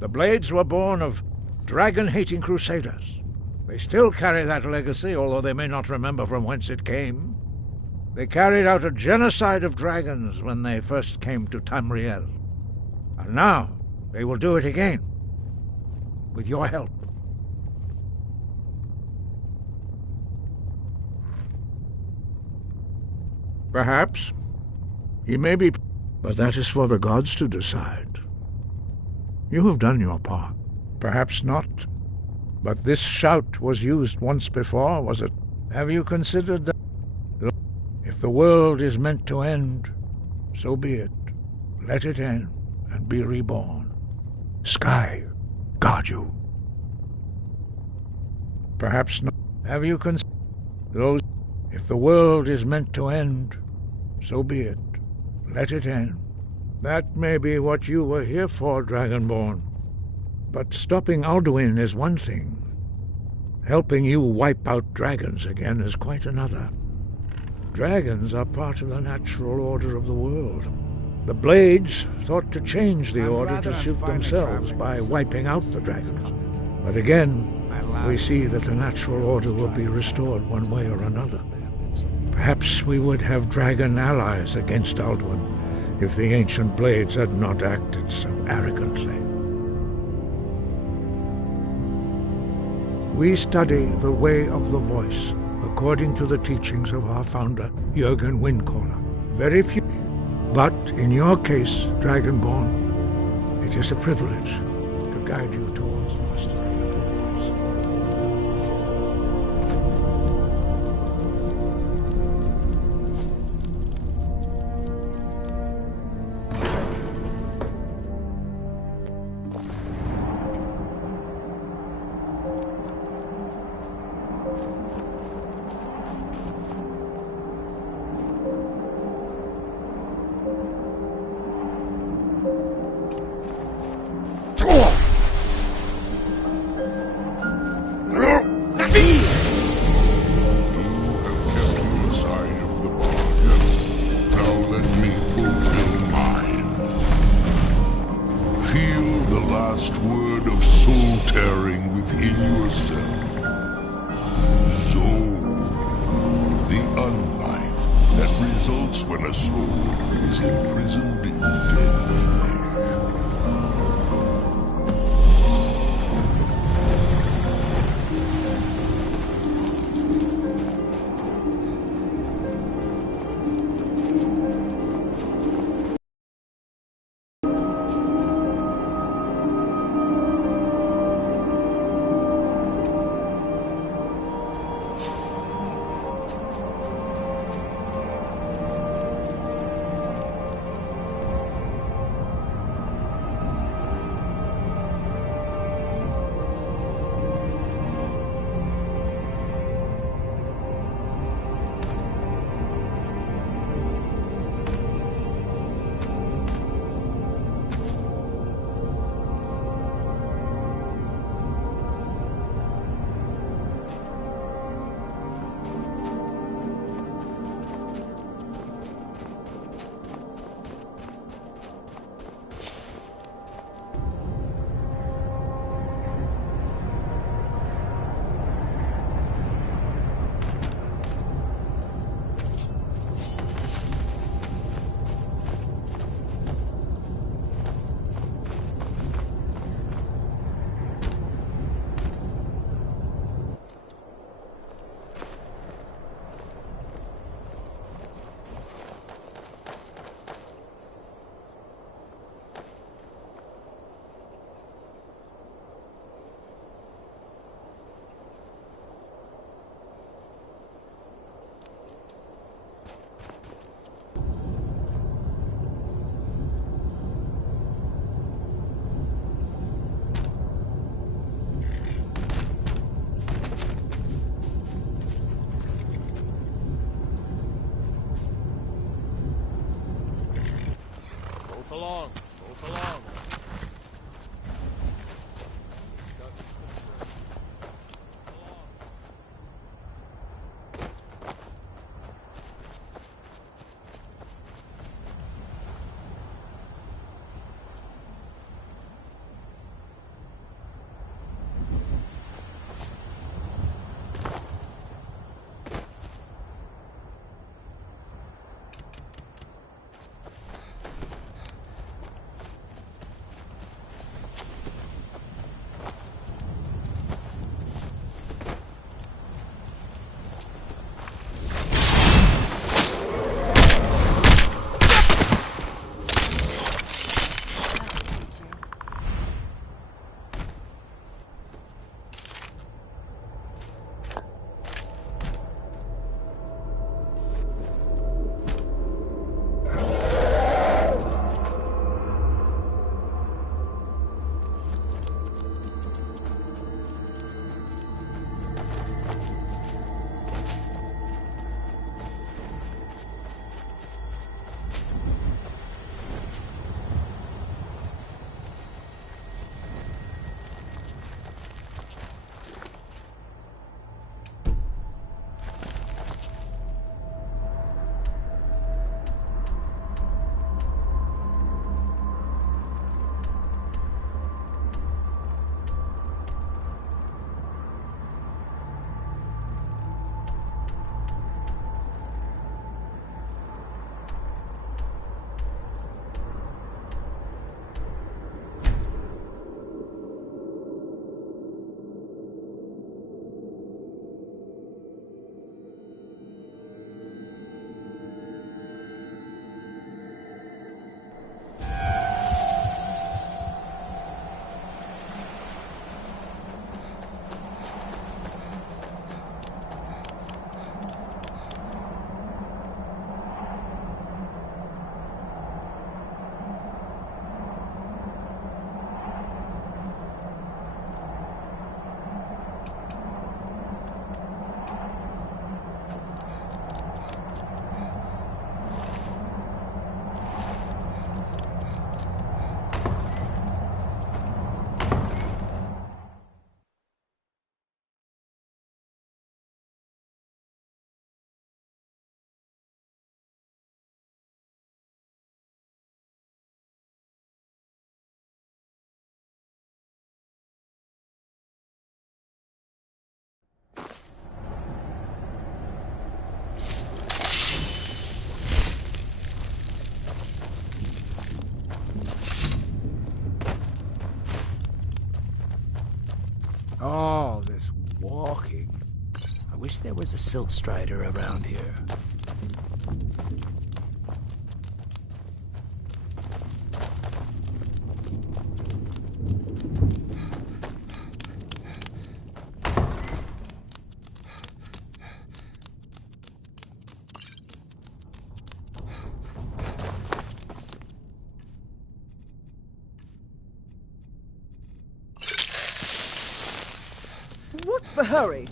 The Blades were born of dragon-hating crusaders. They still carry that legacy, although they may not remember from whence it came. They carried out a genocide of dragons when they first came to Tamriel. And now they will do it again, with your help. Perhaps. He may be... But that is for the gods to decide. You have done your part. Perhaps not. But this shout was used once before, was it? Have you considered that? If the world is meant to end, so be it. Let it end and be reborn. Sky, guard you. Perhaps not. Have you considered those? If the world is meant to end, so be it. Let it end. That may be what you were here for, Dragonborn. But stopping Alduin is one thing. Helping you wipe out dragons again is quite another. Dragons are part of the natural order of the world. The Blades thought to change the order to suit themselves by wiping out the dragons. But again, we see that the natural order will be restored one way or another. Perhaps we would have dragon allies against Alduin if the ancient Blades had not acted so arrogantly. We study the way of the voice according to the teachings of our founder, Jürgen Windcaller. Very few, but in your case, Dragonborn, it is a privilege to guide you towards mastery of your voice. along. Move along. All this walking. I wish there was a Silt Strider around here. What's the hurry?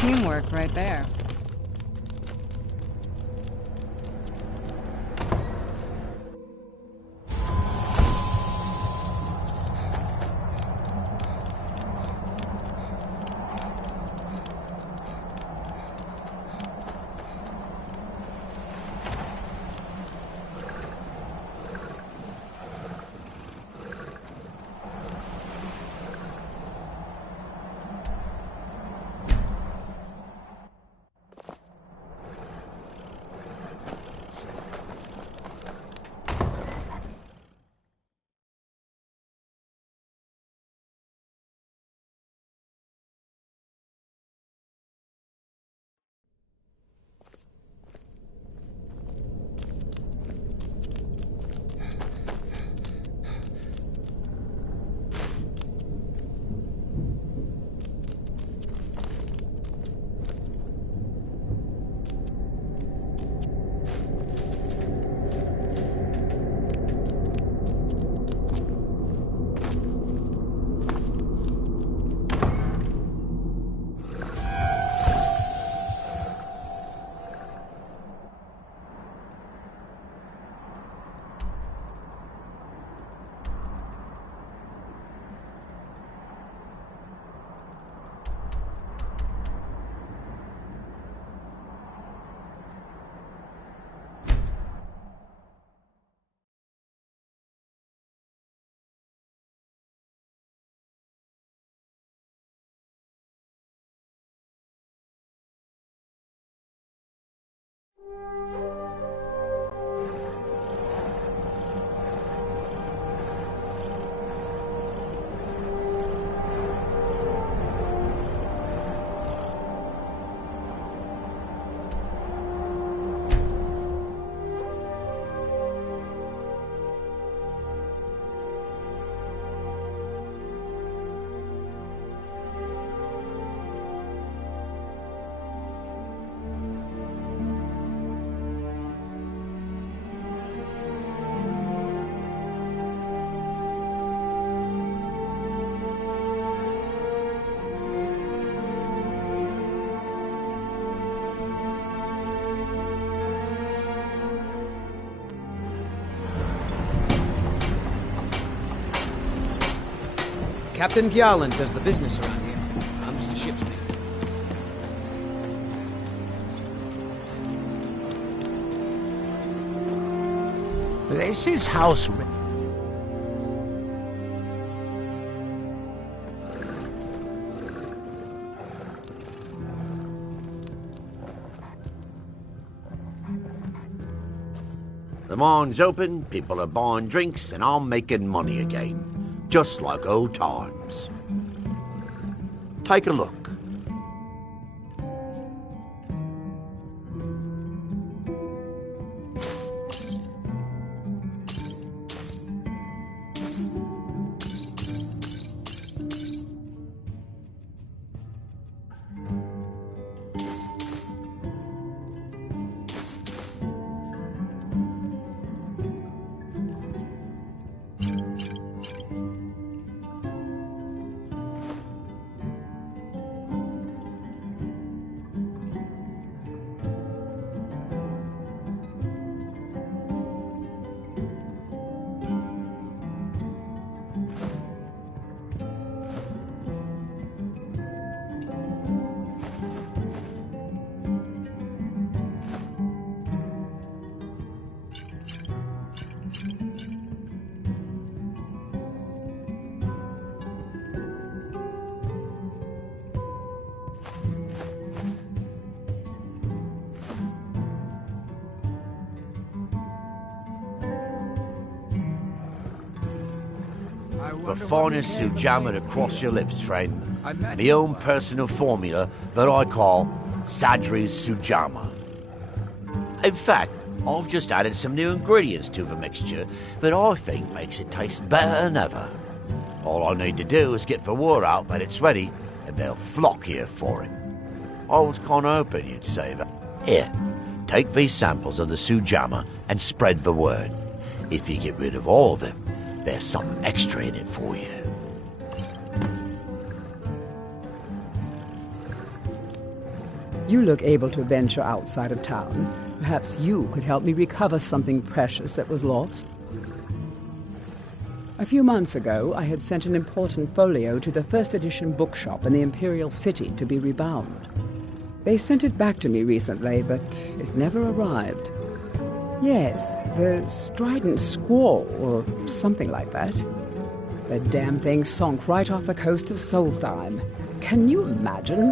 Teamwork right there. Captain Gjalland does the business around here. I'm just a ship's mate. This is House... The mine's open, people are buying drinks, and I'm making money again. Just like old times. Take a look. The finest Sujamma to cross your lips, friend. My own personal formula that I call Sadri's Sujamma. In fact, I've just added some new ingredients to the mixture that I think makes it taste better than ever. All I need to do is get the word out that it's ready, and they'll flock here for it. I was kind of hoping you'd say that. Here, take these samples of the Sujamma and spread the word. If you get rid of all of them, there's something extra in it for you. You look able to venture outside of town. Perhaps you could help me recover something precious that was lost. A few months ago, I had sent an important folio to the first edition bookshop in the Imperial City to be rebound. They sent it back to me recently, but it never arrived. Yes, the Strident Squall, or something like that. The damn thing sunk right off the coast of Solstheim. Can you imagine?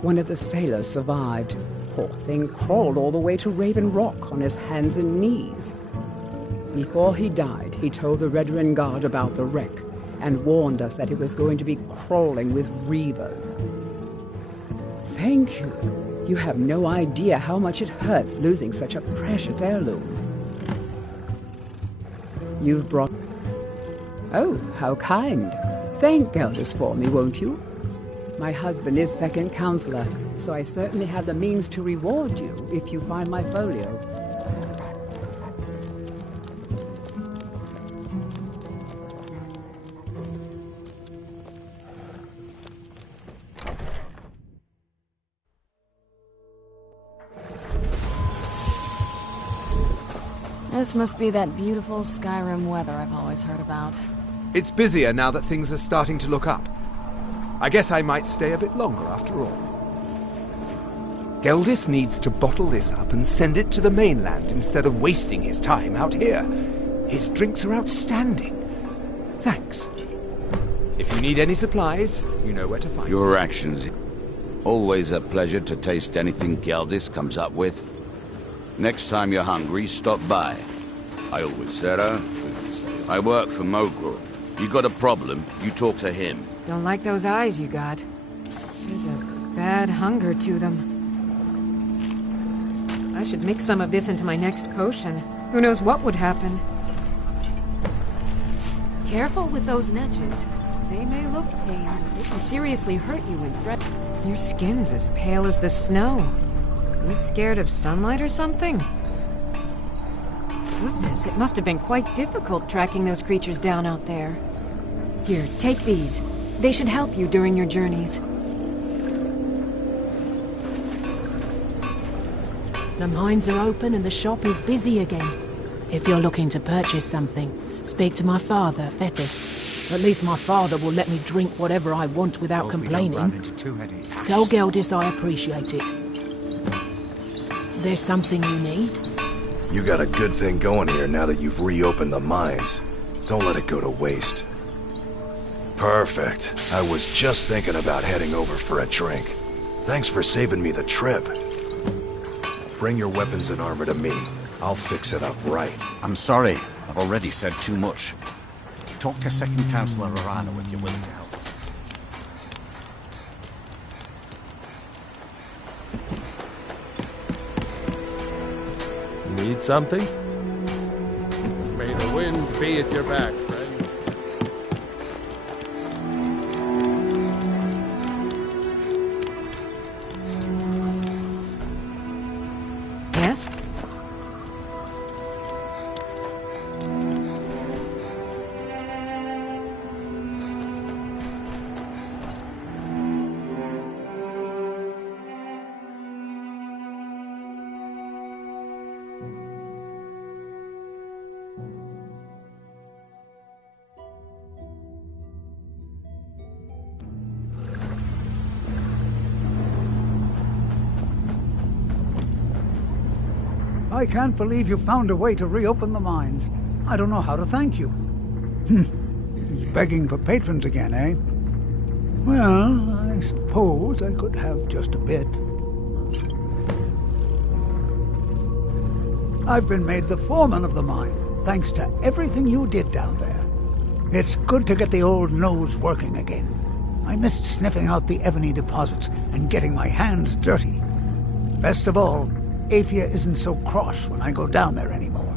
One of the sailors survived. Poor thing crawled all the way to Raven Rock on his hands and knees. Before he died, he told the Redoran Guard about the wreck and warned us that it was going to be crawling with reavers. Thank you. You have no idea how much it hurts losing such a precious heirloom. You've brought... Oh, how kind. Thank Geldis for me, won't you? My husband is second counselor, so I certainly have the means to reward you if you find my folio. This must be that beautiful Skyrim weather I've always heard about. It's busier now that things are starting to look up. I guess I might stay a bit longer after all. Geldis needs to bottle this up and send it to the mainland instead of wasting his time out here. His drinks are outstanding. Thanks. If you need any supplies, you know where to find Your actions... Always a pleasure to taste anything Geldis comes up with. Next time you're hungry, stop by. I always Sarah, I work for Mogul. You got a problem, you talk to him. Don't like those eyes you got. There's a bad hunger to them. I should mix some of this into my next potion. Who knows what would happen? Careful with those netches. They may look tame, but they can seriously hurt you when threatened. Your skin's as pale as the snow. You scared of sunlight or something? Goodness, it must have been quite difficult tracking those creatures down out there. Here, take these. They should help you during your journeys. The mines are open and the shop is busy again. If you're looking to purchase something, speak to my father, Fethis. At least my father will let me drink whatever I want without complaining. Tell Geldis I appreciate it. There's something you need? You got a good thing going here now that you've reopened the mines. Don't let it go to waste. Perfect. I was just thinking about heading over for a drink. Thanks for saving me the trip. Bring your weapons and armor to me. I'll fix it up right. I'm sorry. I've already said too much. Talk to Second Councillor Arano if you're willing to help us. Need something? May the wind be at your back, friend. Yes? I can't believe you found a way to reopen the mines. I don't know how to thank you. He's begging for patrons again, eh? Well, I suppose I could have just a bit. I've been made the foreman of the mine, thanks to everything you did down there. It's good to get the old nose working again. I missed sniffing out the ebony deposits and getting my hands dirty. Best of all, Aphia isn't so cross when I go down there anymore.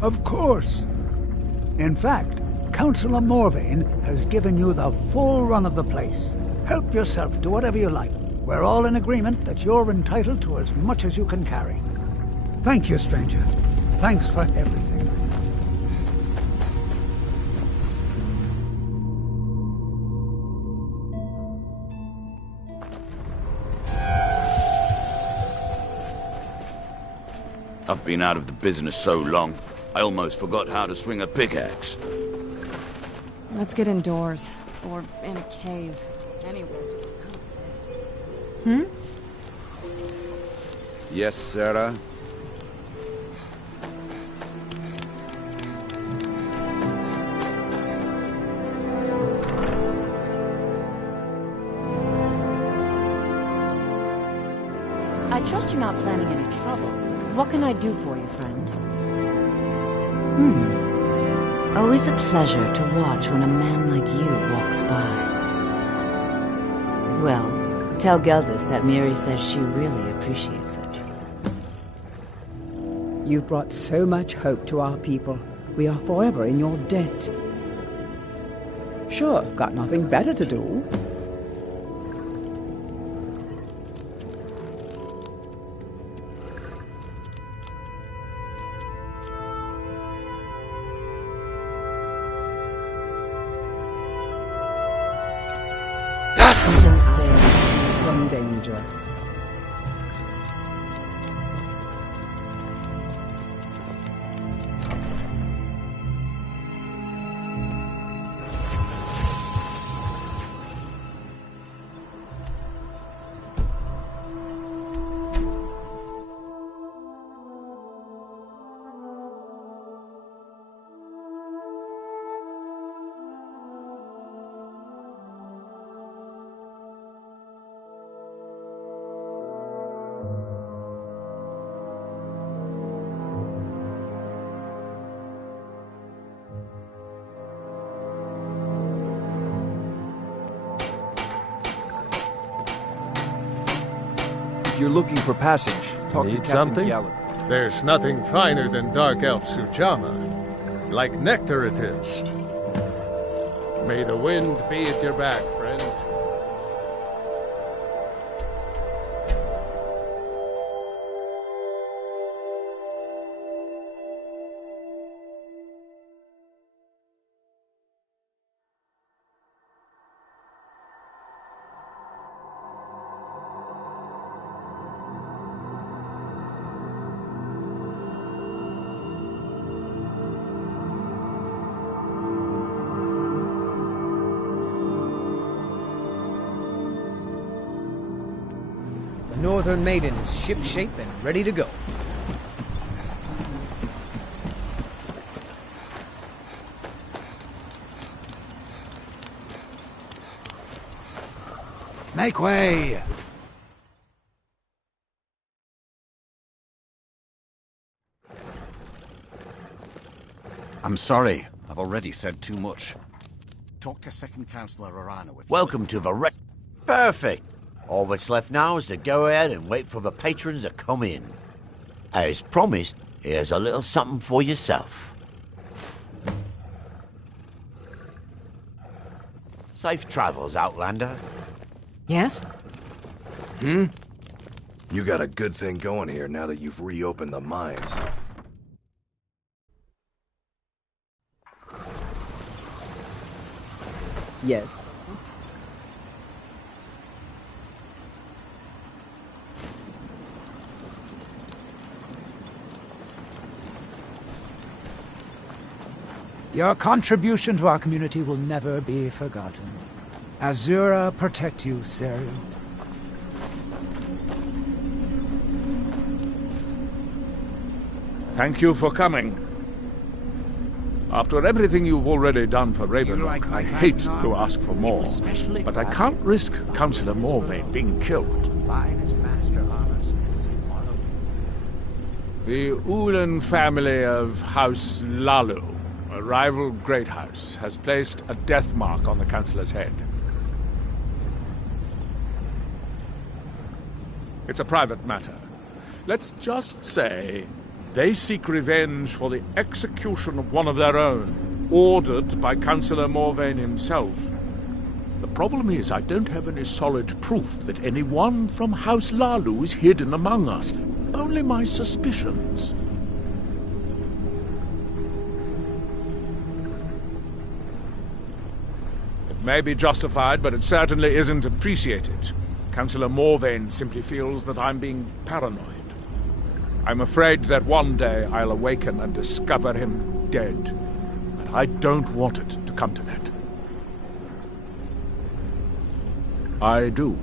Of course. In fact, Councillor Morvain has given you the full run of the place. Help yourself to whatever you like. We're all in agreement that you're entitled to as much as you can carry. Thank you, stranger. Thanks for everything. I've been out of the business so long, I almost forgot how to swing a pickaxe. Let's get indoors. Or in a cave. Anywhere, just out of this. Yes, Sarah? I trust you're not planning any trouble. What can I do for you, friend? Always a pleasure to watch when a man like you walks by. Well, tell Geldis that Miri says she really appreciates it. You've brought so much hope to our people. We are forever in your debt. Sure, got nothing better to do. Don't stay away from danger. you're looking for passage, talk to Need Captain something? Gallup. There's nothing finer than Dark Elf Sujamma. Like nectar it is. May the wind be at your back, friend. The Northern Maiden is shipshape and ready to go. Make way! I'm sorry. I've already said too much. Talk to Second Counselor Arana with... Welcome to the wreck. Perfect. All that's left now is to go ahead and wait for the patrons to come in. As promised, here's a little something for yourself. Safe travels, Outlander. Yes? You got a good thing going here now that you've reopened the mines. Yes. Your contribution to our community will never be forgotten. Azura protect you, Seri. Thank you for coming. After everything you've already done for Ravenlock, I hate to ask for more, but I can't risk Councillor Morvayn being killed. The Ulan family of House Lalu, a rival great house, has placed a death mark on the Councillor's head. It's a private matter. Let's just say they seek revenge for the execution of one of their own, ordered by Councillor Morvayn himself. The problem is I don't have any solid proof that anyone from House Lalu is hidden among us. Only my suspicions. It may be justified, but it certainly isn't appreciated. Councillor Morvayn simply feels that I'm being paranoid. I'm afraid that one day I'll awaken and discover him dead. And I don't want it to come to that. I do.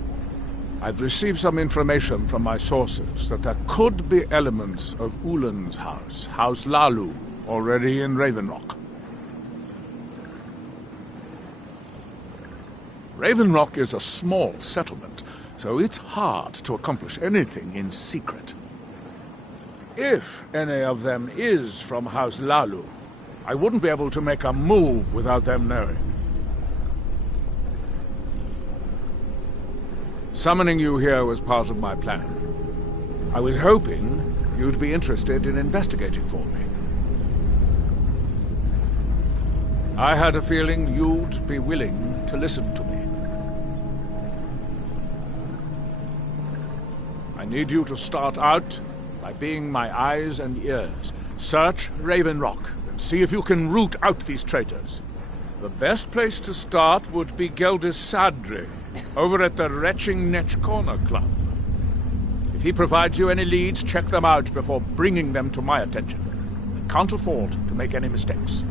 I've received some information from my sources that there could be elements of Ulan's house, House Lalu, already in Ravenlock. Ravenlock is a small settlement, so it's hard to accomplish anything in secret. If any of them is from House Lalu, I wouldn't be able to make a move without them knowing. Summoning you here was part of my plan. I was hoping you'd be interested in investigating for me. I had a feeling you'd be willing to listen to me. I need you to start out by being my eyes and ears. Search Ravenrock and see if you can root out these traitors. The best place to start would be Geldis Sadri, over at the Retching Netch Corner Club. If he provides you any leads, check them out before bringing them to my attention. I can't afford to make any mistakes.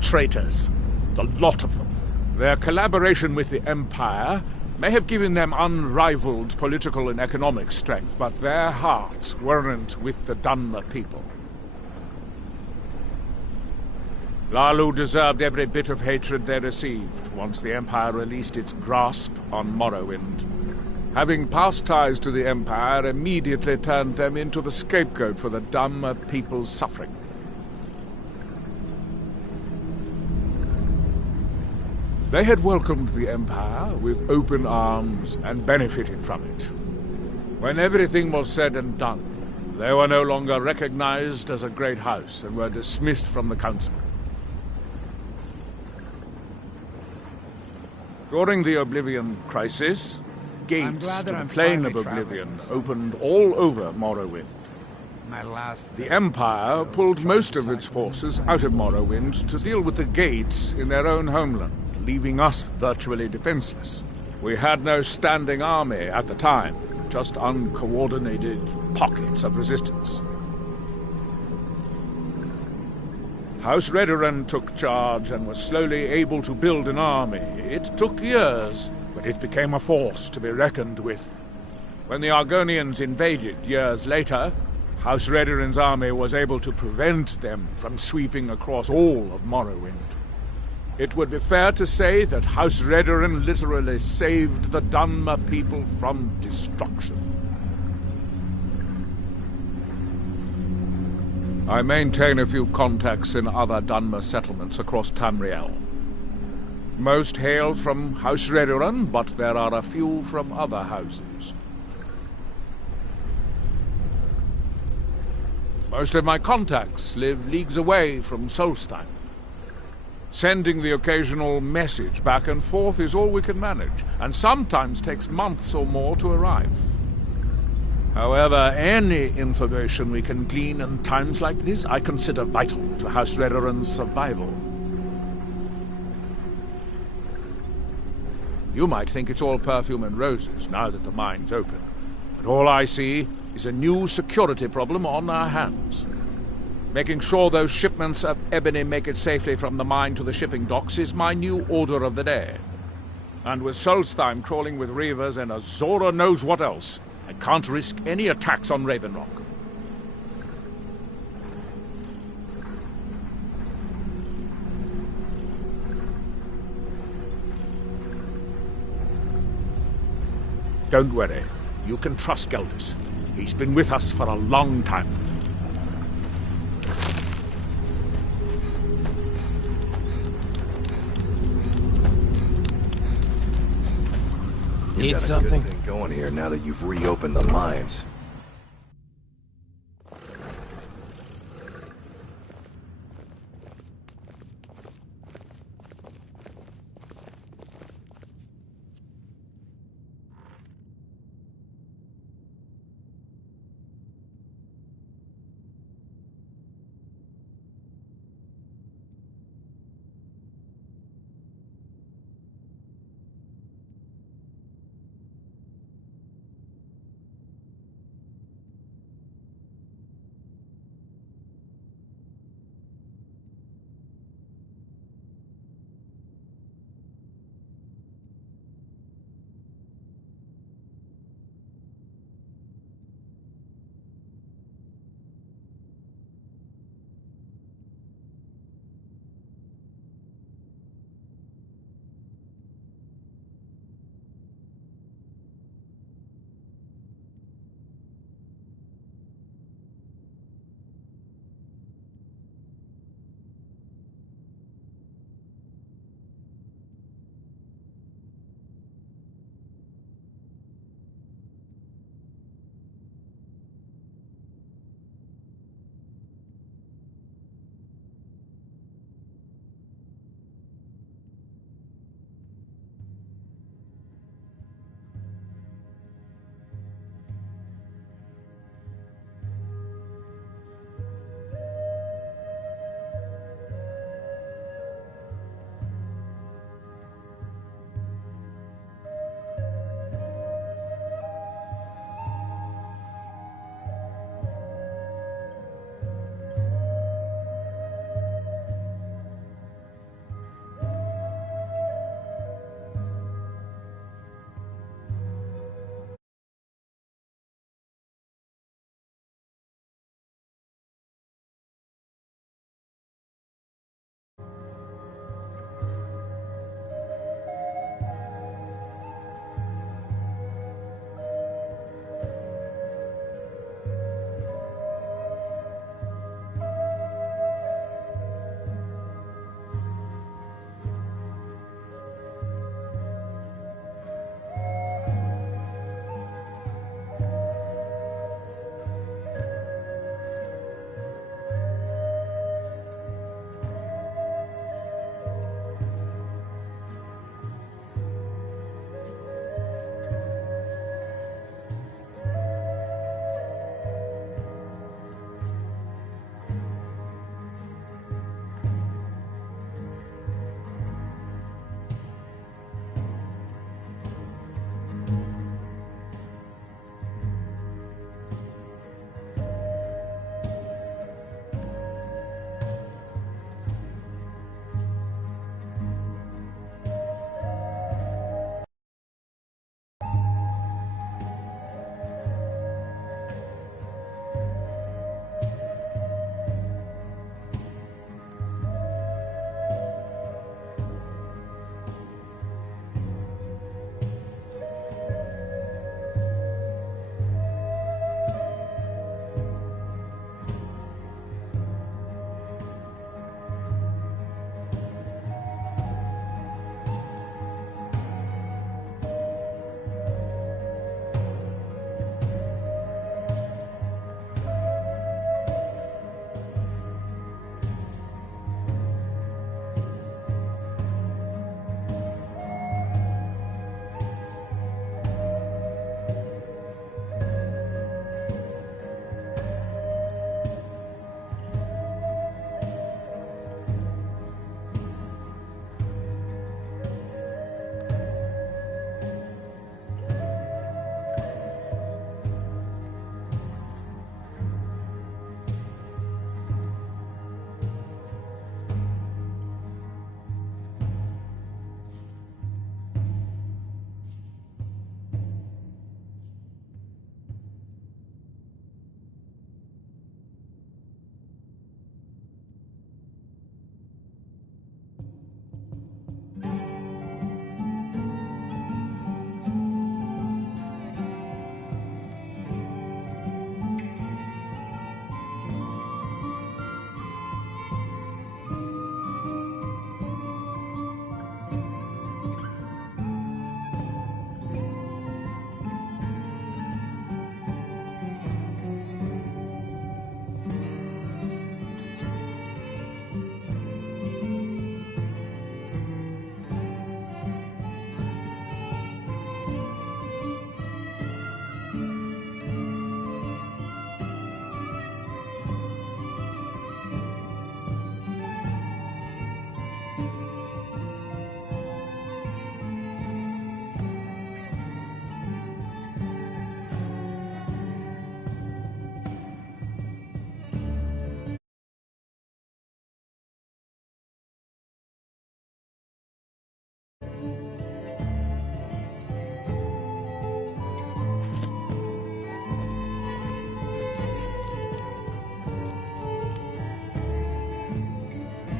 Traitors. The lot of them. Their collaboration with the Empire may have given them unrivaled political and economic strength, but their hearts weren't with the Dunmer people. Lalu deserved every bit of hatred they received once the Empire released its grasp on Morrowind. Having past ties to the Empire immediately turned them into the scapegoat for the Dunmer people's suffering. They had welcomed the Empire with open arms and benefited from it. When everything was said and done, they were no longer recognized as a great house and were dismissed from the council. During the Oblivion Crisis, gates to the Plane of Oblivion opened all over Morrowind. The Empire pulled most of its forces out of Morrowind to deal with the gates in their own homeland, leaving us virtually defenseless. We had no standing army at the time, just uncoordinated pockets of resistance. House Redoran took charge and was slowly able to build an army. It took years, but it became a force to be reckoned with. When the Argonians invaded years later, House Redoran's army was able to prevent them from sweeping across all of Morrowind. It would be fair to say that House Redoran literally saved the Dunmer people from destruction. I maintain a few contacts in other Dunmer settlements across Tamriel. Most hail from House Redoran, but there are a few from other houses. Most of my contacts live leagues away from Solstheim. Sending the occasional message back and forth is all we can manage, and sometimes takes months or more to arrive. However, any information we can glean in times like this I consider vital to House Redoran's survival. You might think it's all perfume and roses now that the mine's open, but all I see is a new security problem on our hands. Making sure those shipments of ebony make it safely from the mine to the shipping docks is my new order of the day. And with Solstheim crawling with reavers and Azora knows what else, I can't risk any attacks on Raven Rock. Don't worry. You can trust Geldis. He's been with us for a long time. Need something? Good thing going here now that you've reopened the mines.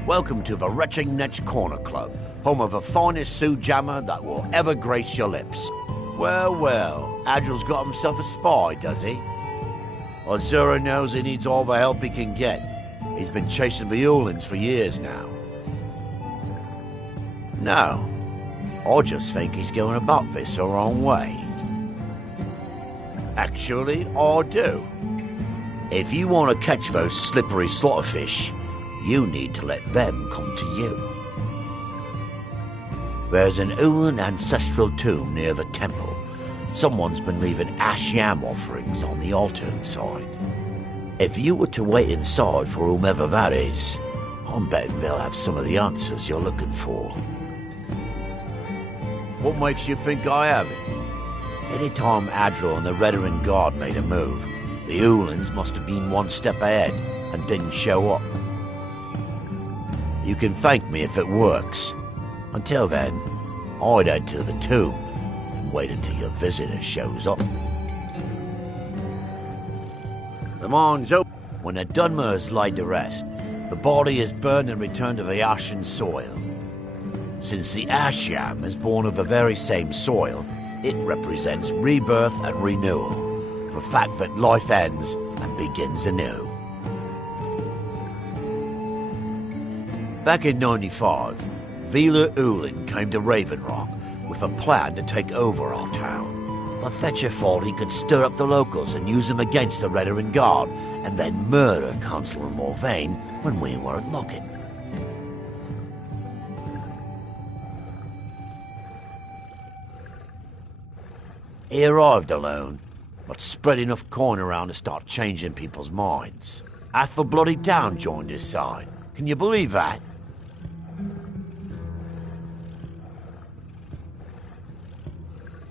Welcome to the Retching Netch Corner Club, home of the finest Sue Jammer that will ever grace your lips. Well, well, Adril's got himself a spy, does he? Azura knows he needs all the help he can get. He's been chasing the Ulans for years now. No, I just think he's going about this the wrong way. Actually, I do. If you want to catch those slippery slaughterfish, you need to let them come to you. There's an Ulan ancestral tomb near the temple. Someone's been leaving ash yam offerings on the altar inside. If you were to wait inside for whomever that is, I'm betting they'll have some of the answers you're looking for. What makes you think I have it? Anytime Adril and the Redoran Guard made a move, the Ulans must have been one step ahead and didn't show up. You can thank me if it works. Until then, I'd head to the tomb and wait until your visitor shows up. The mine's open. When the Dunmers laid to rest, the body is burned and returned to the ashen soil. Since the ash yam is born of the very same soil, it represents rebirth and renewal, the fact that life ends and begins anew. Back in 95, Vila Ulan came to Raven Rock with a plan to take over our town. The Fetcher thought he could stir up the locals and use them against the Redoran Guard, and then murder Consular Morvain when we weren't looking. He arrived alone, but spread enough coin around to start changing people's minds. Half the bloody town joined his side. Can you believe that?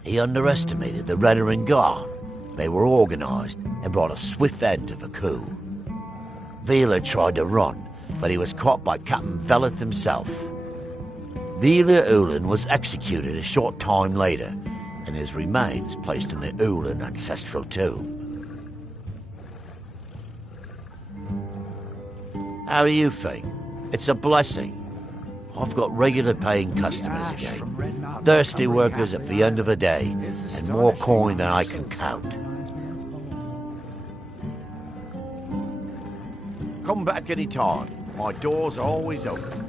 He underestimated the Redoran Guard. They were organized and brought a swift end to the coup. Vila tried to run, but he was caught by Captain Veleth himself. Vila Ulan was executed a short time later, and his remains placed in the Ulan ancestral tomb. How do you think? It's a blessing. I've got regular paying customers again. Thirsty workers at the end of the day, and more coin than I can count. Come back any time. My doors are always open.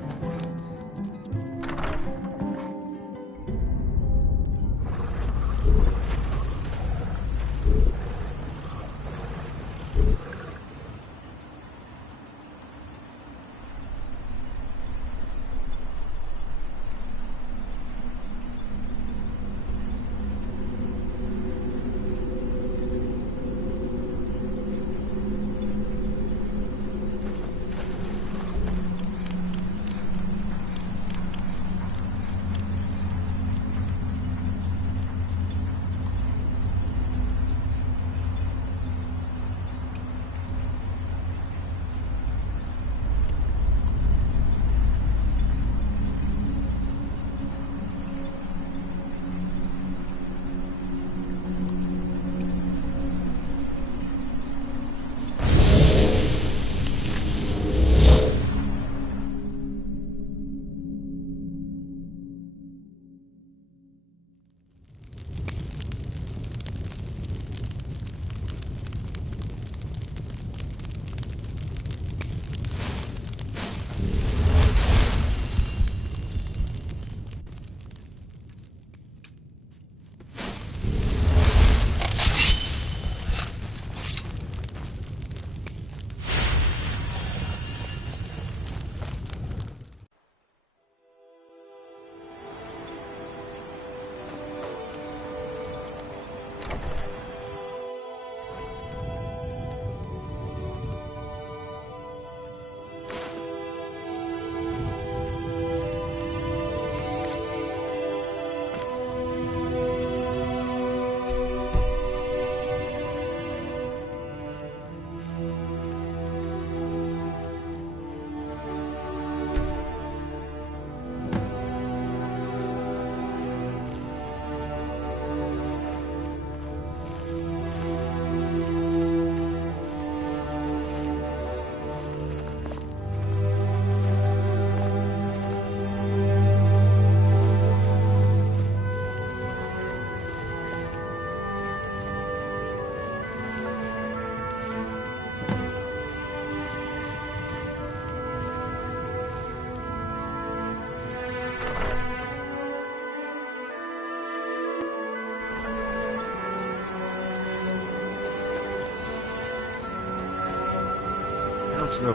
It's no...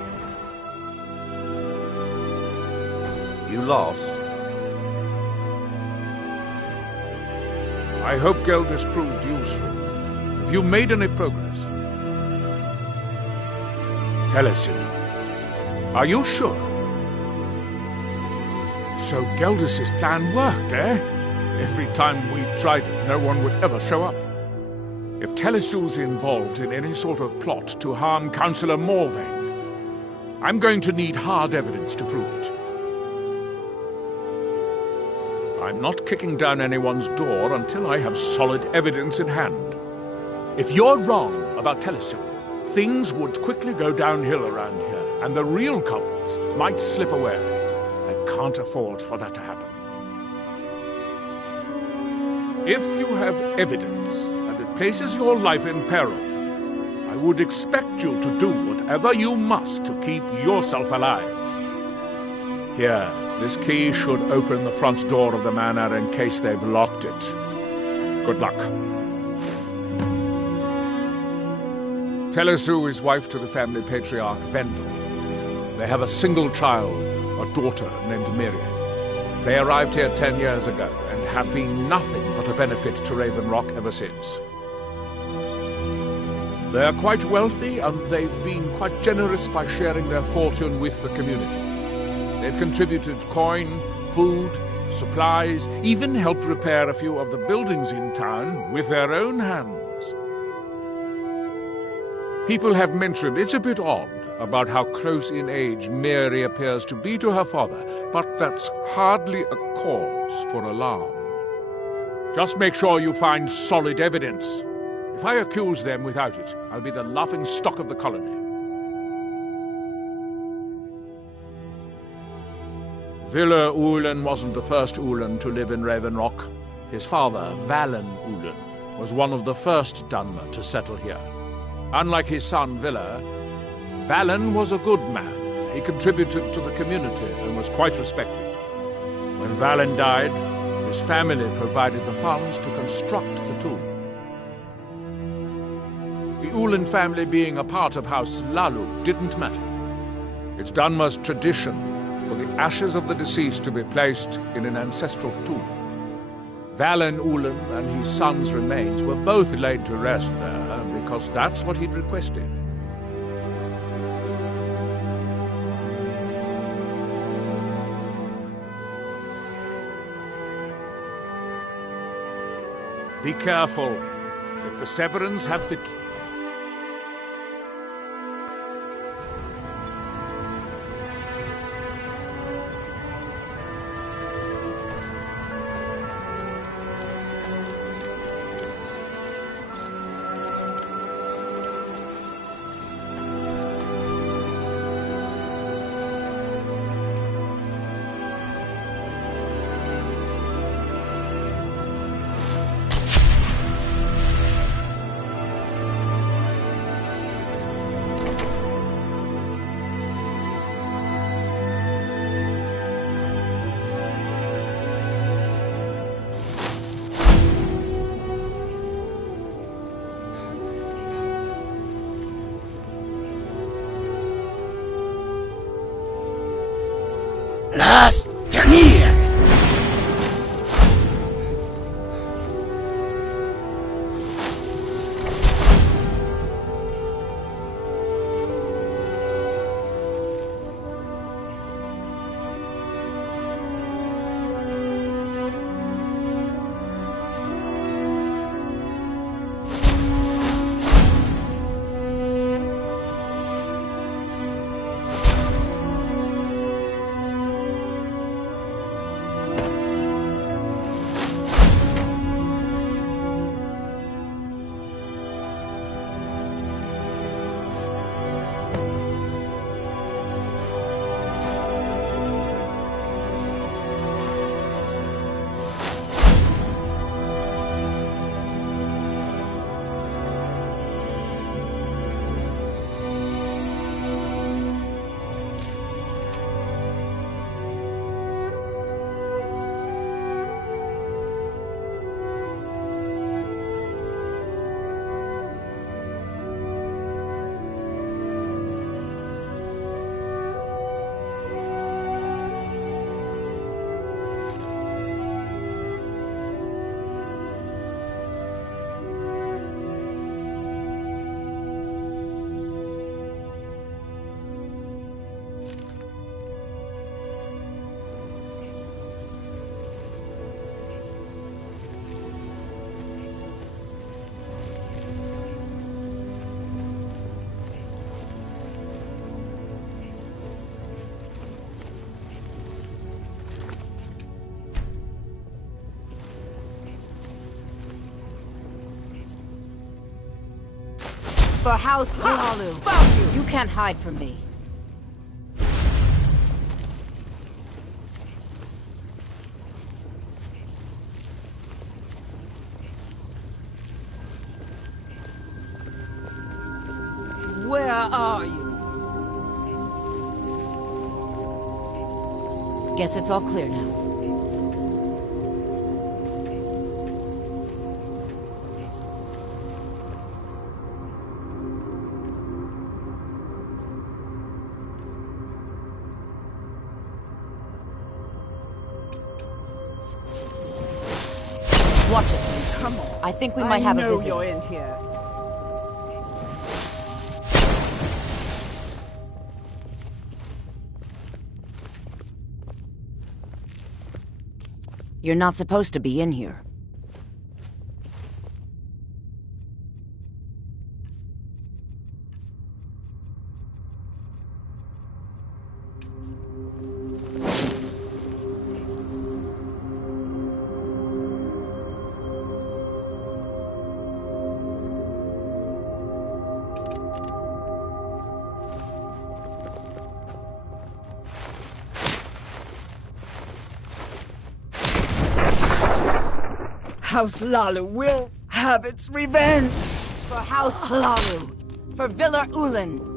You lost? I hope Geldis proved useful. Have you made any progress? Telesil, are you sure? So Geldis' plan worked, eh? Every time we tried it, no one would ever show up. If Telesil's involved in any sort of plot to harm Councillor Morvain, I'm going to need hard evidence to prove it. I'm not kicking down anyone's door until I have solid evidence in hand. If you're wrong about Telesil, things would quickly go downhill around here, and the real culprits might slip away. I can't afford for that to happen. If you have evidence and it places your life in peril, I would expect you to do whatever you must to keep yourself alive. Here, this key should open the front door of the manor in case they've locked it. Good luck. Telesu is wife to the family patriarch Vendel. They have a single child, a daughter named Miri. They arrived here 10 years ago and have been nothing but a benefit to Raven Rock ever since. They are quite wealthy and they've been quite generous by sharing their fortune with the community. They've contributed coin, food, supplies, even helped repair a few of the buildings in town with their own hands. People have mentioned it's a bit odd about how close in age Mary appears to be to her father, but that's hardly a cause for alarm. Just make sure you find solid evidence. If I accuse them without it, I'll be the laughing stock of the colony. Villa Ulen wasn't the first Ulen to live in Raven Rock. His father, Valen Ulen, was one of the first Dunmer to settle here. Unlike his son, Villa, Valen was a good man. He contributed to the community and was quite respected. When Valen died, his family provided the funds to construct the tomb. The Ulen family being a part of House Lalu didn't matter. It's Dunmer's tradition for the ashes of the deceased to be placed in an ancestral tomb. Valen Ulen and his son's remains were both laid to rest there because that's what he'd requested. Be careful. If the Severans have the... Las Yanir! For House Hlaalu. You can't hide from me. Where are you? Guess it's all clear now. Watch it. Come on. I think we might have a visitor. You're in here. You're not supposed to be in here. House Hlaalu will have its revenge! For House Hlaalu! For Villa Ulen!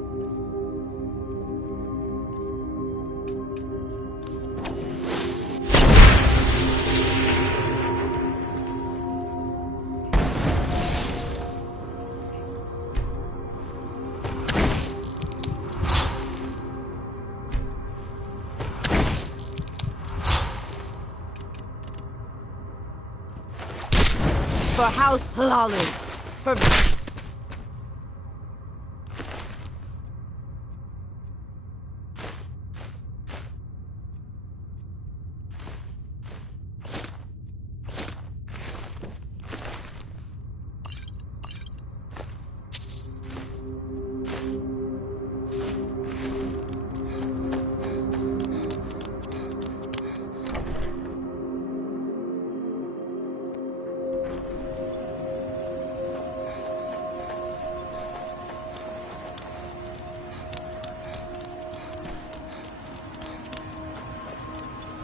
For House Hlaalu! For...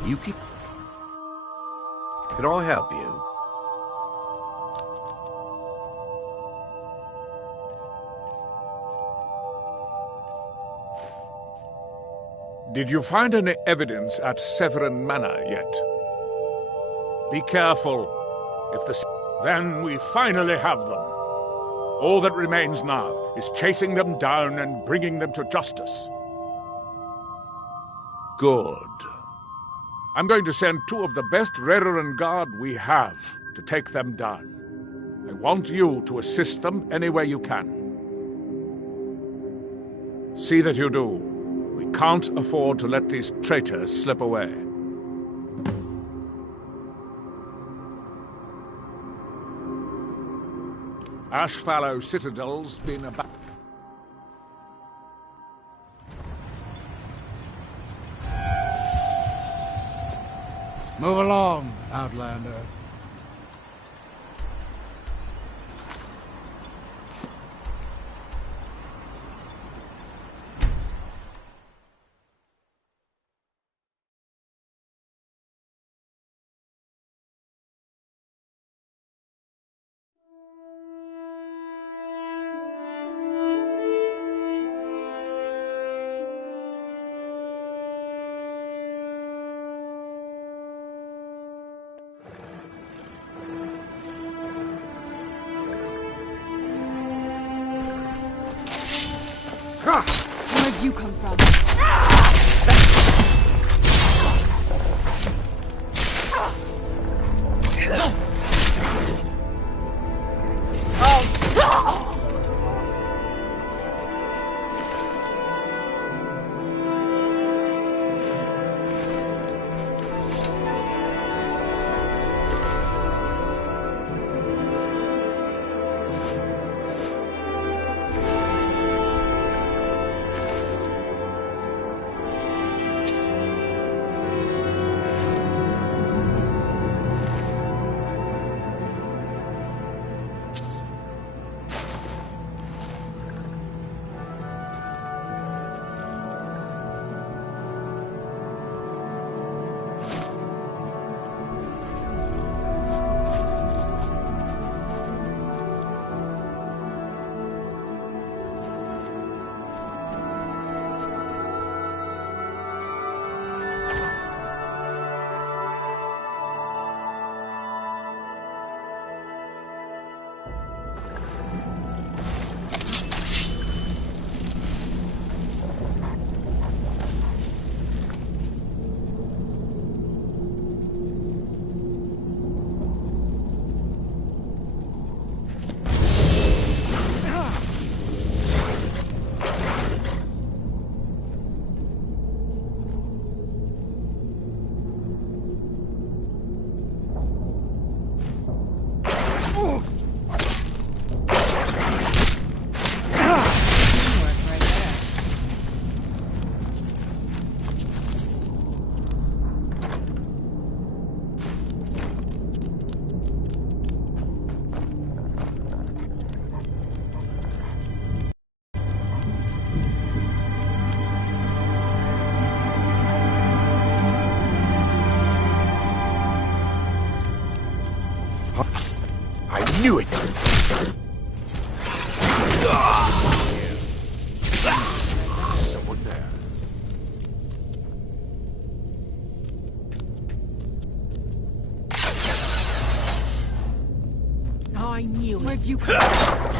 You keep... Can I help you? Did you find any evidence at Severin Manor yet? Be careful. If the... Then we finally have them. All that remains now is chasing them down and bringing them to justice. Good. I'm going to send 2 of the best Rerenn Guard we have to take them down. I want you to assist them any way you can. See that you do. We can't afford to let these traitors slip away. Ashfallow Citadel's been about... Move along, Outlander. Where'd you come from? I knew it! Someone there. I knew it. Where'd you come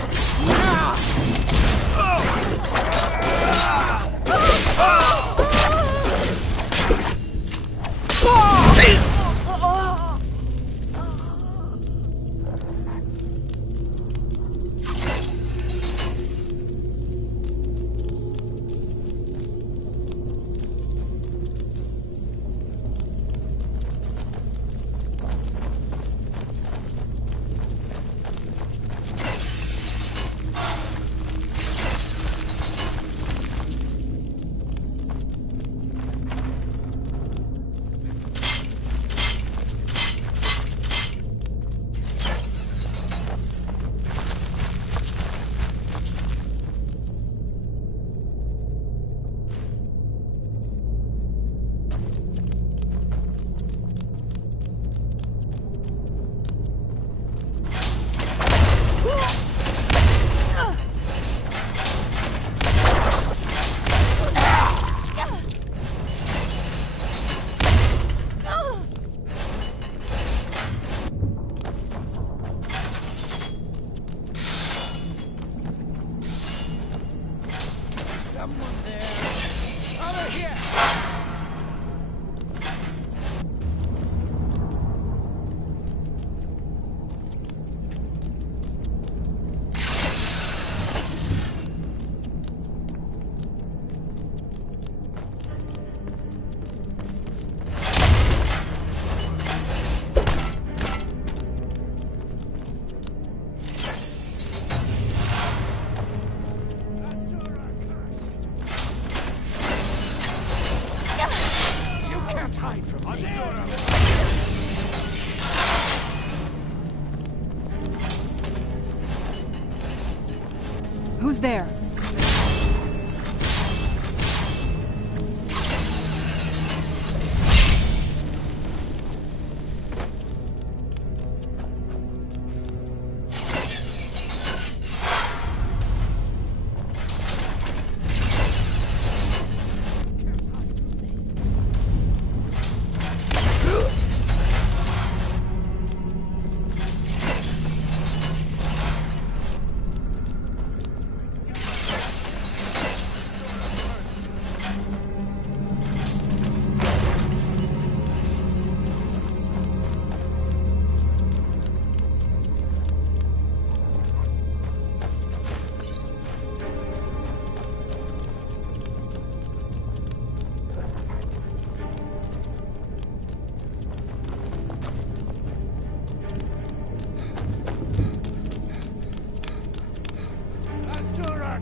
Who's there?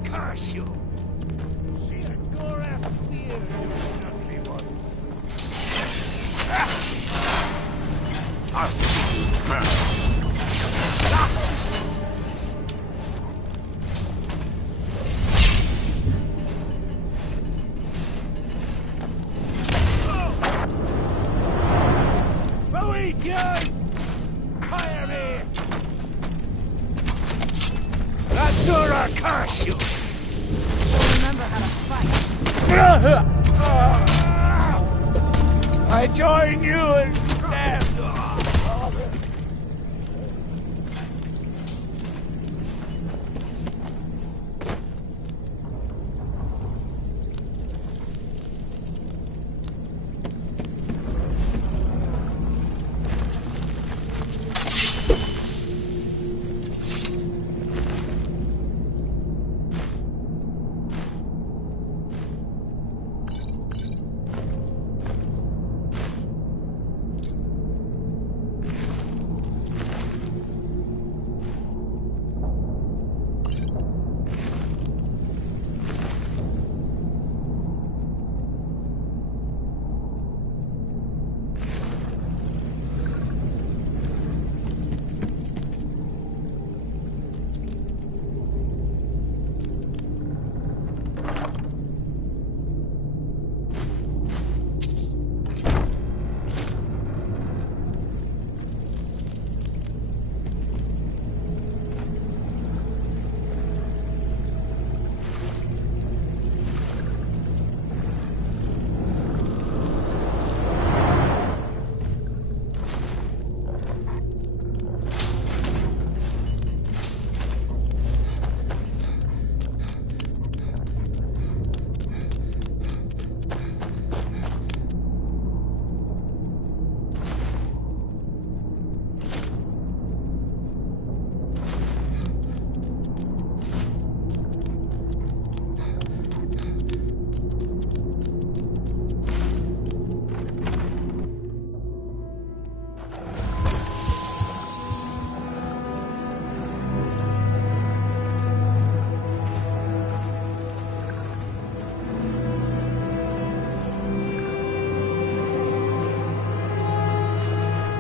Curse you! See a Goraf fear, you ugly one. I'll see you burn. Curse you! Remember how to fight. I join you in death!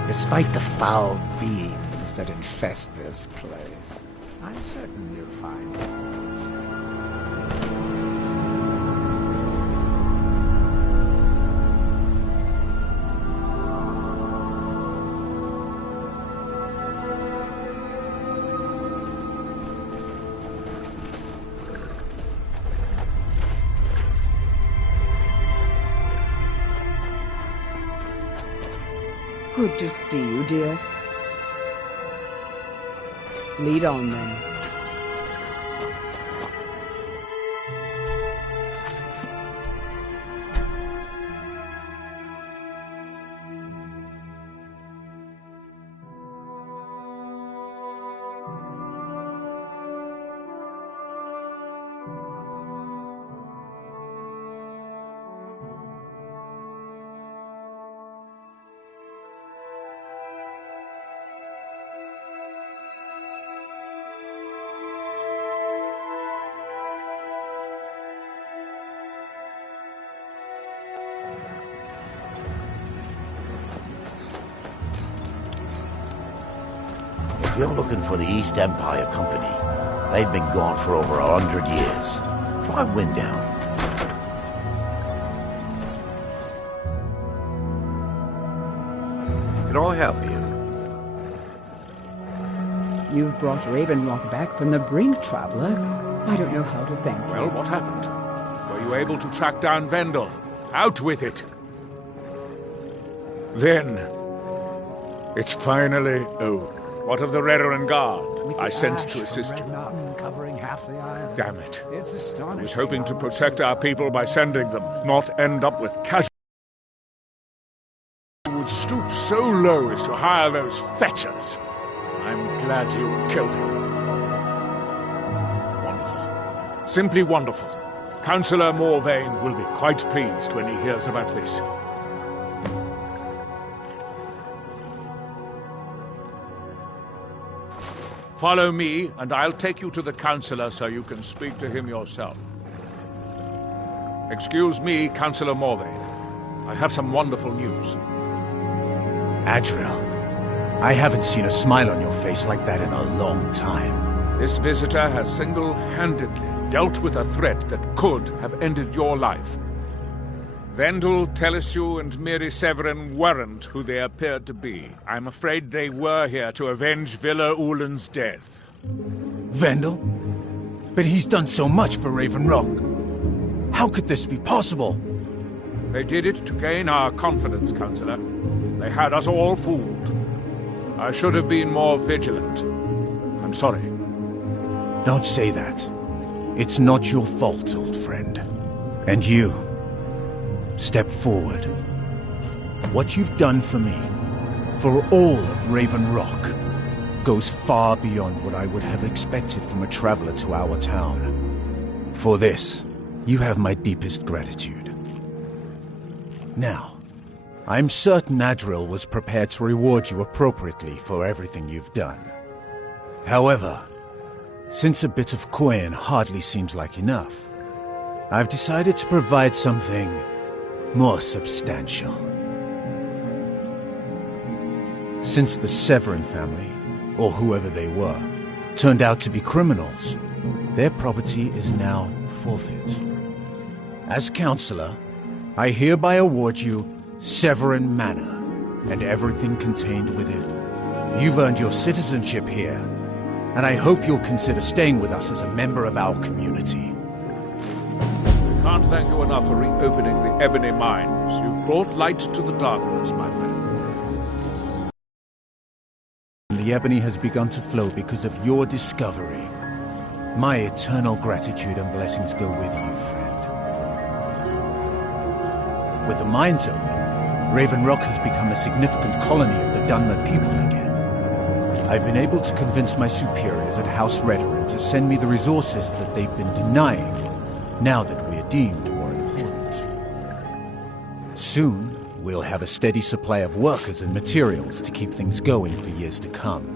Despite the foul beings that infest this place, I'm certain you'll find it. Good to see you, dear. Lead on, then. If you're looking for the East Empire Company, they've been gone for over 100 years. Try Winddown. Can I help you? You've brought Ravenrock back from the brink, traveler. I don't know how to thank you. Well, what happened? Were you able to track down Vendel? Out with it! Then, it's finally over. What of the Redoran Guard I sent to assist you? Covering half the island. Damn it. It's astonishing. I was hoping to protect our people by sending them, not end up with casualties. You would stoop so low as to hire those fetchers. I'm glad you killed him. Wonderful. Simply wonderful. Councillor Morvain will be quite pleased when he hears about this. Follow me, and I'll take you to the Councillor so you can speak to him yourself. Excuse me, Councillor Morvain. I have some wonderful news. Adriel, I haven't seen a smile on your face like that in a long time. This visitor has single-handedly dealt with a threat that could have ended your life. Vendel, Telesue, and Miri Severin weren't who they appeared to be. I'm afraid they were here to avenge Villa Ulen's death. Vendel? But he's done so much for Ravenrock. How could this be possible? They did it to gain our confidence, Councillor. They had us all fooled. I should have been more vigilant. I'm sorry. Don't say that. It's not your fault, old friend. And you... step forward. What you've done for me, for all of Ravenrock, goes far beyond what I would have expected from a traveler to our town. For this, you have my deepest gratitude. Now, I'm certain Adriel was prepared to reward you appropriately for everything you've done. However, since a bit of coin hardly seems like enough, I've decided to provide something more substantial. Since the Severin family, or whoever they were, turned out to be criminals, their property is now forfeit. As Councillor, I hereby award you Severin Manor, and everything contained within. You've earned your citizenship here, and I hope you'll consider staying with us as a member of our community. Can't thank you enough for reopening the Ebony Mines. You've brought light to the darkness, my friend. The Ebony has begun to flow because of your discovery. My eternal gratitude and blessings go with you, friend. With the mines open, Ravenrock has become a significant colony of the Dunmer people again. I've been able to convince my superiors at House Redoran to send me the resources that they've been denying, now that we're deemed more important. Soon, we'll have a steady supply of workers and materials to keep things going for years to come.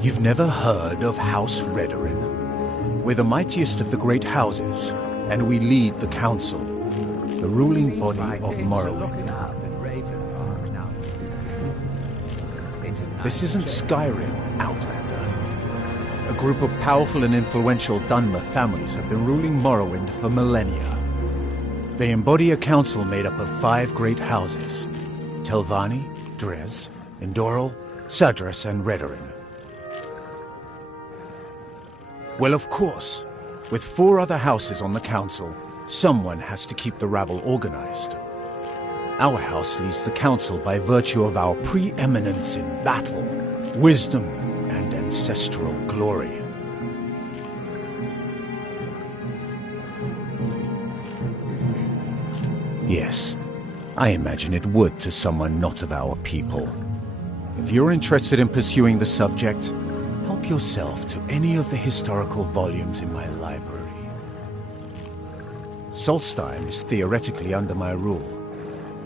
You've never heard of House Redoran? We're the mightiest of the great houses, and we lead the council, the ruling body of Morrowind. This isn't Skyrim, Outlander. A group of powerful and influential Dunmer families have been ruling Morrowind for millennia. They embody a council made up of 5 great houses: Telvanni, Dres, Indoril, Sadras, and Redoran. Well, of course, with 4 other houses on the council, someone has to keep the rabble organized. Our house leads the council by virtue of our preeminence in battle, wisdom, and ancestral glory. Yes, I imagine it would to someone not of our people. If you're interested in pursuing the subject, help yourself to any of the historical volumes in my library. Solstheim is theoretically under my rule,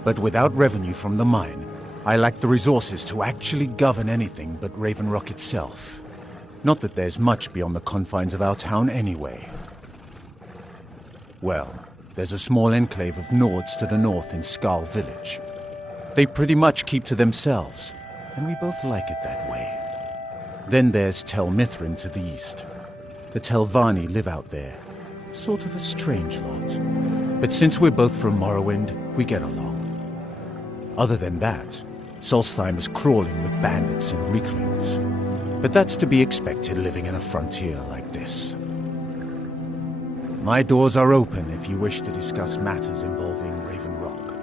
but without revenue from the mine, I lack the resources to actually govern anything but Raven Rock itself. Not that there's much beyond the confines of our town anyway. Well, there's a small enclave of Nords to the north in Skarl Village. They pretty much keep to themselves, and we both like it that way. Then there's Tel Mithrin to the east. The Telvanni live out there. Sort of a strange lot. But since we're both from Morrowind, we get along. Other than that, Solstheim is crawling with bandits and Reeklings. But that's to be expected living in a frontier like this. My doors are open if you wish to discuss matters involving Raven Rock.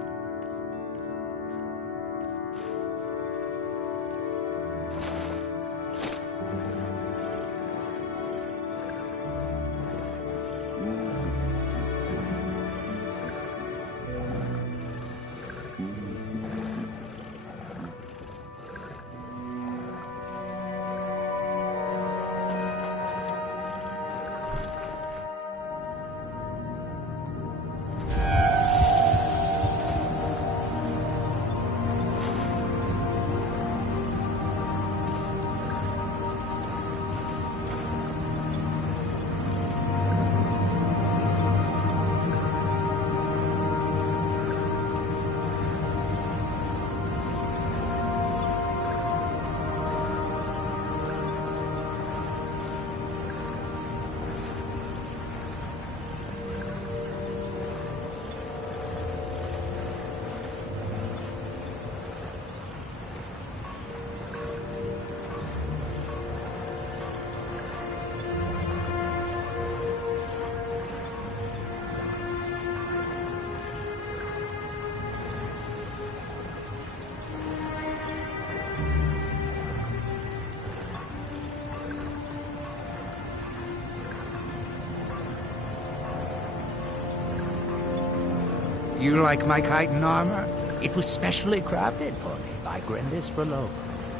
You like my chitin armor? It was specially crafted for me by Grendis R'hllora,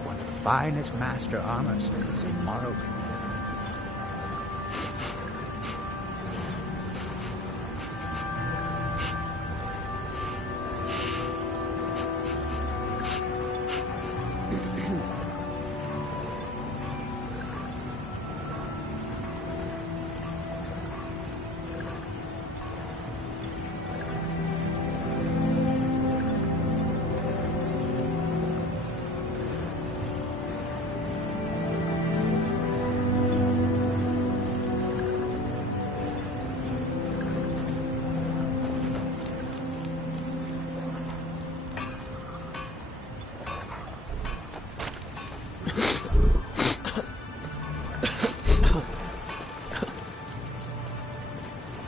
one of the finest master armorsmiths in Morrowind.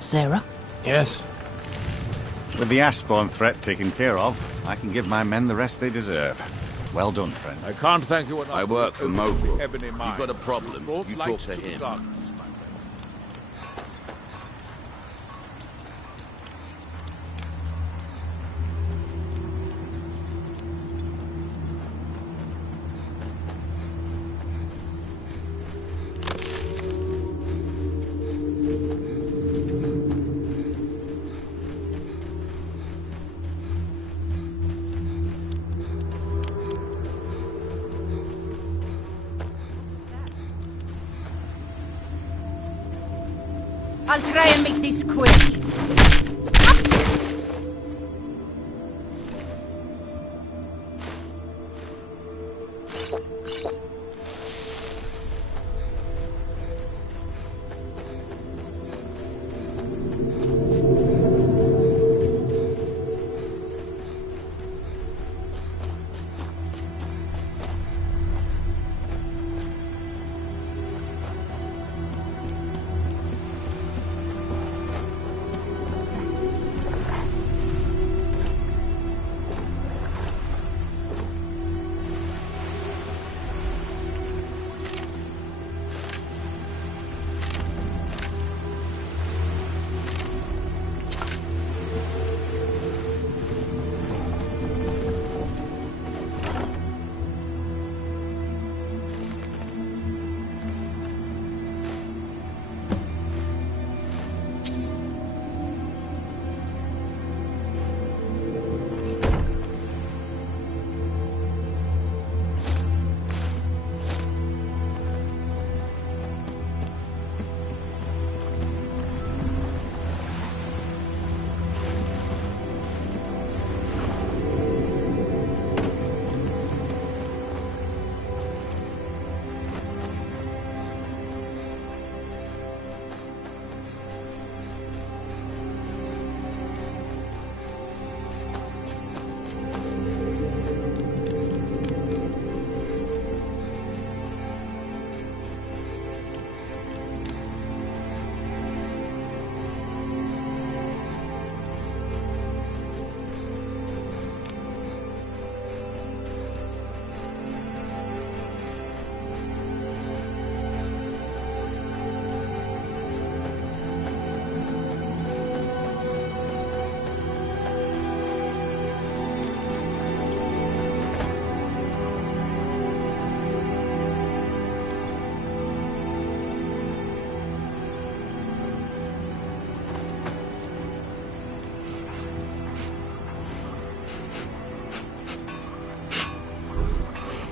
Sarah? Yes? With the Ashspawn threat taken care of, I can give my men the rest they deserve. Well done, friend. I can't thank you enough. I work for Mogul. Ebony Mine. You've got a problem. You talk to him. Gardens, my friend. I'll try and make this quick.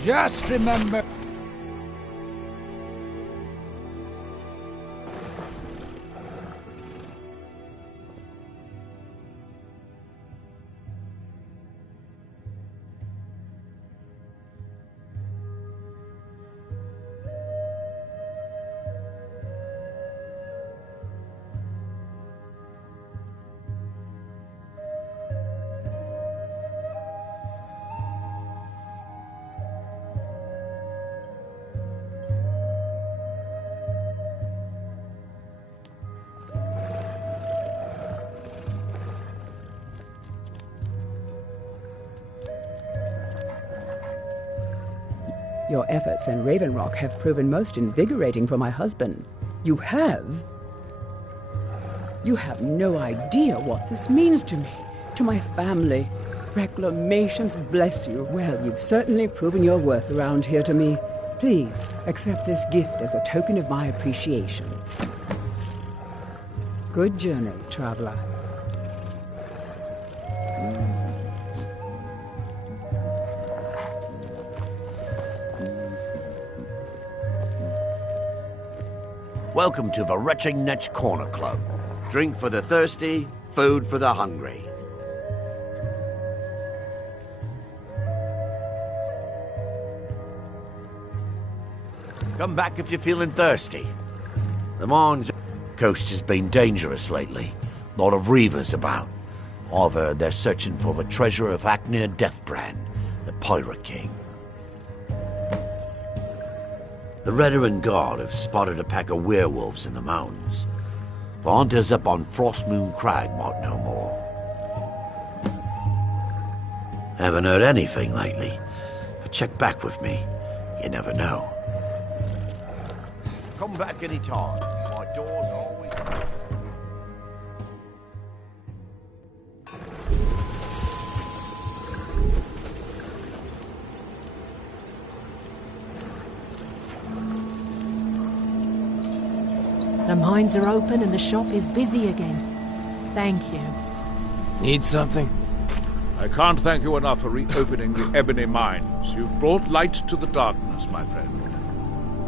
Just remember... Your efforts in Raven Rock have proven most invigorating for my husband. You have? You have no idea what this means to me, to my family. Reclamations bless you. Well, you've certainly proven your worth around here to me. Please, accept this gift as a token of my appreciation. Good journey, traveler. Welcome to the Retching-Netch Corner Club. Drink for the thirsty, food for the hungry. Come back if you're feeling thirsty. The Mons coast has been dangerous lately. A lot of reavers about. I've heard they're searching for the treasure of Haknir Deathbrand, the Pirate King. The Redoran Guard have spotted a pack of werewolves in the mountains. The hunters up on Frostmoon Crag might know more. Haven't heard anything lately, but check back with me. You never know. Come back any time. My door's always open. The mines are open and the shop is busy again. Thank you. Need something? I can't thank you enough for reopening the Ebony Mines. You've brought light to the darkness, my friend.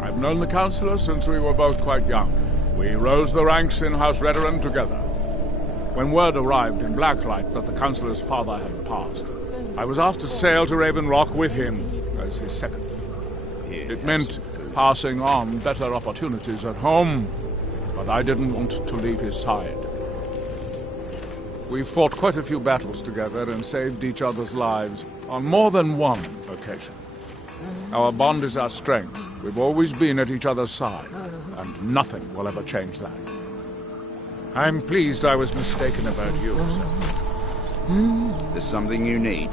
I've known the Councillor since we were both quite young. We rose the ranks in House Redoran together. When word arrived in Blacklight that the Councillor's father had passed, I was asked to sail to Raven Rock with him as his second. It meant passing on better opportunities at home, but I didn't want to leave his side. We fought quite a few battles together and saved each other's lives on more than one occasion. Our bond is our strength. We've always been at each other's side, and nothing will ever change that. I'm pleased I was mistaken about you, sir. There's something you need.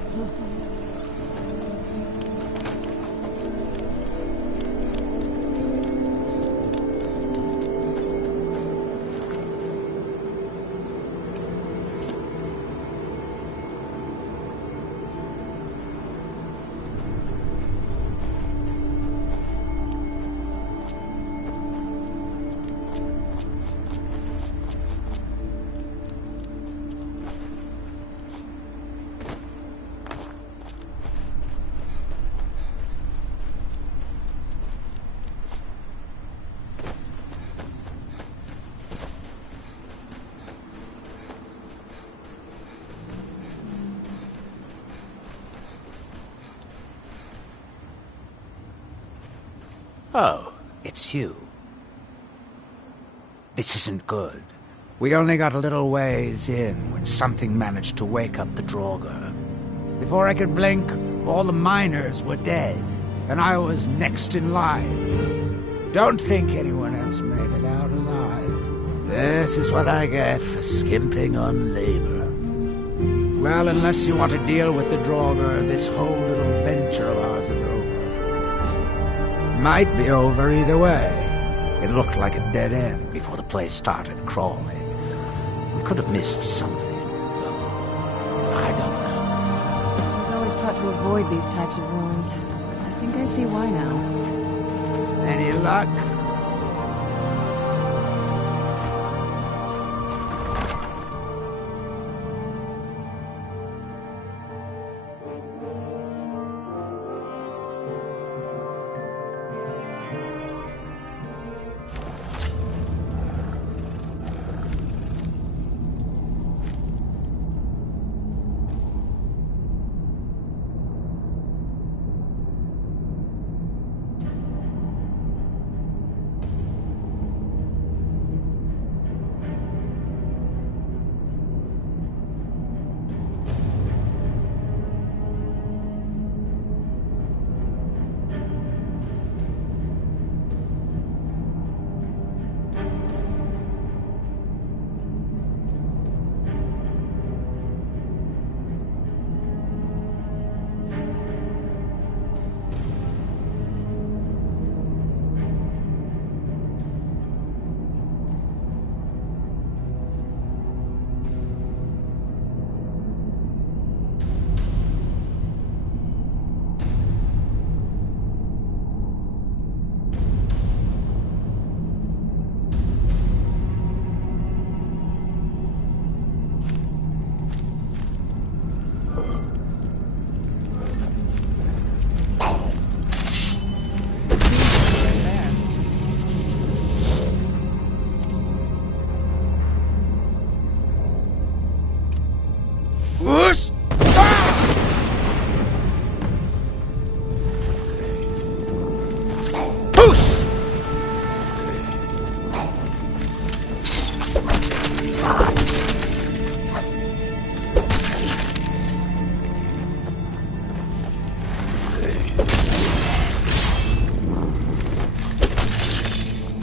Oh, it's you. This isn't good. We only got a little ways in when something managed to wake up the Draugr. Before I could blink, all the miners were dead, and I was next in line. Don't think anyone else made it out alive. This is what I get for skimping on labor. Well, unless you want to deal with the Draugr, this whole little venture of ours is over. Might be over either way. It looked like a dead end before the place started crawling. We could have missed something, though. I don't know. I was always taught to avoid these types of ruins. I think I see why now. Any luck?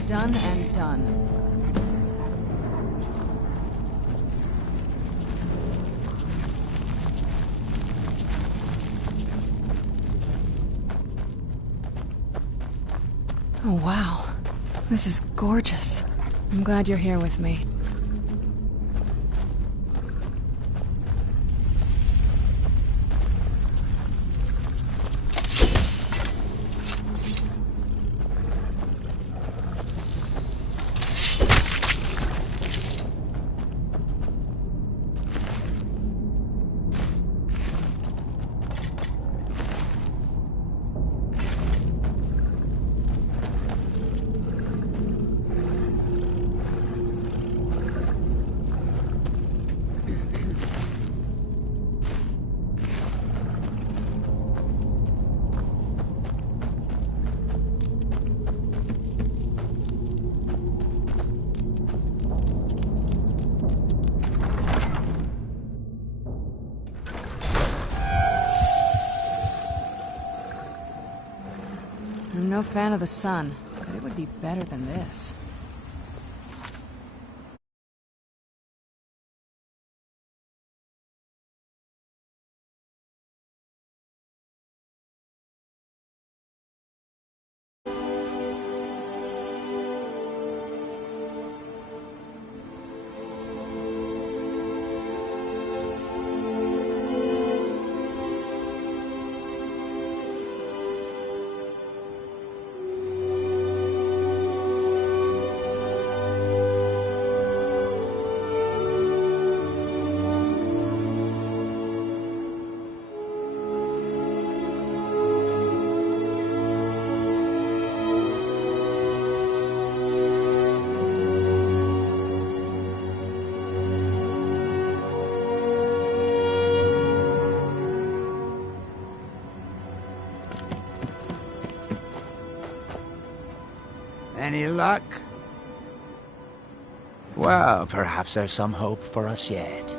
Done and done. Oh, wow. This is gorgeous. I'm glad you're here with me. No fan of the sun, but it would be better than this. Any luck? Well, perhaps there's some hope for us yet.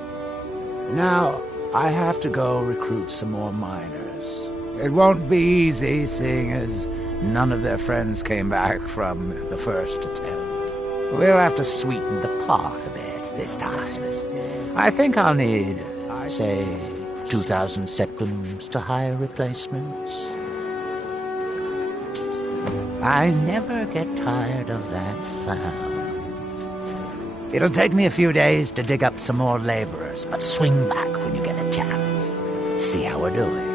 Now, I have to go recruit some more miners. It won't be easy, seeing as none of their friends came back from the first attempt. We'll have to sweeten the pot a bit this time. I think I'll need, say, 2,000 sequins to hire replacements. I never get tired of that sound. It'll take me a few days to dig up some more laborers, but swing back when you get a chance. See how we're doing.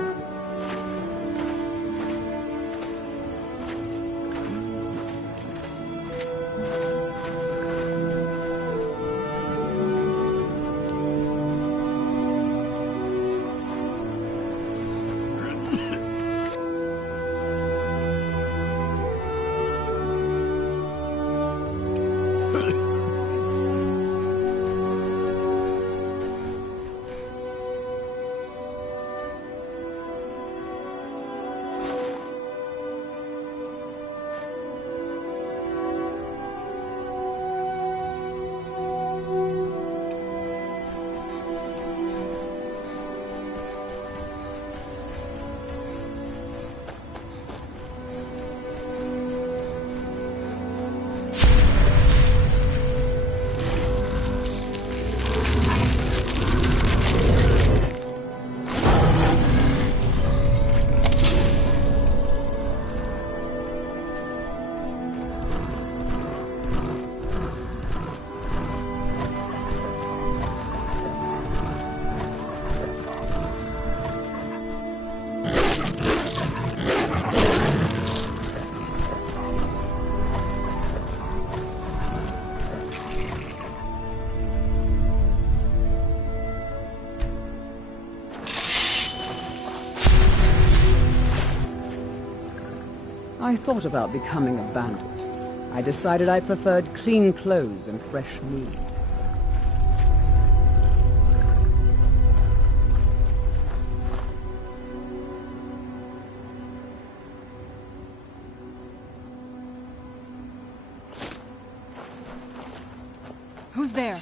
I thought about becoming a bandit. I decided I preferred clean clothes and fresh meat. Who's there?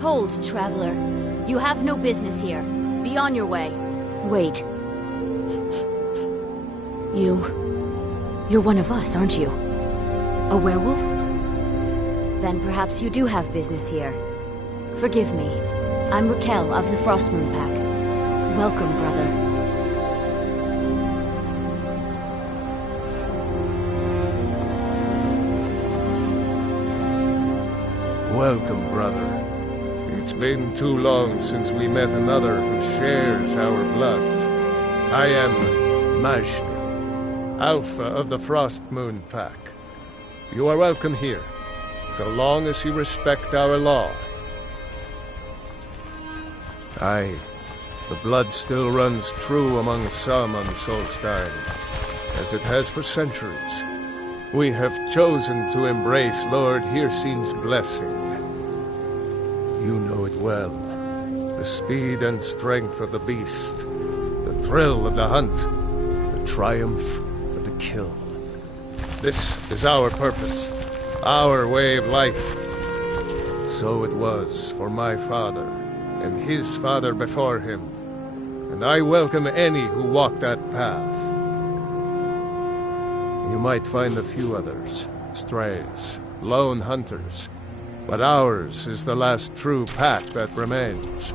Hold, traveler. You have no business here. Be on your way. Wait. You're one of us, aren't you? A werewolf? Then perhaps you do have business here. Forgive me. I'm Raquel of the Frostmoon Pack. Welcome, brother. Welcome, brother. It's been too long since we met another who shares our blood. I am Majdi, Alpha of the Frostmoon Pack. You are welcome here, so long as you respect our law. I The blood still runs true among some on Solstein, as it has for centuries. We have chosen to embrace Lord Hircine's blessing. You know it well. The speed and strength of the beast, the thrill of the hunt, the triumph of the kill. This is our purpose, our way of life. So it was for my father, and his father before him, and I welcome any who walk that path. You might find a few others, strays, lone hunters, but ours is the last true pack that remains.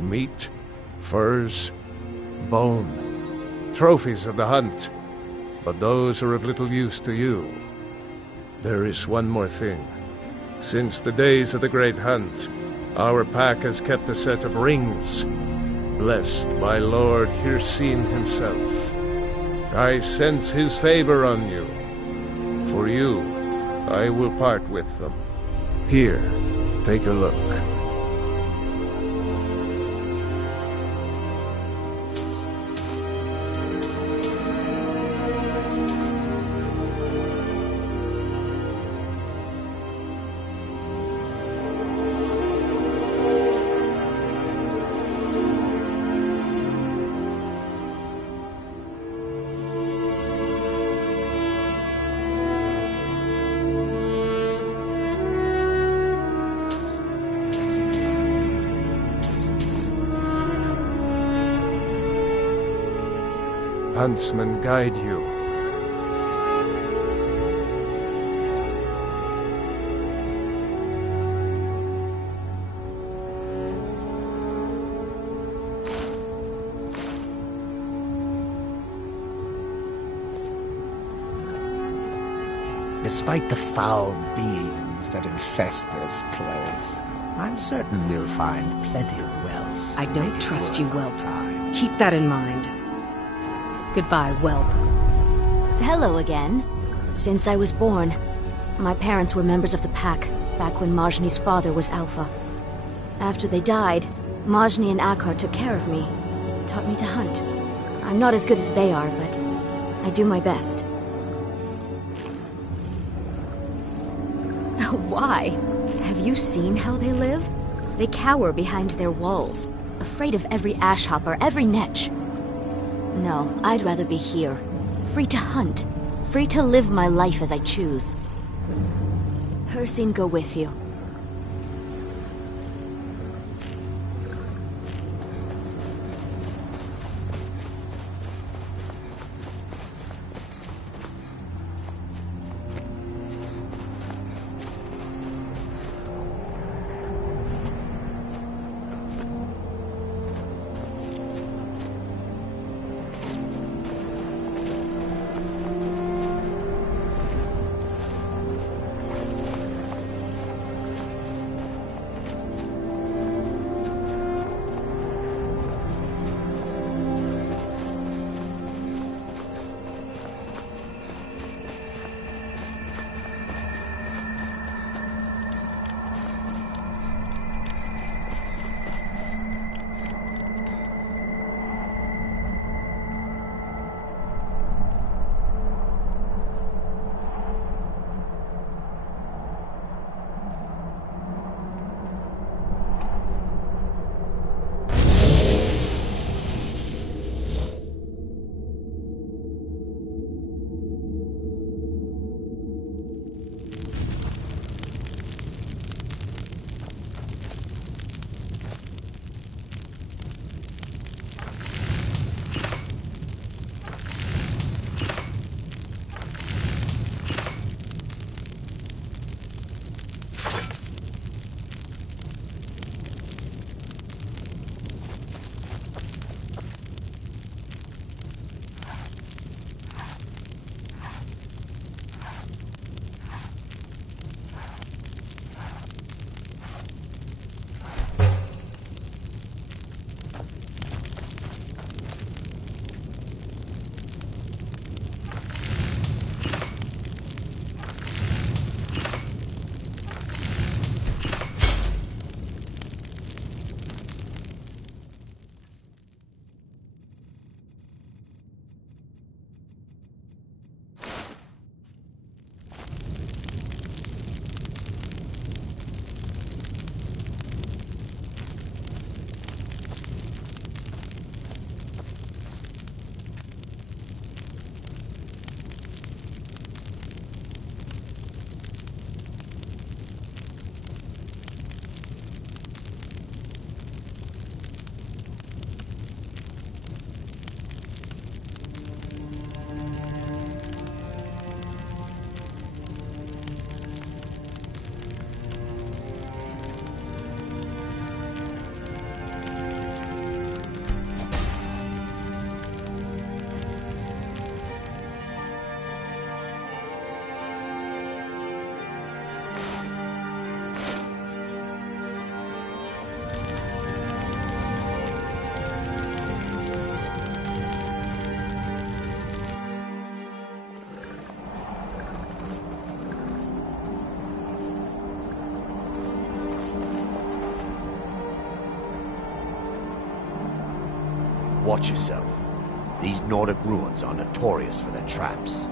Meat, furs, bone, trophies of the hunt, but those are of little use to you. There is one more thing. Since the days of the Great Hunt, our pack has kept a set of rings, blessed by Lord Hircine himself. I sense his favor on you. For you, I will part with them. Here, take a look. Huntsman guide you. Despite the foul beings that infest this place, I'm certain we'll find plenty of wealth. I don't trust you, Whelp. Keep that in mind. Goodbye, Whelp. Hello again. Since I was born, my parents were members of the pack, back when Majni's father was Alpha. After they died, Majni and Akar took care of me, taught me to hunt. I'm not as good as they are, but I do my best. Why? Have you seen how they live? They cower behind their walls, afraid of every ash hopper, every netch. No, I'd rather be here. Free to hunt. Free to live my life as I choose. Hircine go with you. Watch yourself. These Nordic ruins are notorious for their traps.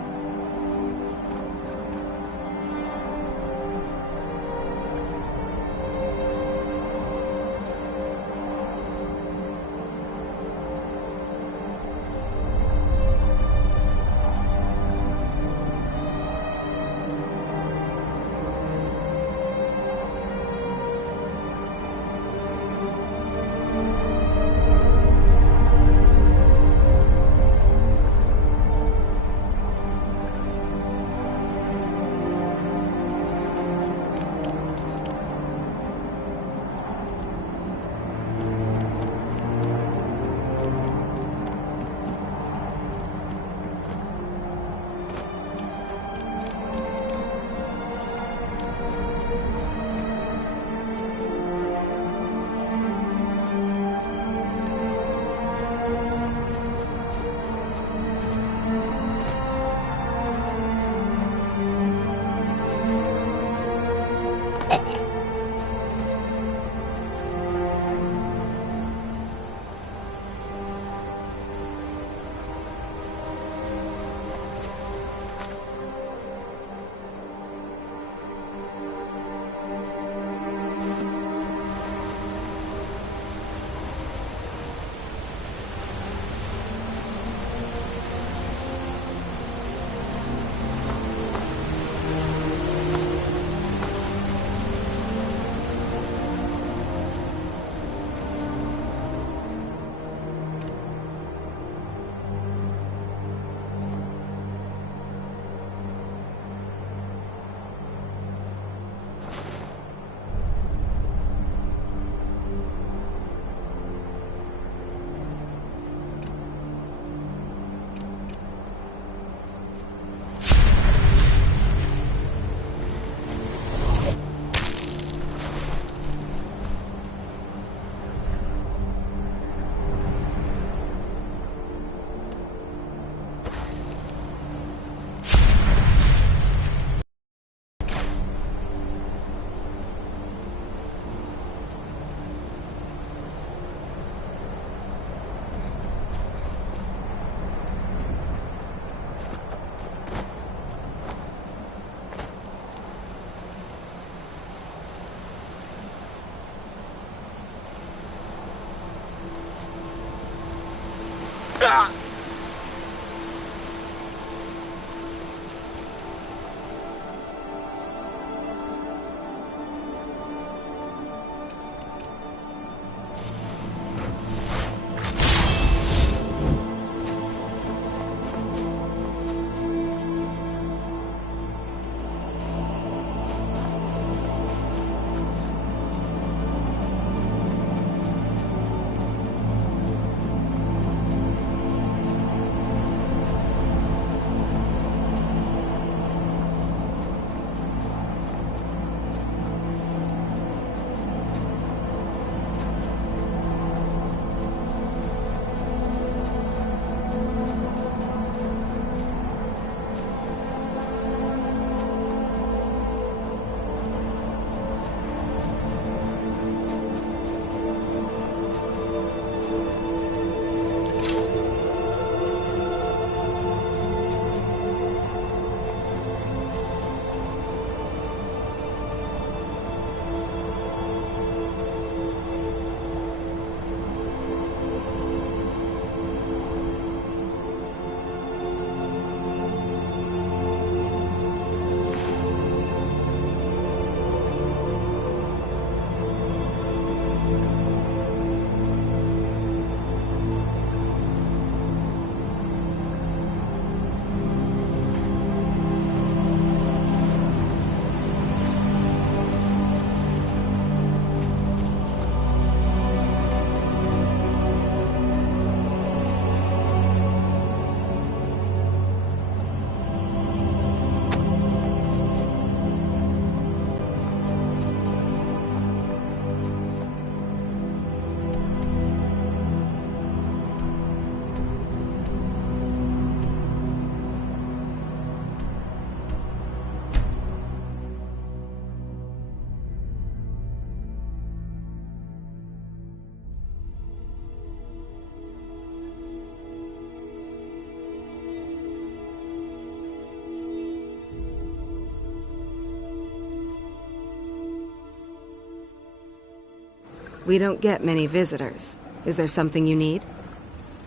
We don't get many visitors. Is there something you need?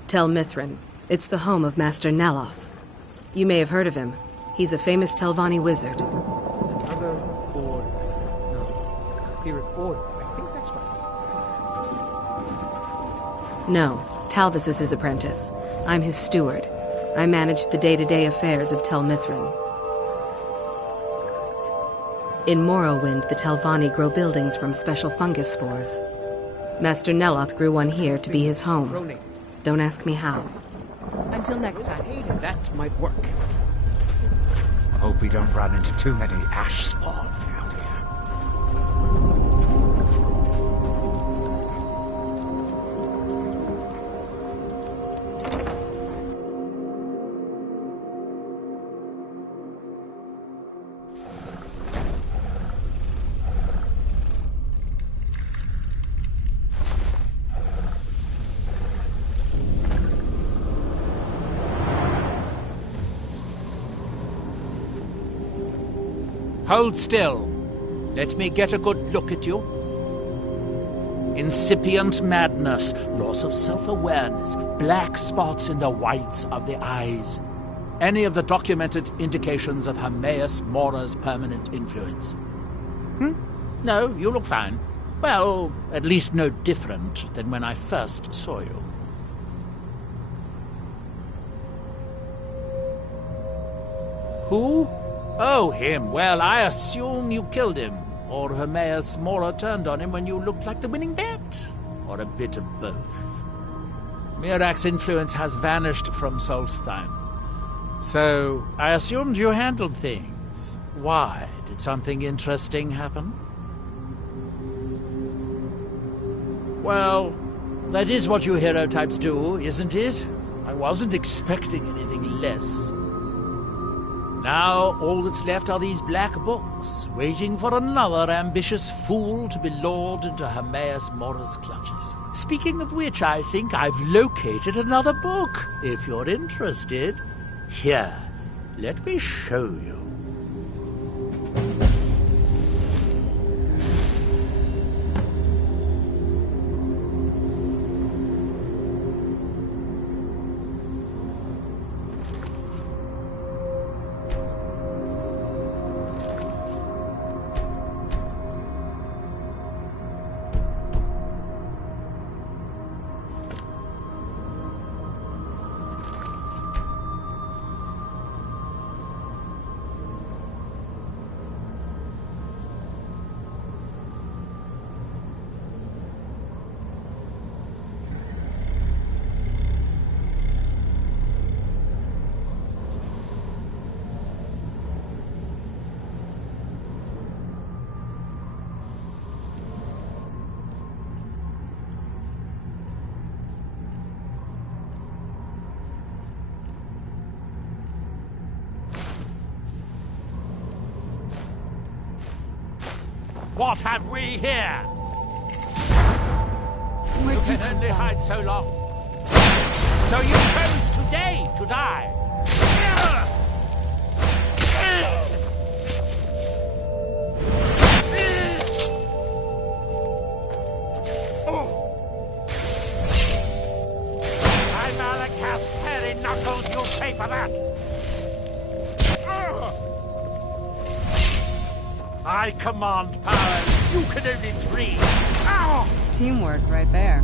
Tel Mithryn. It's the home of Master Neloth. You may have heard of him. He's a famous Telvanni wizard. Another board. No. Etheric board. I think that's right. No. Talvis is his apprentice. I'm his steward. I manage the day-to-day affairs of Tel Mithryn. In Morrowind, the Telvanni grow buildings from special fungus spores. Master Neloth grew one here to be his home. Don't ask me how. Until next time. That might work. I hope we don't run into too many ash spawn out here. Hold still. Let me get a good look at you. Incipient madness, loss of self-awareness, black spots in the whites of the eyes. Any of the documented indications of Hermaeus Mora's permanent influence? No, you look fine. Well, at least no different than when I first saw you. Who? Oh, him. Well, I assume you killed him. Or Hermaeus Mora turned on him when you looked like the winning bet. Or a bit of both. Mirax's influence has vanished from Solstheim. So, I assumed you handled things. Why? Did something interesting happen? Well, that is what you hero types do, isn't it? I wasn't expecting anything less. Now, all that's left are these black books, waiting for another ambitious fool to be lured into Hermaeus Mora's clutches. Speaking of which, I think I've located another book, if you're interested. Here, let me show you. What have we here? You can only hide so long. So you chose today to die. I'm Malakath's hairy knuckles, you'll pay for that. I command powers you can only dream. Ow! Teamwork right there.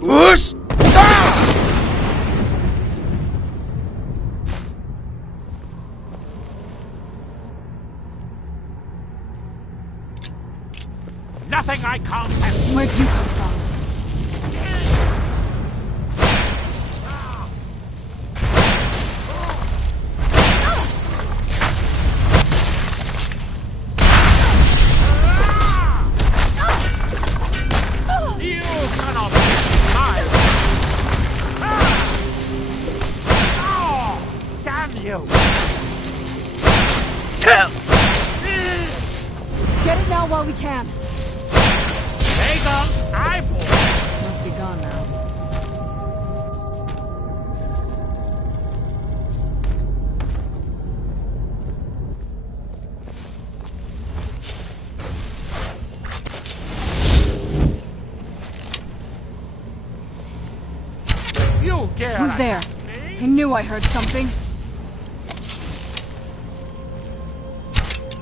Whoosh! Nothing I can't handle. Where'd you come from? Get it now while we can. Dagon, I You dare! Who's there? I knew I heard something.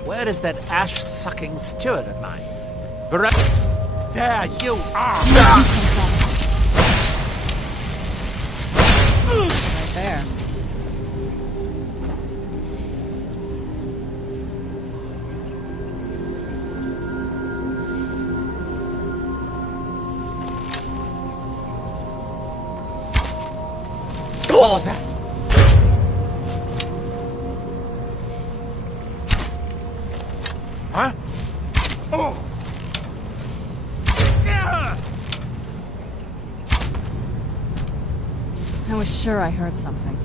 Where is that ash-sucking steward of mine? There you are! Right there. What was that? Huh? Oh! I was sure I heard something.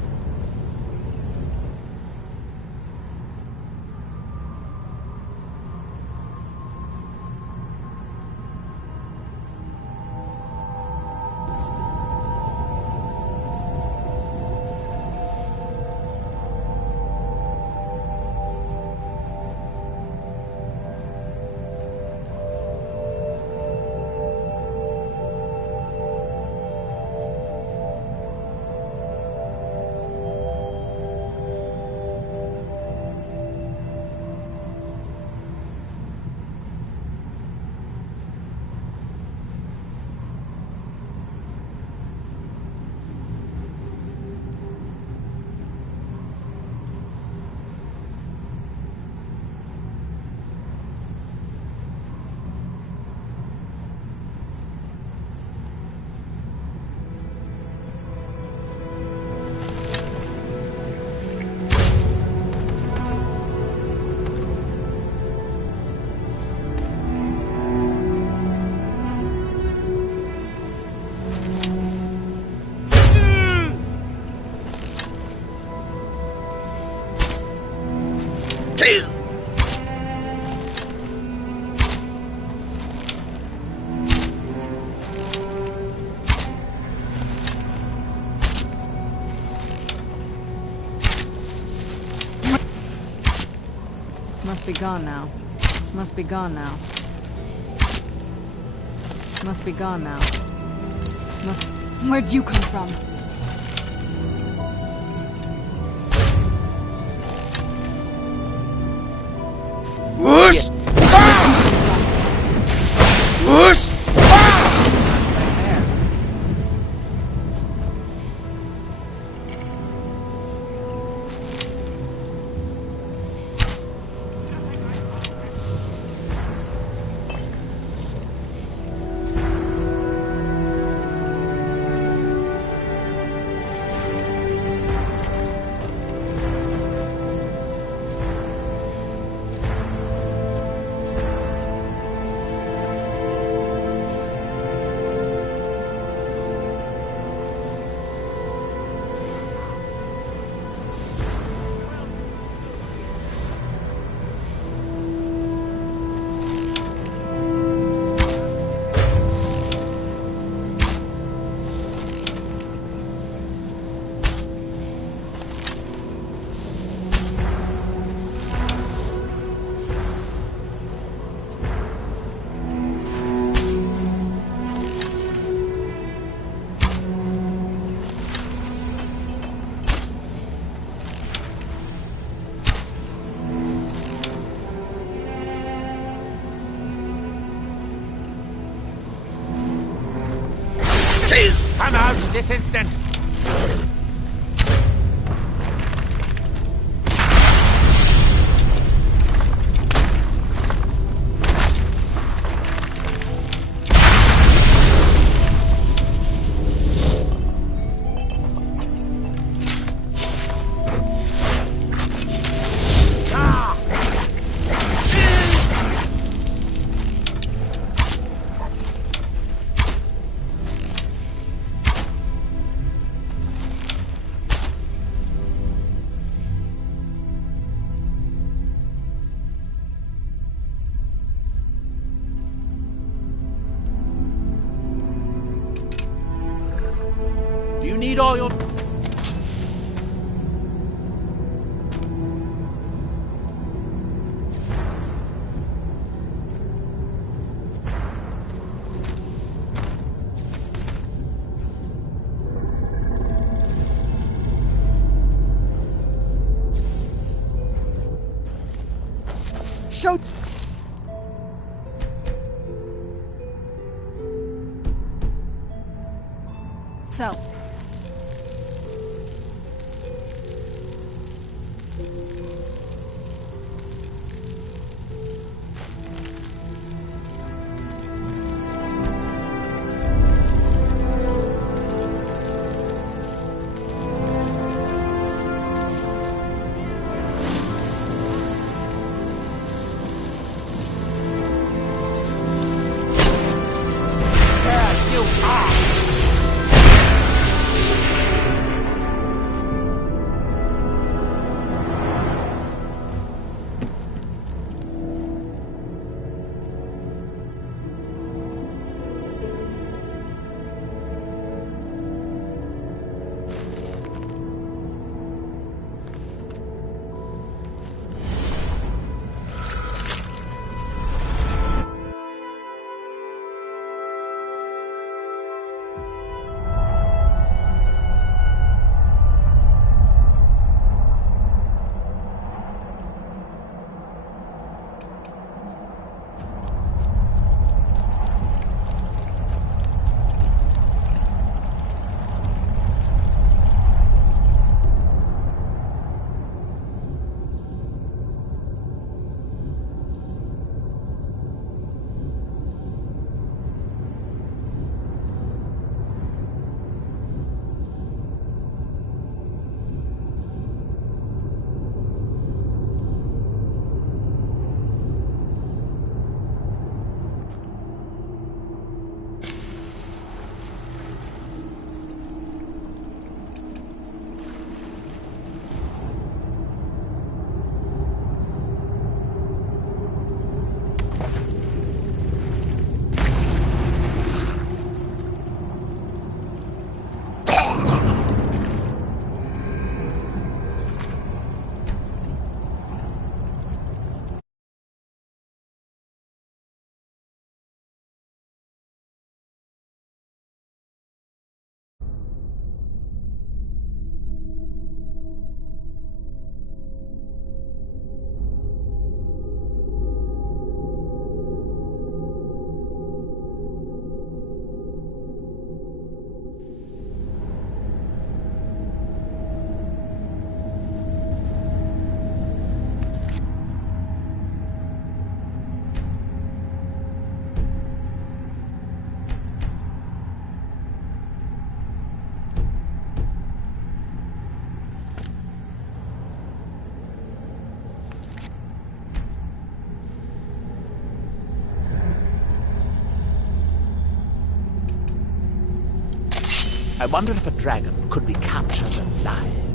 Must be gone now. Must be gone now. Must be gone now. Must... Where'd you come from? Whoosh! Whoosh! Come out this instant! Do you need all your... So, I wonder if a dragon could be captured alive.